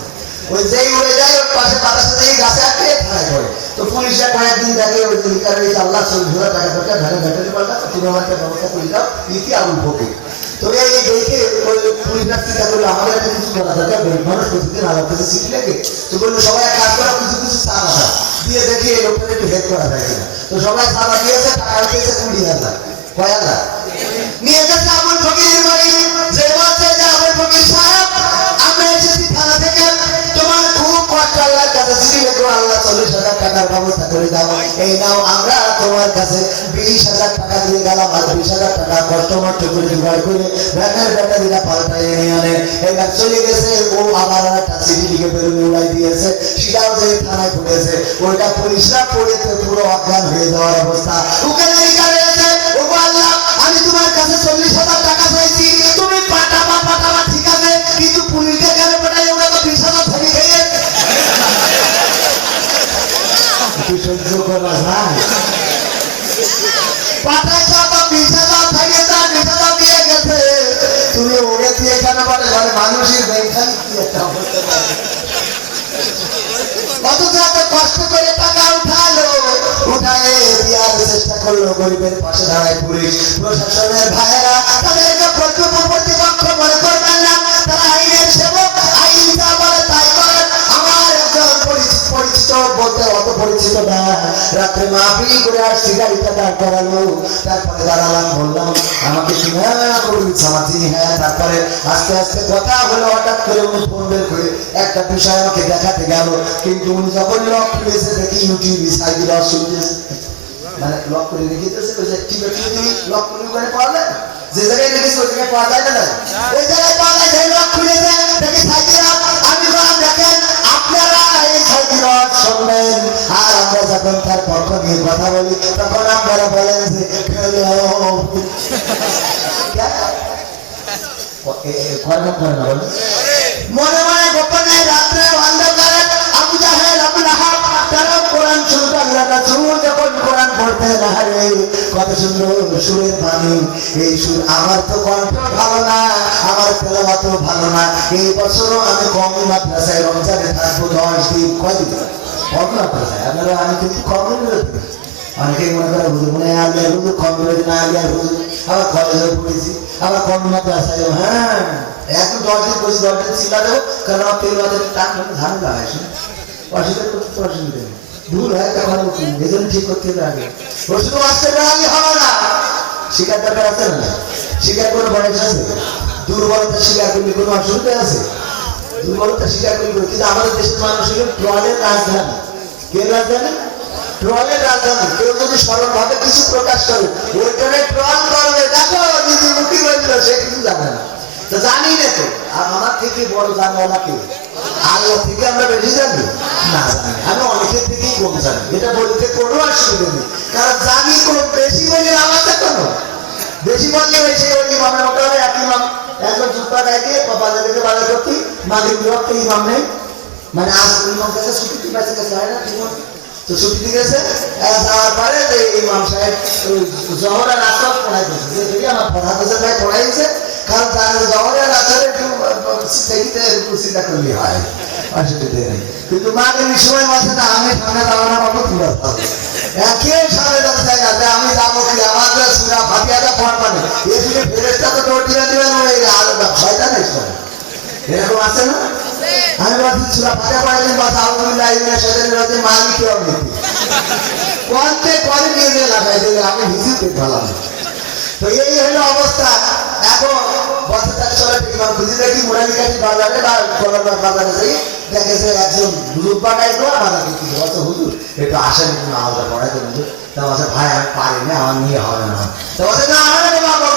ওই যেই উড়ে যায় ওর পাশে বাতাসে যেই গাছে আটকে থানায় পড়ে। তো পুলিশরা কয়েকদিন দেখে ওই দিনকার এই আল্লাহ 40,000 টাকা দরকার, ঢাকা ব্যাটারি পাল্টা তুমি আমার একটা ব্যবস্থা করে দাও, ইতি আগুন ফকির। তো এই দেখে ওই পুলিশরা চিন্তা করলো আমাদের একটা কিছু করা দরকার, মানুষ প্রতিদিন আলাদা কাছে চিঠি লাগে। তো বললো সবাই এক কাজ করা, কিছু কিছু চা বাসা দিয়ে দেখি এই লোকটাকে একটু হেল্প করা যায় কিনা। তো সবাই চা বানিয়েছে, টাকা উঠিয়েছে 20,000, কয় হাজার নিয়ে গেছে আবুল ফকিরের বাড়ি। যে বলছে যে আবুল ফকির সাহেব, আমরা এসেছি থানা থেকে, তোমার খুব কষ্ট, আল্লাহর কাছে চিঠি লেখো, আল্লাহ 40,000 টাকার ব্যবস্থা করে দাও। এই নাও, আমরা তোমার কাছে 20,000 টাকা দিয়ে গেলাম, আর 20,000 টাকা কষ্ট মষ্ট করে জোগাড় করে ভ্যানের ব্যাটারিটা পাল্টাই নিয়ে আনে। এবার চলে গেছে, ও আবার একটা চিঠি লিখে বেরোলে উড়াই দিয়েছে, সেটাও যে থানায় পড়েছে। ওইটা পুলিশরা পড়েছে, পুরো অজ্ঞান হয়ে যাওয়ার অবস্থা। ওখানে লিখা রয়েছে, ও আল্লাহ, আমি তোমার কাছে 40,000 টাকা চাইছি, তুমি পাঠাবা ঠিক আছে, কিন্তু পুলিশে কেন পাঠাই, ওরা তো 20,000 থাকি খেয়ে সহ্য করা যায়। পাঠাইছ তো 20,000 থাকে, 20,000 দিয়ে গেছে, তুমি ওরে দিয়ে কেন পাঠাই? মানে মানুষের ব্যাংখান কি একটা অবস্থা, অথচ এত কষ্ট করে টাকা উঠালো, উঠায় দেওয়ার চেষ্টা করলো। গরিবের পাশে দাঁড়ায় পুলিশ প্রশাসনের ভাইয়েরা, তাদেরকে কর্তৃপক্ষ মনে করবেন না, তারা আইনের সেবক, আইন যা বলে তাই করেন। আমার একজন পরিচিত, বলতে অত পরিচিত না, রাত্রে মাহফিল করে আসছি, গাড়িটা দাঁড় করালো, তারপরে দাঁড়ালাম, বললাম আমাকে চিনি, হ্যাঁ। তারপরে আস্তে আস্তে কথা হলো, হঠাৎ করে উনি ফোন বের করে একটা বিষয় আমাকে দেখাতে গেল, কিন্তু উনি যখন লক খুলেছে দেখি ইউটিউবে সাইডে শুনতেছে, মানে লক করে রেখেছে, ওই যে টিভি লক করে ওখানে পাওয়া যায় না, যে জায়গায় রেখেছে ওই জায়গায় পাওয়া যায় না, ওই জায়গায় পাওয়া যায়, সেই লক খুলেছে দেখি সাইডে। আমি বললাম দেখেন, আপনারা এই সাইডে শুনবেন, আর আমরা যখন তার পক্ষ নিয়ে কথা বলি তখন আপনারা বলেন যে মনে মনে গোপনে রাত্রে অন্ধকারে আবু জাহেল, আবু লাহাব, তারা কোরআন শুনতে, আল্লাহ রাসূল যখন কোরআন পড়তে লাগে, কত সুন্দর সুরের বাণী। এই সুর, আমার তো কণ্ঠ ভালো না, আমার তেলাওয়াত ভালো না। এই বছরও আমি কম মাদ্রাসায় রমজানে থাকবো 10 দিন। কয়দিন কম মাদ্রাসায়? আপনারা, আমি কিন্তু কম বিরোধী। অনেকেই মনে করে হুজুর মনে হয় আলিয়া হুজুর, কম বিরোধী না আলিয়া হুজুর, আবার কলেজে পড়েছি, আবার কম মাদ্রাসায়। হ্যাঁ, এখন 10 দিন বসে 10 দিন চিল্লা দেবো, কারণ আমার তেলাওয়াতের টাক ঝামেলা হয়, অসুবিধা করতে অসুবিধা নেই, ভুল হয় তখন এই জন্য ঠিক করতে হবে আগে। প্রশ্ন আসতে পারলে হবে না, শিকার দরকার আছে না? শিকার কোনো বয়স আছে? দুর্বলতা স্বীকার করলে কোনো অসুবিধা আছে? দুর্বলতা স্বীকার করলে, কিন্তু আমাদের দেশের মানুষের ট্রলের রাজধানী। কে রাজধানী? ট্রলের রাজধানী। কেউ যদি সরলভাবে কিছু প্রকাশ করে ওইখানে ট্রল করবে, দেখো নিজে মুখী বলছিল, সে কিছু জানে না। তো জানি না তো, আর আমার থেকে বড় জানওয়ালা কে? আল্লাহ থেকে আমরা বেশি জানি না? জানি, আমি অনেকের থেকেই কম জানি। এটা বলতে কোনো অসুবিধা নেই, কারণ জানি কম, বেশি বলে আমাদের কোনো, বেশি বললে হয়েছে ওই ইমামের মতো হবে। এক ইমাম একজন জুতা গাইতে বাজার থেকে বাজার করতে, মাঝে বিরক্ত ইমাম নেই, মানে আজ ইমাম কাছে ছুটি পাইছে, কাছে হয় না ঠিক মতো, তো ছুটি গেছে। যাওয়ার পরে ইমাম সাহেব জহরের আসর পড়াই দিয়েছে, যে আমার পড়াতে ভাই পড়াই দিয়েছে, কারণ তার জহরের আসরে একটু চিন্তা করলে হয়, অসুবিধা নেই। কিন্তু মাগরিবের সময় মাসে না, আমি সামনে দাঁড়ানো পাবো, তুলে কেউ সামনে দাঁড়াতে চাই না, আমি যাবো কি, আমার সুরা ফাটিয়াটা পড়, মানে এখানে ফেরেস্তা তো দৌড় দিয়ে দিবেন, ছয়টা নেই, এরকম আছে না? আমি বলছি সুরা ফাটিয়া পড়াইলেন, বাস আলহামদুলিল্লাহ সেদিন মালিক কন্তে করে নিয়ে গিয়ে লাগাই দিলে আমি হিসিতে ভালাম। তো এই হলো অবস্থা। এখন বছরটা চলে বুঝি দেখি মোড়ালিকাটি বাজারে বা কলকাতার বাজারে যাই, দেখে যে একজন হুজুর পাঠাই দেওয়া বাজার বিক্রি অত হুজুর একটু আসেন, একটু আলাদা পড়াই দেন হুজুর। তা বলছে ভাই আমি পারি না, আমার নিয়ে হবে না। তো বলছে না, আমার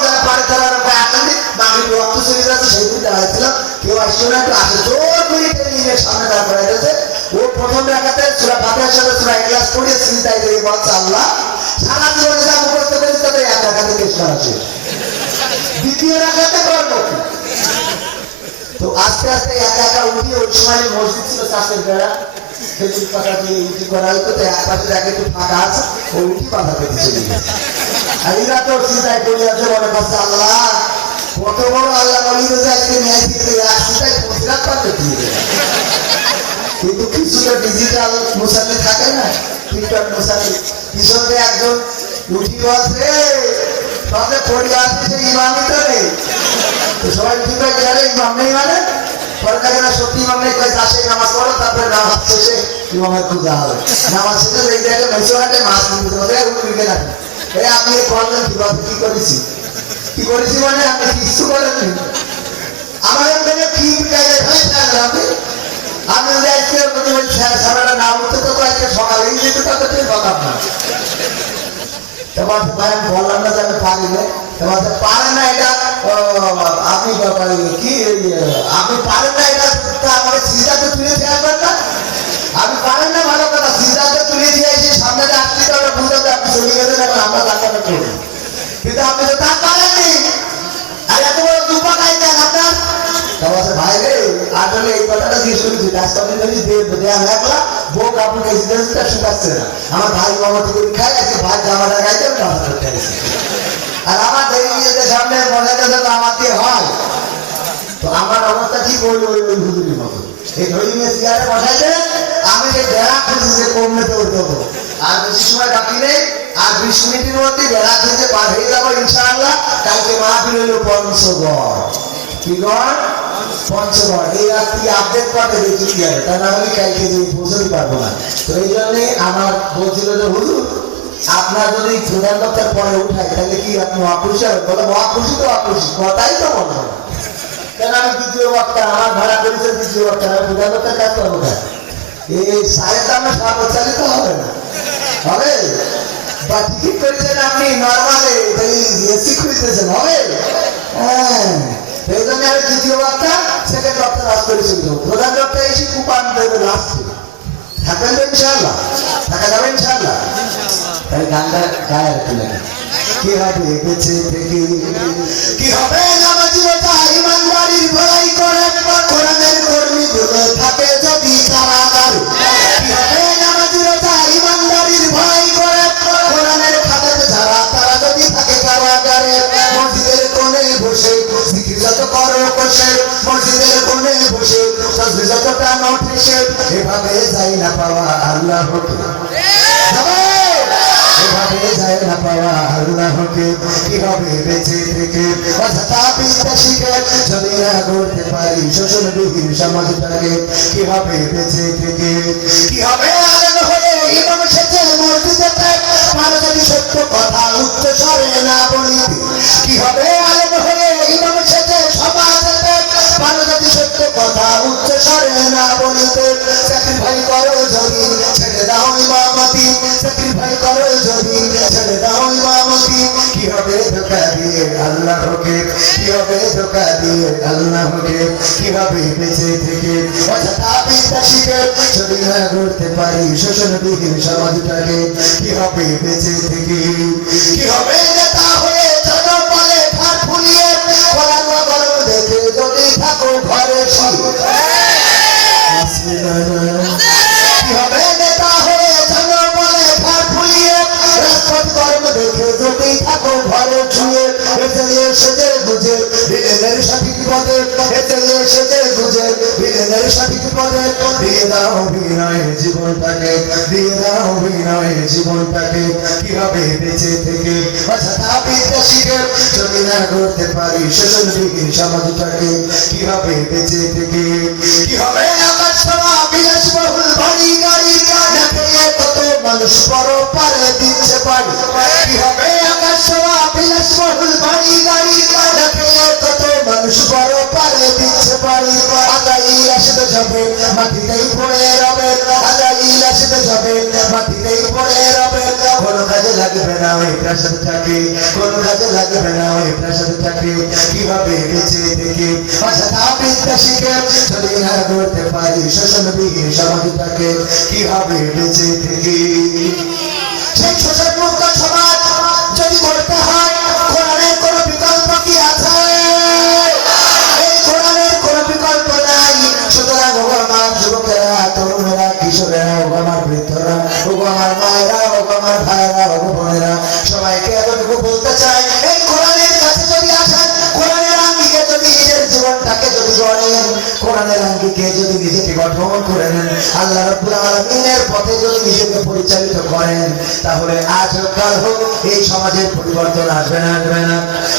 যারা পারে তারা আসেন, বাকি রক্ত চলে যাচ্ছে, সেই দিন দাঁড়াইছিলাম, কেউ আসছে না, একটু আসে জোর করে নিয়ে সামনে দাঁড় করাই দিয়েছে। ও প্রথম দেখাতে সুরা ফাতিহার সাথে সুরা ইখলাস পড়িয়ে চিন্তায় দিয়ে বলছে আল্লাহ সারা জীবনে যা মুখস্থ করেছি তাদের এক রাখাতে কেস করা ছিল, দ্বিতীয় রাখাতে করবো। তো আস্তে আস্তে একা একা উঠিয়ে, ওই সময় মসজিদ ছিল চাষের বেড়া, খেজুর পাতা দিয়ে উঠি করা হতো, তো এক পাশে দেখে একটু ফাঁকা আছে, ও উঠি পাতা পেতে চলে গেছে। আর এরা তো চিন্তায় পড়ে আছে, মনে করছে আল্লাহ কত বড় আল্লাহ মোবাইলে যে আজকে নিয়ে আসতে আসতে পৌঁছলাম পারতে কিন্তু কিছু তো ডিজিটাল মুসাল্লি থাকে না, টিকটক মুসাল্লি। পিছনে একজন উঠি বলছে তাদের পড়ে আসছে ইমামই তো নেই, তো সবাই উঠি করে গেলে ইমাম নেই মানে পরে দেখে না সত্যি ইমাম নেই, কয়েক আসে নামাজ পড়ো, তারপরে নামাজ শেষে ইমামের পূজা হবে। নামাজ শেষে এই জায়গায় মেসোহাটে মাছ নিতে হবে উঠে রাখি। এই আপনি বললেন কি করেছি, কি করেছি মানে আপনি কিছু করেননি। আমার এখানে কি জায়গায় আপনি আমি যদি আজকে সারাটা না উঠতে তো আজকে সকালে এই যেতে তো সকাল না বললাম না যে আমি পারি না, পারে না এটা আপনি কি আপনি পারেন না এটা আমাকে সিজাতে তুলে দেওয়ার না, আপনি পারেন না ভালো কথা, সিজাতে তুলে দিয়ে এসে সামনে আসলে তো আমরা বুঝতে আপনি চলে গেছেন, এখন আমরা ডাক্তারটা করি, কিন্তু আপনি তো তা পারেননি। আর এত বড় দুপা খাই দেন আপনার ভাই রে, আসলে এই কথাটা দিয়ে শুনেছি রাস্তা বউ কাপড় খাইছে শুকাচ্ছে না, আমার ভাই বাবা থেকে খাই আজকে ভাই জামাটা খাইছে খাইছে, আর আমার দেরি সামনে মনে গেছে তো আমার দিয়ে হয়, তো আমার অবস্থা ঠিক ওই ওই ওই হুজুরির মতো। এই ধরিয়ে চেয়ারে বসাইছে, আমি যে বেড়া খুঁজি যে কমতে উঠতে হবো, আর বেশি সময় বাকি নেই, আর 20 মিনিটের মধ্যে বেড়া খুঁজে পার হয়ে যাবো ইনশাআল্লাহ। কালকে মাহফিল হলো পঞ্চগড়, কি গড় পঞ্চগড়, এই রাত্রি আপডেট পাবে দেখি কি হবে, তা না হলে কালকে যে পৌঁছতে পারবো না। তো এই জন্যে আমার বলছিল যে হুজুর আপনার যদি প্রধান দপ্তর পরে উঠায় তাহলে কি আপনি অখুশি হবেন, বলে অখুশি তো অখুশি, কথাই তো বলবো না, কেন আমি দ্বিতীয় বক্তা, আমার ভাড়া করেছে দ্বিতীয় বক্তা, আমি প্রধান দপ্তর কাজ করবো না, এই সাড়ে দামে সর্বচালিত হবে না, হবে বা টিকিট করেছেন আপনি নর্মালে এসি খুঁজতেছেন হবে, হ্যাঁ এই জন্য আমি দ্বিতীয় বক্তা সেকেন্ড বক্তা রাজ করেছিল, প্রধান বক্তা এসে কুপান দেবে লাস্টে, থাকবেন তো ইনশাআল্লাহ, থাকা যাবে ইনশাআল্লাহ। তাই গানটা গায়ে আর কি লাগে, কি হবে বেঁচে থেকে কি হবে নামাজিরা ইমানদারির ভয় করে কোরআনের কর্মী গুলো থাকে যদি কারাগারে, কি হবে নামাজিরা ইমানদারির ভয় করে কোরআনের খাদের যারা তারা যদি থাকে কারাগারে, মসজিদের কোণে বসে জিকির যত করো বসে, মসজিদের কোণে বসে তাসবিহ যত টানো ঠেসে, এভাবে যাই না পাওয়া আল্লাহকে, এভাবে যায় না পাওয়া আল্লাহকে, কি হবে বেঁচে থেকে অযথা বিদ্যা শিখে যদি না করতে পারি শোষণবিহীন সমাজটাকে, কি হবে বেঁচে থেকে, কি হবে আলেম হয়ে ইমাম সেজে মসজিদেতে পারো যদি সত্য কথা উচ্চ স্বরে না বলিতে, কি হবে আলেম হয়ে ইমাম সেজে সমাজেতে পারো যদি সত্য কথা উচ্চ স্বরে না বলিতে, স্যাক্রিফাই করো যদি ছেড়ে দাও ইমামতি, স্যাক্রিফাই করো যদি ছেড়ে দাও ইমামতি, কি হবে ধোঁকা দিয়ে আল্লাহকে, কি হবে ধোঁকা দিয়ে আল্লাহকে, কি হবে বেঁচে থেকে অযথা বিদ্যা শিখে যদি না করতে পারি শোষণবিহীন সমাজটাকে, কি হবে বেঁচে থেকে, কি হবে নেতা হয়ে জনবলে ঘাট ফুলিয়ে কোরআন গরম দেখে যদি থাকো ঘরে কি হবে নেতা হয়ে জনবলে ঘাট ফুলিয়ে রাজপথ গরম দেখে যদি থাকো ঘরে ছুঁয়ে, এতে সেজে বুঝে বিলেনের সঠিক পদে, এতে সেজে বুঝে বিলেনের সঠিক পদে, দিয়ে দাও অভিনয়ের জীবনটাকে, দিয়ে দাও অভিনয়ের জীবনটাকে, কি হবে বেঁচে থেকে অযথা বিদ্যা শিখে যদি না করতে পারি শোষণবিহীন সমাজটাকে, কি হবে বেঁচে থেকে, কি হবে আকাশ ছোঁয়া বিলাসবহুল বাড়ি গাড়ি না খেয়ে কত মানুষ বড় পারে দিচ্ছে পারি, কি হবে আকাশ ছোঁয়া বিলাসবহুল বাড়ি গাড়ি না খেয়ে কত মানুষ বড় পারে দিচ্ছে পারি, আগাই আসবে যাবে মাটিতেই পড়ে রবে, আগাই আসবে যাবে মাটিতেই পড়ে রবে, কোনো কাজে লাগবে না ওই প্রাসাদটাকে, কোনো কাজে লাগবে না ওই প্রাসাদটাকে, কিভাবে বেঁচে থেকে অযথা বিদ্যা শিখে যদি না করতে পারি শোষণবিহীন সমাজটাকে, কিভাবে বেঁচে থেকে সেই শোষণমুক্ত সমাজ যদি করতে হয় কোরআনের কোনো বিকল্প কি আছে, এই কোরআনের কোনো বিকল্প নাই। সুতরাং ও আমার যুবকেরা, তরুণেরা, কিশোরেরা, ও আমার বৃদ্ধরা, ও আমার মায়েরা, ও আমার ভাইয়েরা, ও বোনেরা, সবাইকে এতটুকু বলতে চাই, এই কোরআনের কাছে যদি আসেন, কোরআনের আঙ্গিকে যদি নিজের করেন, কোরআনের আঙ্গিকে যদি নিজেকে গঠন করে নেন, আল্লাহ রাব্বুল আলামিনের পথে যদি নিজেকে পরিচালিত করেন, তাহলে আজ হোক কাল হোক এই সমাজের পরিবর্তন আসবে না, আসবে না।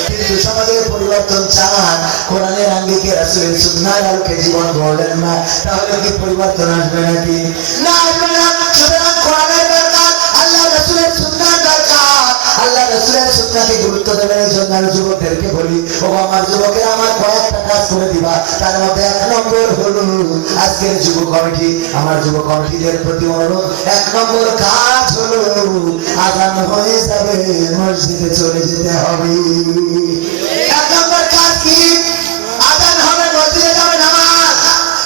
কিন্তু সমাজের পরিবর্তন চান, কোরআনের আঙ্গিকে রাসূলের সুন্নাহর আলোকে জীবন গড়লেন না, তাহলে কি পরিবর্তন আসবে নাকি? না, আসবে না। সুতরাং কোরআনের দরকার, আল্লাহ রাসূলের সুন্নাহর দরকার। আল্লাহ রাসূলের সুন্নাহকে গুরুত্ব দেবেন। এই জন্য আমি যুবকদেরকে বলি, ও আমার যুবকেরা, আমার কয়েকটা কাজ করে দিবা। তার মধ্যে 1 নম্বর হলো আজকের যুব কমিটি, আমার যুব কমিটিদের প্রতি অনুরোধ, 1 নম্বর কাজ হলো আযান হয়ে যাবে, মসজিদে চলে যেতে হবে। 1 নম্বর কাজ কি? আযান হবে, মসজিদে যাবে, নামাজ।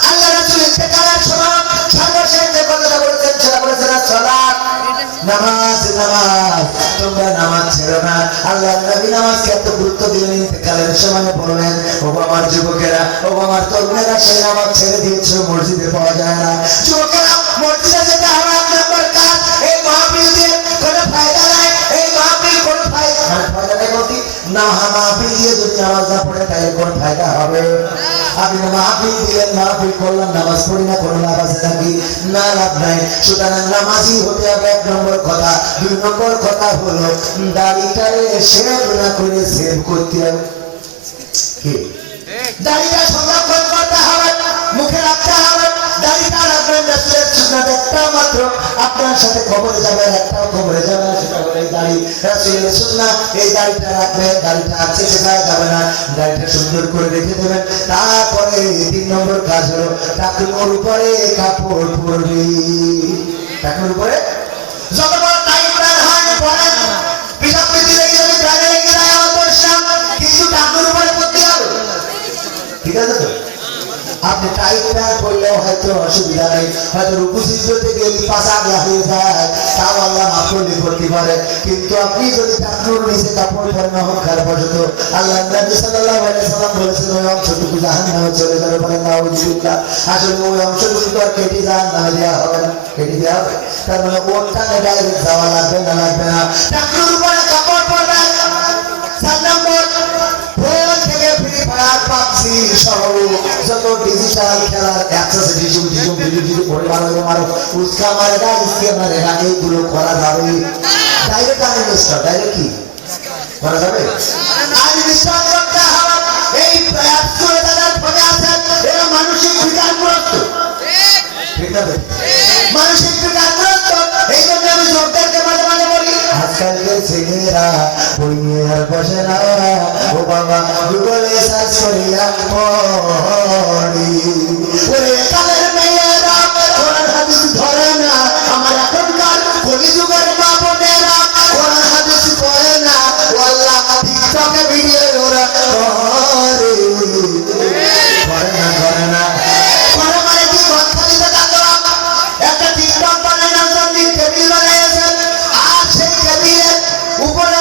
আল্লাহ রাসূল ইন্তেকালের সময় সর্বশেষ যে কথাটা বলেছেন সেটা বলেছেন সালাত, নামাজ, নামাজ। তোমরা নামাজ ছেড়ো না। আল্লাহ নবী নামাজকে এত গুরুত্ব দিলেন, ইন্তেকালের সময় বললেন, ও আমার যুবকেরা, ও আমার তরুণেরা, সেই নামাজ ছেড়ে দিয়েছো, মসজিদে পাওয়া যায় না। যুবকেরা, মসজিদে যেতে হবে। 1 নম্বর কাজ। এই মাহফিল দিয়ে কোনো ফায়দা নাই, এই মাহফিল কোনো ফায়দা নাই বলতে না, মাহফিল দিয়ে যদি নামাজ না পড়ে তাহলে কোনো ফায়দা হবে? আপনি মাহফিল দিলেন, মাহফিল করলাম, নামাজ পড়ি না, কোনো লাভ আছে নাকি? না, লাভ নাই। সুতরাং নামাজি হতে হবে 1 নম্বর কথা। 2 নম্বর কথা হলো দাড়িটারে শেভ না করে সেভ করতে হবে। কি? দাড়িটা সংরক্ষণ করতে হবে, মুখে রাখতে হবে। দাড়িটা রাখবেন রাসূলের সুন্নাত একটা মাত্র আপনার সাথে কবরে যাবে, একটাও কবরে যাবে না, সেটা হলো এই দাড়ি, রাসূলের সুন্নাত। এই দাড়িটা রাখবেন, দাড়িটা আছে সেটা যাবে না, দাড়িটা সুন্দর করে রেখে দেবেন। তারপরে 3 নম্বর কাজ হলো টাকনুর উপরে কাপড় পরবি। টাকনুর উপরে যত বড় টাইট প্যান্ট হয় পরেন, পিছন পিছন লেগে যাবে, ড্রাইভে লেগে যায়, আমার তো ইসলাম, কিন্তু টাকনুর উপরে পরতে হবে। ঠিক আছে তো? আপনি টাইট প্যান্ট পরলেও হয়তো অসুবিধা নেই, হয়তো রুকুসিজ করতে গেলে পাশা হয়ে যায়, তাও আল্লাহ মাফ করলে করতে পারে। কিন্তু আপনি যদি টাকনুর নিচে কাপড় পরেন অহংকার বশত, আল্লাহ নবী সাল্লাল্লাহু আলাইহি সাল্লাম বলেছেন ওই অংশটুকু জাহান্নামে চলে যাবে, বলে নাউযুবিল্লাহ। আসলে ওই অংশটুকু তো আর কেটে জাহান্নামে দেওয়া হবে না, কেটে দেওয়া হবে? তার মানে ওখানে ডাইরেক্ট যাওয়া লাগবে না, লাগবে না। টাকনুর উপরে কাপড় পরবেন। 4 নম্বর, ফোন থেকে ফ্রি ফায়ার, পাবজি সহ যত ডিজিটাল খেলার অ্যাপস আছে, ডিজিটাল করে মারো, উস্কা মারে না, উস্কে মারে না, এইগুলো করা যাবে। ডাইরেক্ট আনইনস্টল, ডাইরেক্ট কি করা যাবে? আনইনস্টল করতে হবে। এই অ্যাপসগুলো যাদের ফোনে আছে এরা মানসিক বিকারগ্রস্ত, ঠিক আছে? মানসিক বিকারগ্রস্ত। এই জন্য আমি লোকদেরকে মাঝে মাঝে বলি, আজকালকে ছেলেরা বই নিয়ে আর বসে না, ও বাবা গুগলে সার্চ করিয়া পড়ি। ওরে কালের মেয়েরা কোরআন হাদিস ধরে না, আমার এখনকার কলিযুগের মা বোনেরা কোরআন হাদিস পড়ে না, আল্লাহ টিকটকে ভিডিও ওরা করে, করে না, করে না, করে মানে কি? গন্থালিতে থাকলাম, একটা টিকটক বানানোর জন্য টেবিল বানিয়েছেন, আর সেই টেবিলের উপরে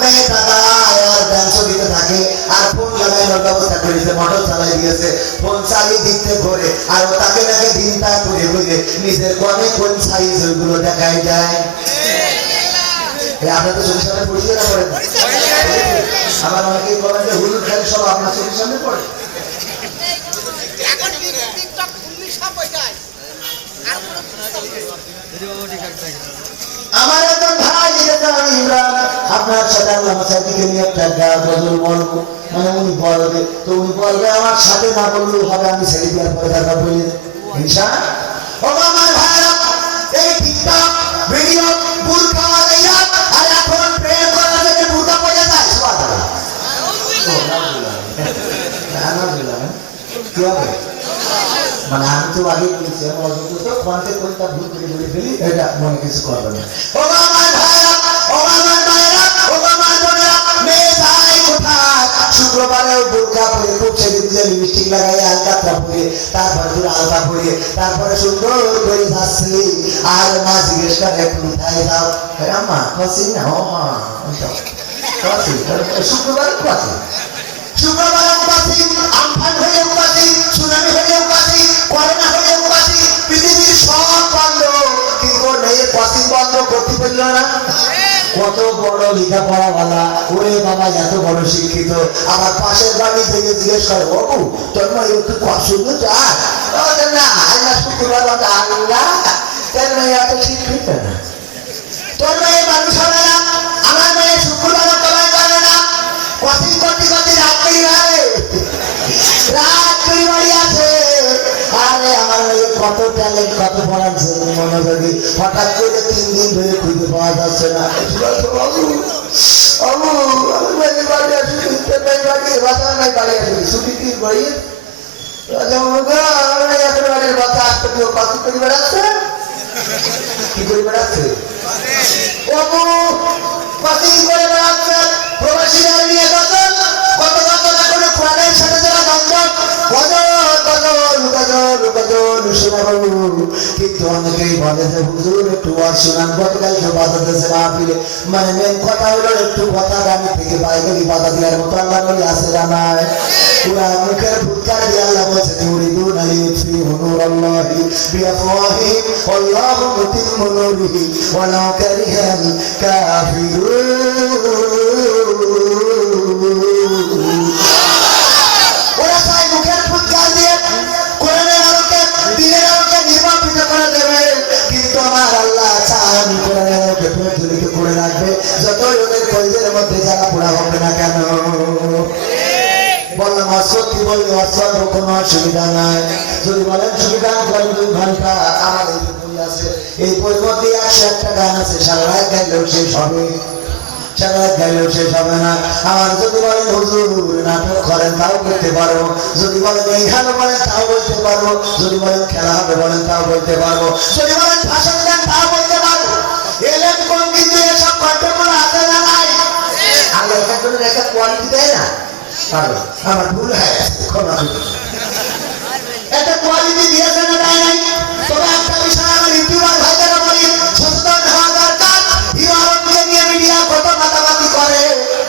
মেয়েটা দাঁড়ায় আর ডান্স দিতে থাকে, আর ফোন লাগানোর ব্যবস্থা করেছে, মোটর চালাই দিয়েছে, ফোন চালিয়ে দিতে করে, আর ও তাকে নাকি দিনটা করে করে নিজের কোনে কোন সাইজ ওইগুলো দেখাই যায়। আপনার তো চোখের সামনে পড়িয়ে না পড়েন? আমার অনেকেই বলেন যে হুজুর খালি সব আপনার চোখের সামনে পড়ে। আমার একজন ভাই ইমরান, আপনার সাথে আল্লাহ মাসাইদিকে নিয়ে একটা গজল বলবো, মানে উনি বলবে, তো উনি বলবে আমার সাথে না বললেও হবে, আমি ছেড়ে দেওয়ার পরে তারপর বলি ইনশাআল্লাহ। ও আমার ভাইরা, এই টিকটক ভিডিও বুরকা ওয়ালাইয়া, আর এখন প্রেম করার জন্য বুরকা পড়ে যায়। সুবহানাল্লাহ, আলহামদুলিল্লাহ। কি হবে? মানে আমি তো আগে বলেছি, কোনটা কোনটা ভুল করে বলে ফেলি, এটা মনে কিছু করবে না। ও আমার ভাইরা, ও আমার মায়েরা, ও আমার বোনেরা, মেয়ে ভাই কোথায়? শুক্রবারেও বোরকা পরে খুব সেদিন লিপস্টিক লাগাই, আলকাতরা পরে, তারপরে পুরো আলতা পরে, তারপরে সুন্দর করে যাচ্ছে, আর মা জিজ্ঞেস করে কোথায় যাও? আম্মা কছি না, ও মা কছি, শুক্রবার কছি, শুক্রবার উপাসী, আমফান হয়ে উপাসী, সুনামি হয়ে উপাসী, করোনা হয়ে উপাসী, পৃথিবীর সব বন্ধ, কিন্তু পশ্চিম বন্ধ করতে পারল না। কত বড় লেখাপড়াওয়ালা, ওরে বাবা এত বড় শিক্ষিত, আমার পাশের বাড়ি থেকে জিজ্ঞেস করে, বাবু তোর মা একটু পছন্দ চায় না, আল্লাহ শুক্রবার আল্লাহ তোর মেয়ে এত শিক্ষিত না, তোর মেয়ে মানুষ হবে না, আমার মেয়ে শুক্রবার কমাই করে না, কতি কতি কতি রাত্রি হয়, রাত্রি বাড়ি আছে। আরে আমার মেয়ে কত ট্যালেন্ট, কত পড়াচ্ছে মনোযোগী, হঠাৎ করে 3 দিন ধরে খুঁজে পাওয়া যাচ্ছে না। বাবু বাবু আমি বাড়ি বাড়ি আসি, বাড়ি বাজার নাই, বাড়ি আসি ছুটি কি বাড়ি এখন বাড়ির কথা আসতে কত করে বেড়াচ্ছে, কি করে বেড়াচ্ছে বাবু, কতি করে বেড়াচ্ছে প্রবাসীরা নিয়ে কত কত কত না করে প্রাণের সাথে যারা দ্বন্দ্ব কিন্তু অনেকেই বলে যে হুজুর একটু ওয়াজ শোনান, গতকাল কেউ বাজাতেছে না ফিরে, মানে মেন কথা হলো একটু কথা গাড়ি থেকে বাইকারি বাধা দেওয়ার মতো আল্লাহ বলি আছে রানায়, পুরা মুখের ফুৎকার দিয়ে আল্লাহ বলছে ইউরিদুন আলিয়ুতফিউ নূরাল্লাহি বিআফওয়াহিহিম ওয়াল্লাহু মুতিম্মু নূরিহি ওয়ালাউ কারিহাল কাফিরুন। ওরা চাই মুখের ফুৎকার দিয়ে কোরআনের আলোকে দ্বীনের আলোকে নির্বাপিত করে দেবে, কিন্তু আমার আল্লাহ চান কোরআনের আলোকে প্রজ্বলিত করে রাখবে, যতই ওদের কলিজার মধ্যে যারা পোড়া হবে না কেন। বললাম সত্যি বললে অসল কোনো অসুবিধা নাই, যদি বলেন সুবিধা 2 ঘন্টা আমার এই যে বই আছে, এই বইয়ের মধ্যে 101টা গান আছে, সারা রাত গাইলেও শেষ হবে, সারা রাত গাইলেও শেষ হবে না। আমার যদি বলেন হুজুর নাটক করেন তাও করতে পারবো, যদি বলেন এই হানো বলেন তাও বলতে পারবো, যদি বলেন খেলা হবে বলেন তাও বলতে পারবো, যদি বলেন ভাষণ দেন তাও বলতে পারবো। এলেন কোন কিন্তু এসব কন্ট্রোল আছে না নাই, আল্লাহ একটা কোয়ালিটি দেয় না, আমার ভুল হয় ক্ষমা